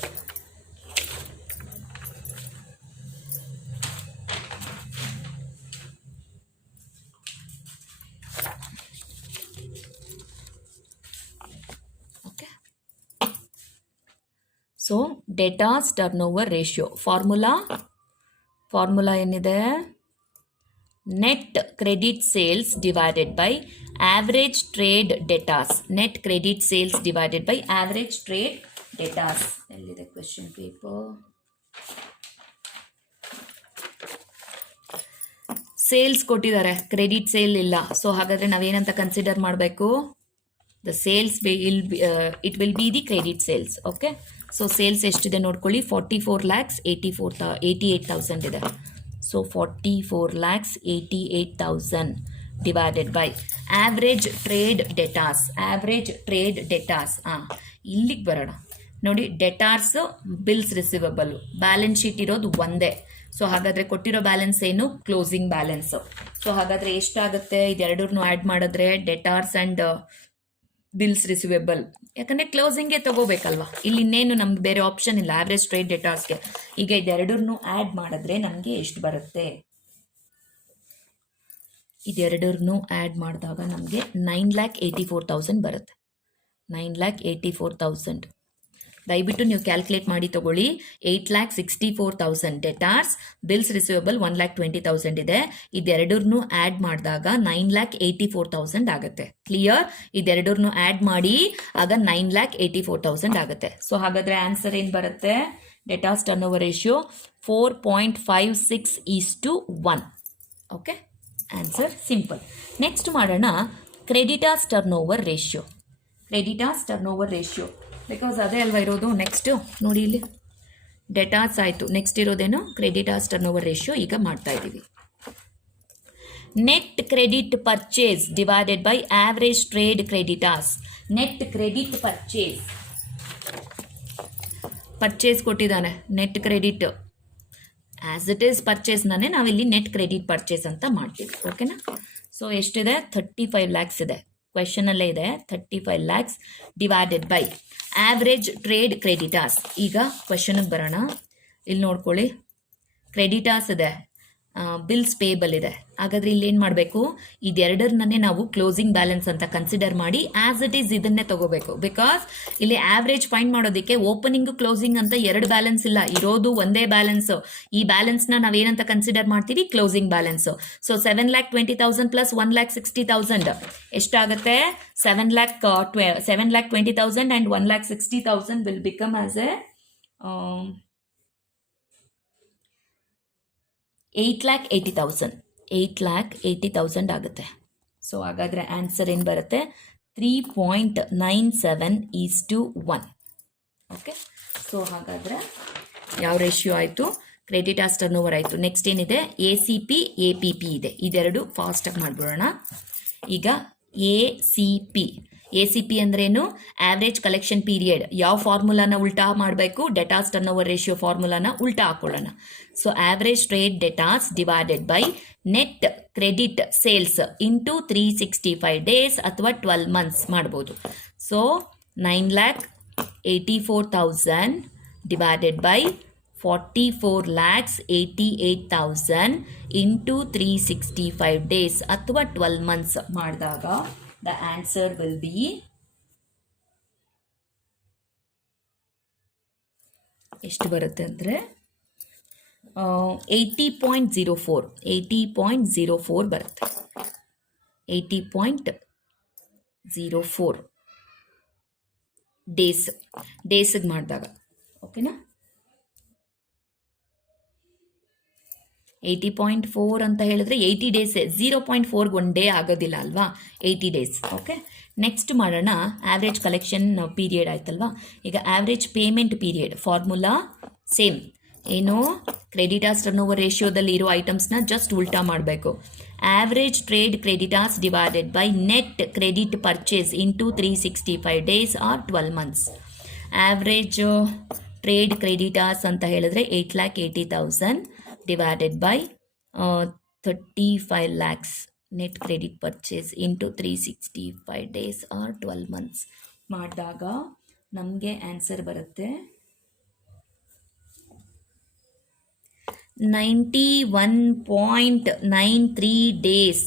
Okay, so debtors turn over ratio formula ಏನಿದೆ? Net credit sales divided by average trade debtors. Net credit sales divided by average trade debtors. ಎಲ್ಲಿದೆ question paper? Sales ಕೊಟ್ಟಿದ್ದಾರೆ, credit sale ಇಲ್ಲ. So ಹಾಗಾದರೆ ನಾವೇನಂತ consider ಮಾಡಬೇಕು? The sales it will be the credit sales. Okay, so sales ಎಷ್ಟಿದೆ ನೋಡ್ಕೊಳ್ಳಿ. 44,88,000 ಇದೆ. So 44,88,000 divided by average trade debtors. Average trade debtors ಇಲ್ಲಿಗೆ ಬರೋಣ ನೋಡಿ. Debtors bills receivable, balance sheet ಇರೋದು ಒಂದೇ. ಸೊ ಹಾಗಾದರೆ ಕೊಟ್ಟಿರೋ ಬ್ಯಾಲೆನ್ಸ್ ಏನು? Closing balance. ಸೊ ಹಾಗಾದರೆ ಎಷ್ಟಾಗುತ್ತೆ? ಇದೆರಡನ್ನೂ ಆ್ಯಡ್ ಮಾಡಿದ್ರೆ ಡೆಟಾರ್ಸ್ ಆ್ಯಂಡ್ ಬಿಲ್ಸ್ ರಿಸೀವೇಬಲ್. ಯಾಕಂದರೆ ಕ್ಲೋಸಿಂಗ್ಗೆ ತಗೋಬೇಕಲ್ವಾ, ಇಲ್ಲಿ ಇನ್ನೇನು ನಮ್ಗೆ ಬೇರೆ ಆಪ್ಷನ್ ಇಲ್ಲ ಆವ್ರೇಜ್ ಟ್ರೇಡ್ ಡೆಟಾರ್ಸ್ಗೆ. ಈಗ ಇದೆರಡನ್ನೂ ಆ್ಯಡ್ ಮಾಡಿದ್ರೆ ನಮಗೆ ಎಷ್ಟು ಬರುತ್ತೆ? ಇದೆರಡನ್ನೂ ಆ್ಯಡ್ ಮಾಡಿದಾಗ ನಮಗೆ 9,84,000 ಬರುತ್ತೆ. 9,84,000 ದಯವಿಟ್ಟು ನೀವು ಕ್ಯಾಲ್ಕುಲೇಟ್ ಮಾಡಿ ತಗೊಳ್ಳಿ. 8,64,000 ಡೆಟಾರ್ಸ್, ಬಿಲ್ಸ್ ರಿಸೀವಬಲ್ 1,20,000 ಇದೆ. ಇದೆರಡನ್ನೂ ಆ್ಯಡ್ ಮಾಡಿದಾಗ 9,84,000 ಆಗುತ್ತೆ. ಕ್ಲಿಯರ್? ಇದೆರಡನ್ನೂ ಆ್ಯಡ್ ಮಾಡಿ ಆಗ 9,84,000 ಆಗುತ್ತೆ. ಸೊ ಹಾಗಾದರೆ ಆನ್ಸರ್ ಏನು ಬರುತ್ತೆ? Debtors turn over ratio 4.56:1. Okay, answer simple. Next ಮಾಡೋಣ creditors turn over ratio. Creditors turn over ratio because ಅದೇ ಅಲ್ವಾ ಇರೋದು. ನೆಕ್ಸ್ಟು ನೋಡಿ, ಇಲ್ಲಿ ಡೆಟಾಸ್ ಆಯಿತು, ನೆಕ್ಸ್ಟ್ ಇರೋದೇನು? ಕ್ರೆಡಿಟಾಸ್ ಟರ್ನ್ ಓವರ್ ರೇಷಿಯೋ ಈಗ ಮಾಡ್ತಾ ಇದ್ದೀವಿ. Net credit purchase divided by average trade creditors. Net credit purchase ಕೊಟ್ಟಿದ್ದಾನೆ, net credit as it is ಪರ್ಚೇಸ್ನೇ ನಾವಿಲ್ಲಿ ನೆಟ್ ಕ್ರೆಡಿಟ್ ಪರ್ಚೇಸ್ ಅಂತ ಮಾಡ್ತೀವಿ. ಓಕೆನಾ? ಸೊ ಎಷ್ಟಿದೆ? 35 lakhs ಇದೆ, ಕ್ವೆಶನಲ್ಲೇ ಇದೆ 35 lakhs divided by average trade creditors. ಈಗ ಕ್ವೆಶನ್ಗೆ ಬರೋಣ. ಇಲ್ಲಿ ನೋಡ್ಕೊಳ್ಳಿ, ಕ್ರೆಡಿಟಾರ್ಸ್ ಇದೆ, ಬಿಲ್ಸ್ ಪೇಬಲ್ ಇದೆ. ಹಾಗಾದ್ರೆ ಇಲ್ಲಿ ಏನು ಮಾಡಬೇಕು? ಇದೆರಡರನ್ನೇ ನಾವು ಕ್ಲೋಸಿಂಗ್ ಬ್ಯಾಲೆನ್ಸ್ ಅಂತ ಕನ್ಸಿಡರ್ ಮಾಡಿ ಆಸ್ ಇಟ್ ಈಸ್ ಇದನ್ನೇ ತಗೋಬೇಕು. ಬಿಕಾಸ್ ಇಲ್ಲಿ ಆವ್ರೇಜ್ ಫೈಂಡ್ ಮಾಡೋದಕ್ಕೆ ಓಪನಿಂಗ್ ಕ್ಲೋಸಿಂಗ್ ಅಂತ ಎರಡು ಬ್ಯಾಲೆನ್ಸ್ ಇಲ್ಲ, ಇರೋದು ಒಂದೇ ಬ್ಯಾಲೆನ್ಸ್. ಈ ಬ್ಯಾಲೆನ್ಸ್ನ ನಾವೇನಂತ ಕನ್ಸಿಡರ್ ಮಾಡ್ತೀವಿ? Closing balance. ಸೊ 7,20,000 ಪ್ಲಸ್ 1,60,000 ಎಷ್ಟಾಗುತ್ತೆ? 7,20,000 and 1,60,000 will become as a 8,80,000. 8,80,000 ಆಗುತ್ತೆ. ಸೊ ಹಾಗಾದರೆ ಆನ್ಸರ್ ಏನು ಬರುತ್ತೆ? 3.97:1. ಓಕೆ, ಸೊ ಹಾಗಾದರೆ ಯಾವ ರೇಷಿಯೋ ಆಯಿತು? ಕ್ರೆಡಿಟಾರ್ಸ್ ಟರ್ನ್ ಓವರ್ ಆಯಿತು. ನೆಕ್ಸ್ಟ್ ಏನಿದೆ? ACP APP ಇದೆ. ಇದೆರಡು ಫಾಸ್ಟಾಗಿ ಮಾಡಿಬಿಡೋಣ. ಈಗ ACP ಅಂದ್ರೇನು? Average collection period. ಯಾವ ಫಾರ್ಮುಲಾನ ಉಲ್ಟಾ ಮಾಡಬೇಕು? ಡೆಟಾಸ್ ಟರ್ನ್ ಓವರ್ ರೇಷಿಯೋ ಫಾರ್ಮುಲಾನ ಉಲ್ಟಾ ಹಾಕೊಳ್ಳೋಣ. So average trade debtors divided by net credit sales into 365 days ಅಥವಾ 12 months ಮಾಡ್ಬೋದು. So 9,84,000 divided by 44,88,000 into 365 days ಅಥವಾ 12 months ಮಾಡಿದಾಗ the answer will be ಎಷ್ಟು ಬರುತ್ತೆ ಅಂದರೆ 80.04 ಬರುತ್ತೆ. 80.04 ಡೇಸ್ಗೆ ಮಾಡಿದಾಗ. ಓಕೆನಾ? 80.4 ಅಂತ ಹೇಳಿದ್ರೆ 80 days. 0.4 1 day ಆಗೋದಿಲ್ಲ ಅಲ್ವಾ? 80 days. ಓಕೆ, ನೆಕ್ಸ್ಟ್ ಮಾಡೋಣ. ಆವ್ರೇಜ್ ಕಲೆಕ್ಷನ್ ಪೀರಿಯಡ್ ಆಯ್ತಲ್ವಾ? ಈಗ average payment period formula same. ಏನು? ಕ್ರೆಡಿಟಾರ್ಸ್ ಟರ್ನ್ ಓವರ್ ರೇಷಿಯೋದಲ್ಲಿ ಇರೋ ಐಟಮ್ಸ್ನ ಜಸ್ಟ್ ಉಲ್ಟಾ ಮಾಡಬೇಕು. Average trade creditors divided by net credit purchase into 365 days or 12 months. Average trade creditors ಅಂತ ಹೇಳಿದ್ರೆ 8,80,000 divided by 35 lakhs net credit purchase into 365 days or 12 months ಮಾಡಿದಾಗ ನಮಗೆ ಆನ್ಸರ್ ಬರುತ್ತೆ 91.93 days.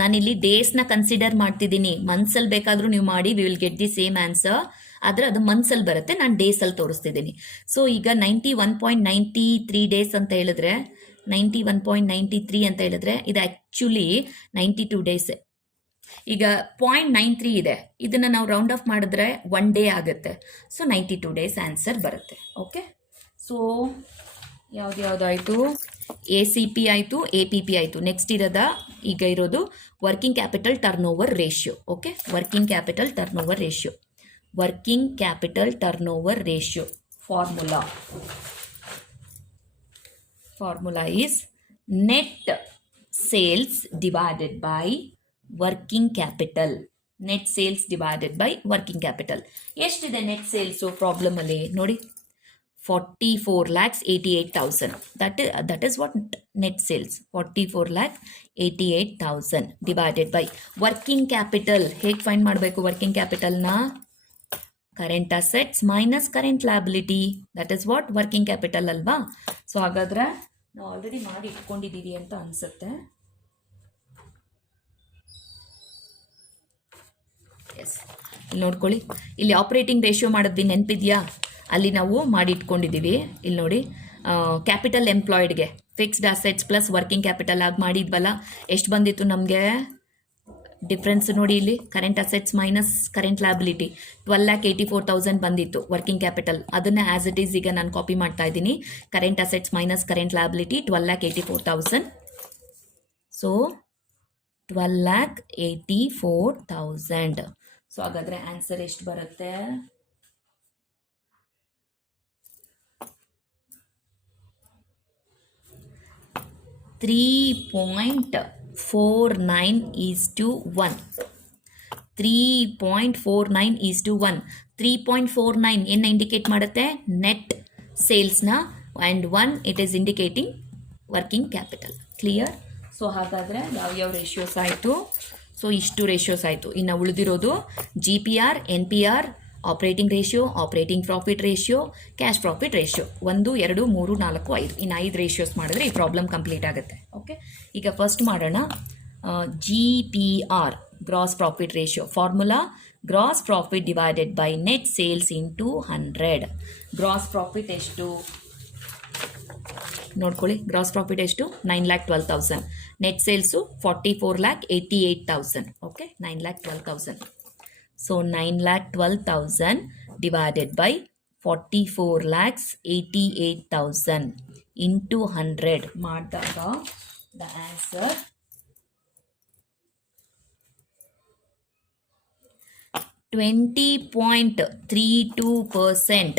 ನಾನಿಲ್ಲಿ ಡೇಸ್ನ ಕನ್ಸಿಡರ್ ಮಾಡ್ತಿದ್ದೀನಿ. ಮಂತ್ಸಲ್ಲಿ ಬೇಕಾದರೂ ನೀವು ಮಾಡಿ, we will get the same answer. ಆದರೆ ಅದು ಮಂತ್ಸಲ್ಲಿ ಬರುತ್ತೆ, ನಾನು ಡೇಸಲ್ಲಿ ತೋರಿಸ್ತಿದ್ದೀನಿ. ಸೊ ಈಗ 91.93 days ಅಂತ ಹೇಳಿದ್ರೆ 91.93 ಅಂತ ಹೇಳಿದ್ರೆ ಇದು ಆ್ಯಕ್ಚುಲಿ 92 days. ಈಗ 0.93 ಇದೆ, ಇದನ್ನು ನಾವು ರೌಂಡ್ ಆಫ್ ಮಾಡಿದ್ರೆ 1 day ಆಗುತ್ತೆ. ಸೊ 92 days ಆನ್ಸರ್ ಬರುತ್ತೆ. ಓಕೆ, ಸೊ ಯಾವ್ದಾಯಿತು? ACP ಆಯಿತು, APP ಆಯಿತು. ನೆಕ್ಸ್ಟ್ ಈಗ ಇರೋದು working capital turn over ratio. Okay, working capital turn over ratio. Working capital turn over ratio formula is net sales divided by working capital. Net sales divided by working capital. ಎಷ್ಟಿದೆ net sales ಪ್ರಾಬ್ಲಮಲ್ಲಿ ನೋಡಿ? 44,88,000. That is what net sales. 44,88,000 divided by working capital. ಹೇಗೆ find ಮಾಡಬೇಕು working ಕ್ಯಾಪಿಟಲ್ನ? Current assets minus current liability. That is what working capital ಅಲ್ವಾ? So ಹಾಗಾದ್ರೆ ನಾವು already ಮಾಡಿ ಇಟ್ಕೊಂಡಿದ್ದೀವಿ ಅಂತ ಅನಿಸುತ್ತೆ. ಎಸ್, ಇಲ್ಲಿ ನೋಡ್ಕೊಳ್ಳಿ, ಇಲ್ಲಿ ಆಪರೇಟಿಂಗ್ ರೇಷಿಯೋ ಮಾಡಿದ್ವಿ, ನೆನಪಿದೆಯಾ? ಅಲ್ಲಿ ನಾವು ಮಾಡಿ ಇಟ್ಕೊಂಡಿದ್ದೀವಿ. ಇಲ್ಲಿ ನೋಡಿ, ಕ್ಯಾಪಿಟಲ್ ಎಂಪ್ಲಾಯ್ಡ್ಗೆ fixed assets plus working capital ಆಗಿ ಮಾಡಿದ್ವಲ್ಲ, ಎಷ್ಟು ಬಂದಿತ್ತು ನಮಗೆ ಡಿಫ್ರೆನ್ಸ್ ನೋಡಿ. ಇಲ್ಲಿ current assets minus current liability 12,84,000 ಬಂದಿತ್ತು ವರ್ಕಿಂಗ್ ಕ್ಯಾಪಿಟಲ್. ಅದನ್ನು ಆಸ್ ಇಟ್ ಈಸ್ ಈಗ ನಾನು ಕಾಪಿ ಮಾಡ್ತಾ ಇದ್ದೀನಿ. Current assets minus current liability 12,84,000. So 12,84,000. So ಹಾಗಾದರೆ ಆನ್ಸರ್ ಎಷ್ಟು ಬರುತ್ತೆ? 3.97 3.49:1. 3.49:1. 3.49 ಏನು ಇಂಡಿಕೇಟ್ ಮಾಡುತ್ತೆ? ನೆಟ್ ಸೇಲ್ಸ್ನ. And 1 it is indicating working capital. Clear? So ಹಾಗಾದರೆ ಯಾವ್ಯಾವ ರೇಷಿಯೋಸ್ ಆಯಿತು? ಸೊ ಇಷ್ಟು ರೇಷಿಯೋಸ್ ಆಯಿತು. ಇನ್ನು ಉಳಿದಿರೋದು GPR, NPR, operating ratio, operating profit ratio, cash profit ratio. 1, 2, 3, 4, 5. ಇನ್ನು 5 ರೇಷಿಯೋಸ್ ಮಾಡಿದ್ರೆ ಈ ಪ್ರಾಬ್ಲಮ್ ಕಂಪ್ಲೀಟ್ ಆಗುತ್ತೆ. ಓಕೆ, ಈಗ ಫಸ್ಟ್ ಮಾಡೋಣ. GPR, gross profit ratio. Formula gross profit divided by net sales into 100. Gross profit ಎಷ್ಟು ನೋಡ್ಕೊಳ್ಳಿ. ಗ್ರಾಸ್ ಪ್ರಾಫಿಟ್ ಎಷ್ಟು? 9,12,000. Net sales 44,88,000. Okay, 9,12,000. So 9,12,000 divided by 44,88,000 into 100 ಮಾಡಿದಾಗ the answer 20.32%.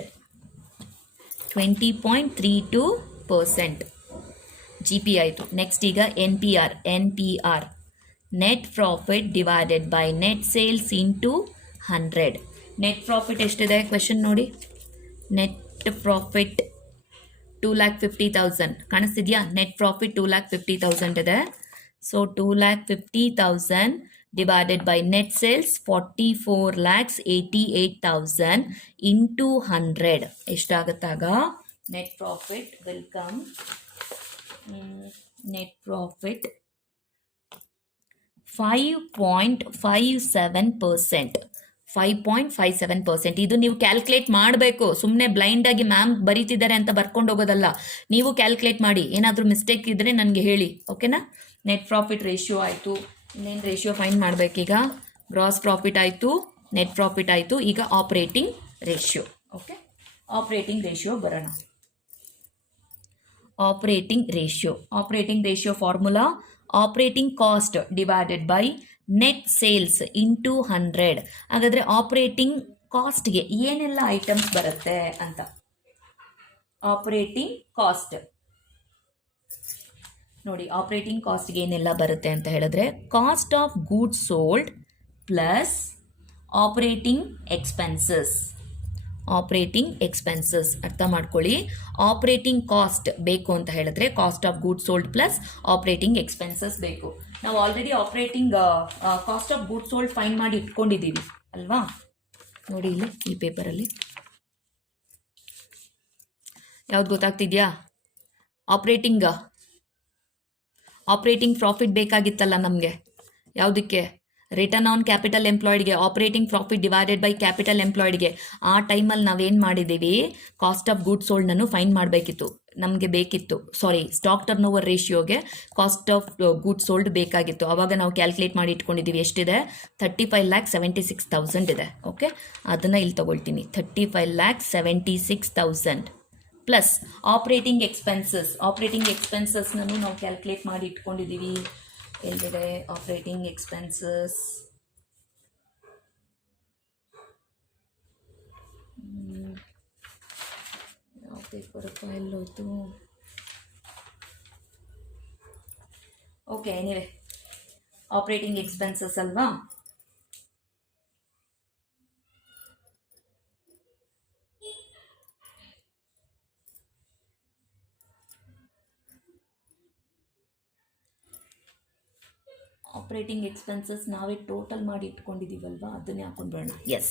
20.32% GP ಆಯಿತು. ನೆಕ್ಸ್ಟ್ ಈಗ NPR. Net profit divided by net sales into 100. Net profit ಎಷ್ಟಿದೆ question ನೋಡಿ. Net profit 2,50,000 ಕಾಣಿಸ್ತಿದ್ಯಾ? Net profit 2,50,000 ಇದೆ. So 2,50,000 divided by net sales 44,88,000 into 100 ಎಷ್ಟಾಗುತ್ತಾಗ net profit will come. Net profit 5.57%. 5.57%. ಇದು ನೀವು calculate ಮಾಡಬೇಕು. ಸುಮ್ಮನೆ ಬ್ಲೈಂಡ್ ಆಗಿ ಮ್ಯಾಮ್ ಬರೀತಿದ್ದಾರೆ ಅಂತ ಬರ್ಕೊಂಡು ಹೋಗೋದಲ್ಲ. ನೀವು ಕ್ಯಾಲ್ಕುಲೇಟ್ ಮಾಡಿ. ಏನಾದರೂ ಮಿಸ್ಟೇಕ್ ಇದ್ದರೆ ನನಗೆ ಹೇಳಿ. ಓಕೆನಾ? ನೆಟ್ ಪ್ರಾಫಿಟ್ ರೇಷಿಯೋ ಆಯಿತು. ಇನ್ನೇನು ರೇಷಿಯೋ ಫೈಂಡ್ ಮಾಡಬೇಕೀಗ? ಗ್ರಾಸ್ ಪ್ರಾಫಿಟ್ ಆಯಿತು, ನೆಟ್ ಪ್ರಾಫಿಟ್ ಆಯಿತು. ಈಗ operating ratio. Okay, operating ratio ಬರೋಣ. Operating ratio formula operating cost divided by net sales into 100. ಹಾಗಾದರೆ ಆಪ್ರೇಟಿಂಗ್ ಕಾಸ್ಟ್ಗೆ ಏನೆಲ್ಲ ಐಟಮ್ಸ್ ಬರುತ್ತೆ ಅಂತ. ಆಪ್ರೇಟಿಂಗ್ ಕಾಸ್ಟ್ ನೋಡಿ. ಆಪ್ರೇಟಿಂಗ್ ಕಾಸ್ಟ್ಗೆ ಏನೆಲ್ಲ ಬರುತ್ತೆ ಅಂತ ಹೇಳಿದ್ರೆ cost of goods sold plus operating expenses. ಅರ್ಥ ಮಾಡ್ಕೊಳ್ಳಿ. ಆಪ್ರೇಟಿಂಗ್ ಕಾಸ್ಟ್ ಬೇಕು ಅಂತ ಹೇಳಿದ್ರೆ cost of goods sold plus operating expenses ಬೇಕು. ನಾವು already operating cost of goods sold find ಮಾಡಿ ಇಟ್ಕೊಂಡಿದ್ದೀವಿ ಅಲ್ವಾ? ನೋಡಿ ಇಲ್ಲಿ ಈ ಪೇಪರಲ್ಲಿ ಯಾವ್ದು ಗೊತ್ತಾಗ್ತಿದ್ಯಾ? ಆಪ್ರೇಟಿಂಗ್ ಪ್ರಾಫಿಟ್ ಬೇಕಾಗಿತ್ತಲ್ಲ ನಮಗೆ. ಯಾವುದಕ್ಕೆ? ರಿಟರ್ನ್ ಆನ್ ಕ್ಯಾಪಿಟಲ್ ಎಂಪ್ಲಾಯ್ಡ್ಗೆ. Operating profit divided by capital ಎಂಪ್ಲಾಯ್ಡ್ಗೆ. ಆ ಟೈಮಲ್ಲಿ ನಾವೇನು ಮಾಡಿದ್ದೀವಿ? ಕಾಸ್ಟ್ ಆಫ್ ಗೂಡ್ಸ್ ಸೋಲ್ಡ್ನನ್ನು ಫೈಂಡ್ ಮಾಡಬೇಕಿತ್ತು. ನಮಗೆ ಬೇಕಿತ್ತು, ಸ್ಟಾಕ್ ಟರ್ನ್ ಓವರ್ ರೇಷಿಯೋಗೆ ಕಾಸ್ಟ್ ಆಫ್ ಗೂಡ್ಸ್ ಸೋಲ್ಡ್ ಬೇಕಾಗಿತ್ತು. ಆವಾಗ ನಾವು ಕ್ಯಾಲ್ಕುಲೇಟ್ ಮಾಡಿ ಇಟ್ಕೊಂಡಿದ್ದೀವಿ. ಎಷ್ಟಿದೆ? 35,76,000 ಇದೆ. ಓಕೆ, ಅದನ್ನು ಇಲ್ಲಿ ತಗೊಳ್ತೀನಿ. 35,76,000 ಪ್ಲಸ್ ಆಪ್ರೇಟಿಂಗ್ ಎಕ್ಸ್ಪೆನ್ಸಸ್ನೂ ನಾವು ಕ್ಯಾಲ್ಕುಲೇಟ್ ಮಾಡಿ ಇಟ್ಕೊಂಡಿದ್ದೀವಿ. ಎಲ್ಲಿದೆ ಆಪ್ರೇಟಿಂಗ್ ಎಕ್ಸ್ಪೆನ್ಸಸ್? ಯಾವ ಪೇಪರ್ ಫೈಲ್ ಹೋಯ್ತು? ಓಕೆ, ಎನಿವೆ ಆಪ್ರೇಟಿಂಗ್ ಎಕ್ಸ್ಪೆನ್ಸಸ್ ಅಲ್ವಾ? ಆಪ್ರೇಟಿಂಗ್ ಎಕ್ಸ್ಪೆನ್ಸಸ್ ನಾವೇ ಟೋಟಲ್ ಮಾಡಿ ಇಟ್ಕೊಂಡಿದ್ದೀವಲ್ವಾ, ಅದನ್ನೇ ಹಾಕೊಂಡ್ಬಿಡೋಣ. ಎಸ್,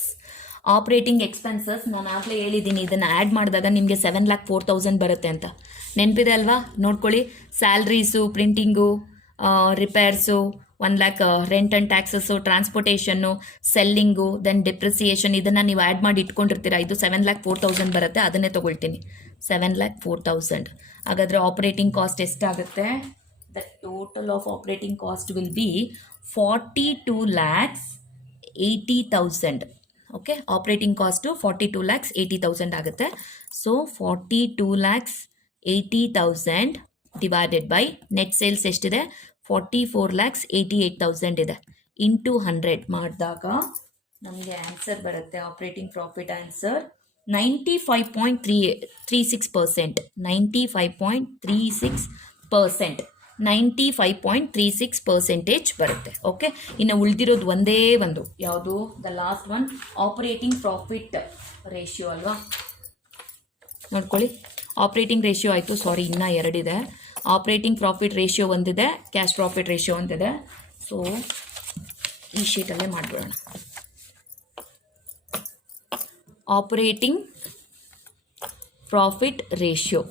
ಆಪ್ರೇಟಿಂಗ್ ಎಕ್ಸ್ಪೆನ್ಸಸ್ ನಾನು ಆಗಲೇ ಹೇಳಿದ್ದೀನಿ. ಇದನ್ನು ಆ್ಯಡ್ ಮಾಡಿದಾಗ ನಿಮಗೆ 7,04,000 ಬರುತ್ತೆ ಅಂತ ನೆನಪಿದೆ ಅಲ್ವಾ? ನೋಡ್ಕೊಳ್ಳಿ. Salaries, printing, repairs, 1,00,000 rent and taxes, transportation, selling, then depreciation, ಇದನ್ನು ನೀವು ಆ್ಯಡ್ ಮಾಡಿ ಇಟ್ಕೊಂಡಿರ್ತೀರಾ. ಇದು 7,04,000 ಬರುತ್ತೆ. ಅದನ್ನೇ ತೊಗೊಳ್ತೀನಿ, 7,04,000. ಹಾಗಾದರೆ ಆಪ್ರೇಟಿಂಗ್ ಕಾಸ್ಟ್ ಎಷ್ಟಾಗುತ್ತೆ? The total of operating cost will be 42,80,000. Okay, operating cost 42,80,000 ಆಗುತ್ತೆ. So 42,80,000 divided by net sales ಎಷ್ಟಿದೆ? 44,88,000 ಇದೆ. ಇಂಟು 100 ಮಾಡಿದಾಗ ನಮಗೆ ಆನ್ಸರ್ ಬರುತ್ತೆ. Operating profit answer 95.36%. 95.36%. 95.36% ಬರುತ್ತೆ. ಓಕೆ, ಇನ್ನು ಉಳಿದಿರೋದು ಒಂದೇ ಒಂದು, ಯಾವುದು? The last one, operating profit ratio ಅಲ್ವಾ. ನೋಡ್ಕೊಳ್ಳಿ, ಆಪರೇಟಿಂಗ್ ರೇಷಿಯೋ ಆಯಿತು, ಸಾರಿ ಇನ್ನೂ ಎರಡಿದೆ. ಆಪರೇಟಿಂಗ್ ಪ್ರಾಫಿಟ್ ರೇಷಿಯೋ ಒಂದಿದೆ, ಕ್ಯಾಶ್ ಪ್ರಾಫಿಟ್ ರೇಷಿಯೋ ಒಂದಿದೆ. ಸೊ ಈ ಶೀಟಲ್ಲೇ ಮಾಡಿಬಿಡೋಣ. Operating profit ratio,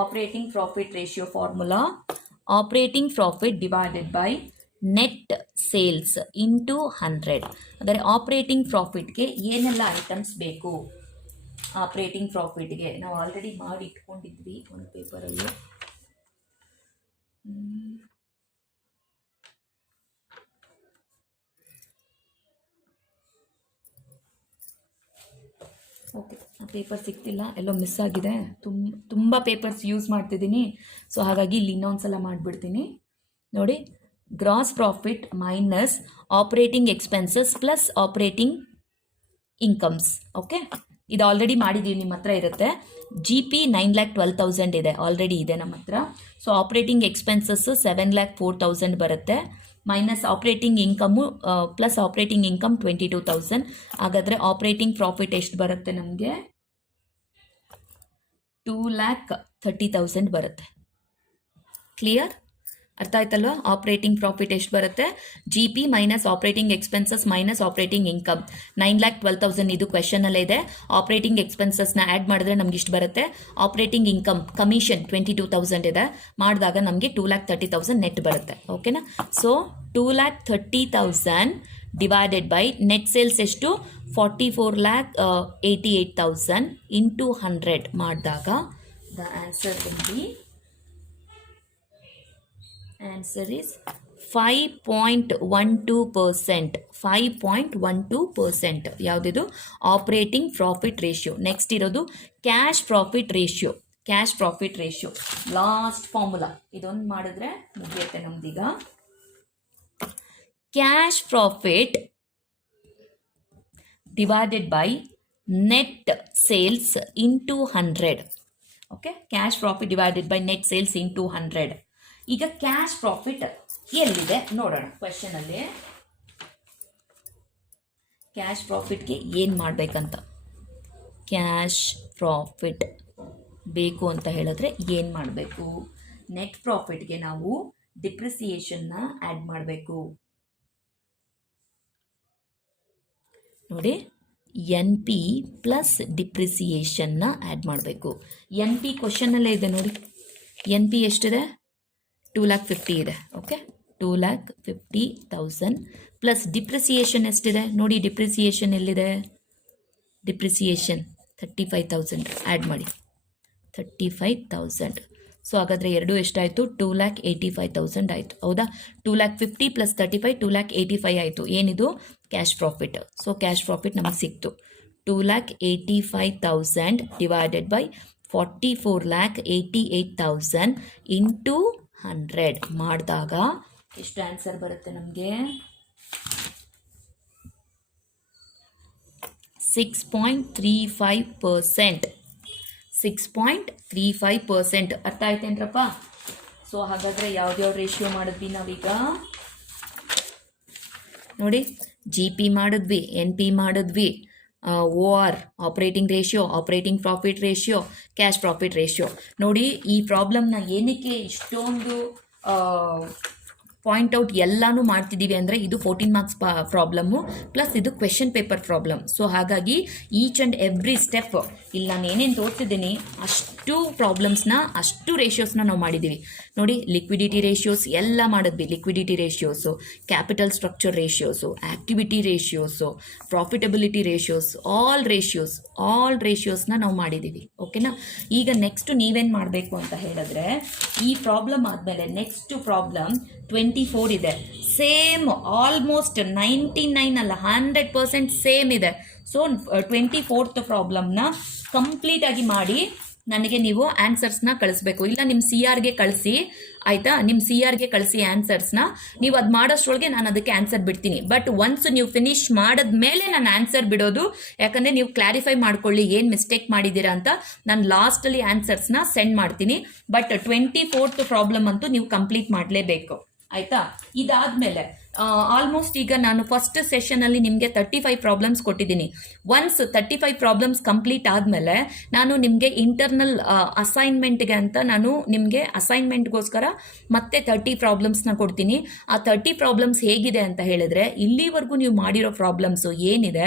operating profit ratio formula operating profit divided by net sales into 100. ಅಂದರೆ ಆಪರೇಟಿಂಗ್ ಪ್ರಾಫಿಟ್ಗೆ ಏನೆಲ್ಲ ಐಟಮ್ಸ್ ಬೇಕು? ಆಪರೇಟಿಂಗ್ ಪ್ರಾಫಿಟ್ಗೆ ನಾವು ಆಲ್ರೆಡಿ ಮಾಡಿ ಇಟ್ಕೊಂಡಿದ್ವಿ ಒಂದು ಪೇಪರಲ್ಲಿ. ಓಕೆ, ಆ ಪೇಪರ್ ಸಿಗ್ತಿಲ್ಲ, ಎಲ್ಲೋ ಮಿಸ್ ಆಗಿದೆ. ತುಂಬ ಪೇಪರ್ಸ್ ಯೂಸ್ ಮಾಡ್ತಿದ್ದೀನಿ, ಸೊ ಹಾಗಾಗಿ ಇಲ್ಲಿ ಇನ್ನೊಂದ್ಸಲ ಮಾಡಿಬಿಡ್ತೀನಿ. ನೋಡಿ, gross profit minus operating expenses plus operating incomes. Okay, ಇದು ಆಲ್ರೆಡಿ ಮಾಡಿದ್ದೀವಿ, ನಿಮ್ಮ ಹತ್ರ ಇರುತ್ತೆ. GP 9,12,000 ಇದೆ, ಆಲ್ರೆಡಿ ಇದೆ ನಮ್ಮ ಹತ್ರ. ಸೊ ಆಪರೇಟಿಂಗ್ ಎಕ್ಸ್ಪೆನ್ಸಸ್ 7,04,000 ಬರುತ್ತೆ, minus operating income plus operating income 22,000. ಹಾಗಾದರೆ ಆಪರೇಟಿಂಗ್ ಪ್ರಾಫಿಟ್ ಎಷ್ಟು ಬರುತ್ತೆ ನಮಗೆ? 2,30,000 ಬರುತ್ತೆ. ಕ್ಲಿಯರ್? ಅರ್ಥ ಆಯ್ತಲ್ವಾ? ಆಪರೇಟಿಂಗ್ ಪ್ರಾಫಿಟ್ ಎಷ್ಟು ಬರುತ್ತೆ? GP minus operating expenses minus operating income 9,12,000. ಇದು ಕ್ವೆಶನಲ್ಲೇ ಇದೆ. ಆಪರೇಟಿಂಗ್ ಎಕ್ಸ್ಪೆನ್ಸಸ್ನ ಆ್ಯಡ್ ಮಾಡಿದ್ರೆ ನಮ್ಗೆ ಇಷ್ಟು ಬರುತ್ತೆ. ಆಪರೇಟಿಂಗ್ ಇನ್ಕಮ್ ಕಮಿಷನ್ 22,000 ಇದೆ, ಮಾಡಿದಾಗ ನಮಗೆ 2,30,000 ನೆಟ್ ಬರುತ್ತೆ. ಓಕೆನಾ? So 2,30,000 divided by net sales ಎಷ್ಟು? 44,88,000 ಇಂಟು 100 ಮಾಡಿದಾಗ the answer will be answer is 5.12%. 5.12% ಯಾವುದಿದು? Operating profit ratio. ನೆಕ್ಸ್ಟ್ ಇರೋದು cash profit ratio. Cash profit ratio last formula. ಇದೊಂದು ಮಾಡಿದ್ರೆ ಮುಗಿಯುತ್ತೆ ನಮ್ದೀಗ. Cash profit divided by net sales into 100. Okay, cash profit divided by net sales into 100. ಈಗ cash profit ಎಲ್ಲಿದೆ ನೋಡೋಣ. ಕ್ವೆಶನಲ್ಲಿ cash ಪ್ರಾಫಿಟ್ಗೆ ಏನು ಮಾಡಬೇಕಂತ, ಕ್ಯಾಶ್ ಪ್ರಾಫಿಟ್ ಬೇಕು ಅಂತ ಹೇಳಿದ್ರೆ ಏನು ಮಾಡಬೇಕು? ನೆಟ್ ಪ್ರಾಫಿಟ್ಗೆ ನಾವು ಡಿಪ್ರಿಸಿಯೇಷನ್ನ ಆ್ಯಡ್ ಮಾಡಬೇಕು. ನೋಡಿ, NP ಪ್ಲಸ್ ಡಿಪ್ರಿಸಿಯೇಷನ್ನ ಆ್ಯಡ್ ಮಾಡಬೇಕು. NP ಕ್ವೆಶನಲ್ಲೇ ಇದೆ ನೋಡಿ. NP ಎಷ್ಟಿದೆ? 2,50,000 ಇದೆ. ಓಕೆ, 2,50,000 ಪ್ಲಸ್ ಡಿಪ್ರಿಸಿಯೇಷನ್ ಎಷ್ಟಿದೆ ನೋಡಿ. ಡಿಪ್ರಿಸಿಯೇಷನ್ ಎಲ್ಲಿದೆ? ಡಿಪ್ರಿಸಿಯೇಷನ್ 35,000 ಆ್ಯಡ್ ಮಾಡಿ, 35,000. ಸೊ ಹಾಗಾದರೆ ಎರಡು ಎಷ್ಟಾಯಿತು? 2,85,000 ಆಯಿತು. ಹೌದಾ? 2,50,000 ಪ್ಲಸ್ 35 2,85,000 ಆಯಿತು. ಏನಿದು? Cash profit. So cash profit ನಮಗೆ ಸಿಕ್ತು. 2,85,000 ಡಿವೈಡೆಡ್ ಬೈ 44,88,000 ಇಂಟು 100 ಮಾಡಿದಾಗ ಎಷ್ಟು ಆನ್ಸರ್ ಬರುತ್ತೆ ನಮಗೆ? 6.35%. 6.35%. ಅರ್ಥ ಆಯ್ತೇನ್ರಪ್ಪ? ಸೊ ಹಾಗಾದರೆ ಯಾವ್ದ್ಯಾವ ರೇಷಿಯೋ ಮಾಡಿದ್ವಿ ನಾವೀಗ ನೋಡಿ. GP ಮಾಡಿದ್ವಿ, NP ಮಾಡಿದ್ವಿ, OR operating ratio, operating profit ratio, cash profit ratio. ನೋಡಿ, ಈ ಪ್ರಾಬ್ಲಮ್ನ ಏನಕ್ಕೆ ಇಷ್ಟೊಂದು ಪಾಯಿಂಟ್ ಔಟ್ ಎಲ್ಲಾನು ಮಾಡ್ತಿದ್ದೀವಿ ಅಂದರೆ ಇದು 14 ಮಾರ್ಕ್ಸ್ ಪ್ರಾಬ್ಲಮ್ಮು ಪ್ಲಸ್ ಇದು ಕ್ವೆಶನ್ ಪೇಪರ್ ಪ್ರಾಬ್ಲಮ್. ಸೊ ಹಾಗಾಗಿ ಈಚ್ ಆ್ಯಂಡ್ ಎವ್ರಿ ಸ್ಟೆಪ್ ಇಲ್ಲಿ ನಾನು ಏನೇನು ತೋರಿಸಿದ್ದೀನಿ ಅಷ್ಟು ಪ್ರಾಬ್ಲಮ್ಸ್ನ, ಅಷ್ಟು ರೇಷಿಯೋಸ್ನ ನಾವು ಮಾಡಿದ್ದೀವಿ ನೋಡಿ. ಲಿಕ್ವಿಡಿಟಿ ರೇಷಿಯೋಸ್ ಎಲ್ಲ ಮಾಡಿದ್ವಿ. Liquidity ratios, capital structure ratios, activity ratios, profitability ratios, all ರೇಷಿಯೋಸ್ನ ನಾವು ಮಾಡಿದ್ದೀವಿ. ಓಕೆನಾ? ಈಗ ನೆಕ್ಸ್ಟ್ ನೀವೇನು ಮಾಡಬೇಕು ಅಂತ ಹೇಳಿದ್ರೆ, ಈ ಪ್ರಾಬ್ಲಮ್ ಆದಮೇಲೆ ನೆಕ್ಸ್ಟ್ ಪ್ರಾಬ್ಲಮ್ 24 ಇದೆ. ಸೇಮ್ ಆಲ್ಮೋಸ್ಟ್ 99 ಅಲ್ಲ 100% ಸೇಮ್ ಇದೆ. ಸೊ 24th ಪ್ರಾಬ್ಲಮ್ನ ಕಂಪ್ಲೀಟ್ ಆಗಿ ಮಾಡಿ ನನಗೆ ನೀವು ಆನ್ಸರ್ಸ್ನ ಕಳಿಸ್ಬೇಕು. ಇಲ್ಲ ನಿಮ್ಮ ಸಿ ಆರ್ಗೆ ಕಳಿಸಿ, ಆಯಿತಾ? ನಿಮ್ಮ ಸಿ ಆರ್ಗೆ ಕಳಿಸಿ ಆನ್ಸರ್ಸ್ನ. ನೀವು ಅದು ಮಾಡೋಷ್ಟ್ರೊಳಗೆ ನಾನು ಅದಕ್ಕೆ ಆನ್ಸರ್ ಬಿಡ್ತೀನಿ. ಬಟ್ ಒನ್ಸ್ ನೀವು ಫಿನಿಶ್ ಮಾಡಿದ್ಮೇಲೆ ನಾನು ಆನ್ಸರ್ ಬಿಡೋದು, ಯಾಕಂದರೆ ನೀವು ಕ್ಲಾರಿಫೈ ಮಾಡ್ಕೊಳ್ಳಿ ಏನು ಮಿಸ್ಟೇಕ್ ಮಾಡಿದ್ದೀರಾ ಅಂತ. ನಾನು ಲಾಸ್ಟಲ್ಲಿ ಆನ್ಸರ್ಸ್ನ ಸೆಂಡ್ ಮಾಡ್ತೀನಿ. ಬಟ್ 24th ಪ್ರಾಬ್ಲಮ್ ಅಂತೂ ನೀವು ಕಂಪ್ಲೀಟ್ ಮಾಡಲೇಬೇಕು, ಆಯಿತಾ? ಇದಾದಮೇಲೆ ಆಲ್ಮೋಸ್ಟ್ ಈಗ ನಾನು ಫಸ್ಟ್ ಸೆಷನಲ್ಲಿ ನಿಮಗೆ 35 ಪ್ರಾಬ್ಲಮ್ಸ್ ಕೊಟ್ಟಿದ್ದೀನಿ. ಒನ್ಸ್ 35 ಪ್ರಾಬ್ಲಮ್ಸ್ ಕಂಪ್ಲೀಟ್ ಆದಮೇಲೆ ನಾನು ನಿಮಗೆ ಇಂಟರ್ನಲ್ ಅಸೈನ್ಮೆಂಟ್ಗೆ ಅಂತ ನಾನು ನಿಮಗೆ ಅಸೈನ್ಮೆಂಟ್ಗೋಸ್ಕರ ಮತ್ತೆ 30 ಪ್ರಾಬ್ಲಮ್ಸ್ನ ಕೊಡ್ತೀನಿ. ಆ 30 ಪ್ರಾಬ್ಲಮ್ಸ್ ಹೇಗಿದೆ ಅಂತ ಹೇಳಿದ್ರೆ, ಇಲ್ಲಿವರೆಗೂ ನೀವು ಮಾಡಿರೋ ಪ್ರಾಬ್ಲಮ್ಸು ಏನಿದೆ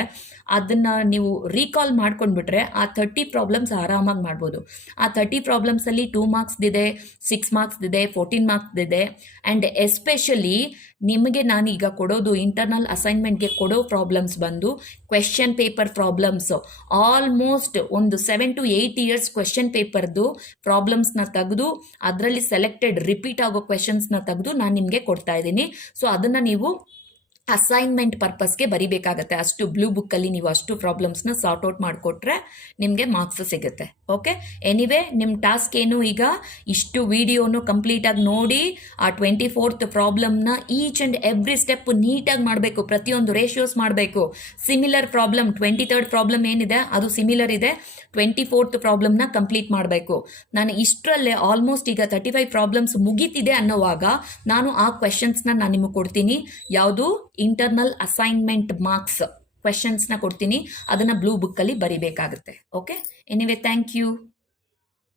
ಅದನ್ನು ನೀವು ರೀಕಾಲ್ ಮಾಡ್ಕೊಂಡ್ಬಿಟ್ರೆ ಆ 30 ಪ್ರಾಬ್ಲಮ್ಸ್ ಆರಾಮಾಗಿ ಮಾಡ್ಬೋದು. ಆ 30 ಪ್ರಾಬ್ಲಮ್ಸಲ್ಲಿ 2 ಮಾರ್ಕ್ಸ್ದಿದೆ, 6 ಮಾರ್ಕ್ಸ್ದಿದೆ, 14 ಮಾರ್ಕ್ಸ್ದಿದೆ. ಆ್ಯಂಡ್ ಎಸ್ಪೆಷಲಿ ನಿಮಗೆ ನಾನೀಗ ಕೊಡೋದು ಇಂಟರ್ನಲ್ ಅಸೈನ್ಮೆಂಟ್ಗೆ ಕೊಡೋ ಪ್ರಾಬ್ಲಮ್ಸ್ ಬಂದು ಕ್ವೆಶ್ಚನ್ ಪೇಪರ್ ಪ್ರಾಬ್ಲಮ್ಸು. ಆಲ್ಮೋಸ್ಟ್ ಒಂದು 7 to 8 ಇಯರ್ಸ್ ಕ್ವೆಶ್ಚನ್ ಪೇಪರ್ದು ಪ್ರಾಬ್ಲಮ್ಸ್ನ ತೆಗೆದು ಅದರಲ್ಲಿ ಸೆಲೆಕ್ಟೆಡ್ ರಿಪೀಟ್ ಆಗೋ ಕ್ವೆಶನ್ಸ್ನ ತೆಗೆದು ನಾನು ನಿಮಗೆ ಕೊಡ್ತಾ ಇದ್ದೀನಿ. ಸೊ ಅದನ್ನು ನೀವು ಅಸೈನ್ಮೆಂಟ್ ಪರ್ಪಸ್ಗೆ ಬರಿಬೇಕಾಗತ್ತೆ. ಅಷ್ಟು ಬ್ಲೂ ಬುಕ್ಕಲ್ಲಿ ನೀವು ಅಷ್ಟು ಪ್ರಾಬ್ಲಮ್ಸ್ನ ಸಾರ್ಟ್ ಔಟ್ ಮಾಡಿಕೊಟ್ರೆ ನಿಮಗೆ ಮಾರ್ಕ್ಸ್ ಸಿಗುತ್ತೆ. ಓಕೆ, ಎನಿವೇ ನಿಮ್ಮ ಟಾಸ್ಕ್ ಏನು, ಈಗ ಇಷ್ಟು ವಿಡಿಯೋನು ಕಂಪ್ಲೀಟಾಗಿ ನೋಡಿ ಆ 24th ಪ್ರಾಬ್ಲಮ್ನ ಈಚ್ ಆ್ಯಂಡ್ ಎವ್ರಿ ಸ್ಟೆಪ್ ನೀಟಾಗಿ ಮಾಡಬೇಕು. ಪ್ರತಿಯೊಂದು ರೇಷಿಯೋಸ್ ಮಾಡಬೇಕು. ಸಿಮಿಲರ್ ಪ್ರಾಬ್ಲಮ್ 23rd ಪ್ರಾಬ್ಲಮ್ ಏನಿದೆ ಅದು ಸಿಮಿಲರ್ ಇದೆ. 24th ಪ್ರಾಬ್ಲಮ್ನ ಕಂಪ್ಲೀಟ್ ಮಾಡಬೇಕು. ನಾನು ಇಷ್ಟರಲ್ಲೇ ಆಲ್ಮೋಸ್ಟ್ ಈಗ 35 ಪ್ರಾಬ್ಲಮ್ಸ್ ಮುಗೀತಿದೆ ಅನ್ನೋವಾಗ ನಾನು ಆ ಕ್ವೆಶನ್ಸ್ನ ನಾನು ನಿಮಗೆ ಕೊಡ್ತೀನಿ. ಯಾವುದು ಇಂಟರ್ನಲ್ ಅಸೈನ್ಮೆಂಟ್ ಮಾರ್ಕ್ಸ್ ಕ್ವೆಶನ್ಸ್ನ ಕೊಡ್ತೀನಿ. ಅದನ್ನು ಬ್ಲೂ ಬುಕ್ಕಲ್ಲಿ ಬರಿಬೇಕಾಗುತ್ತೆ. Okay, anyway thank you.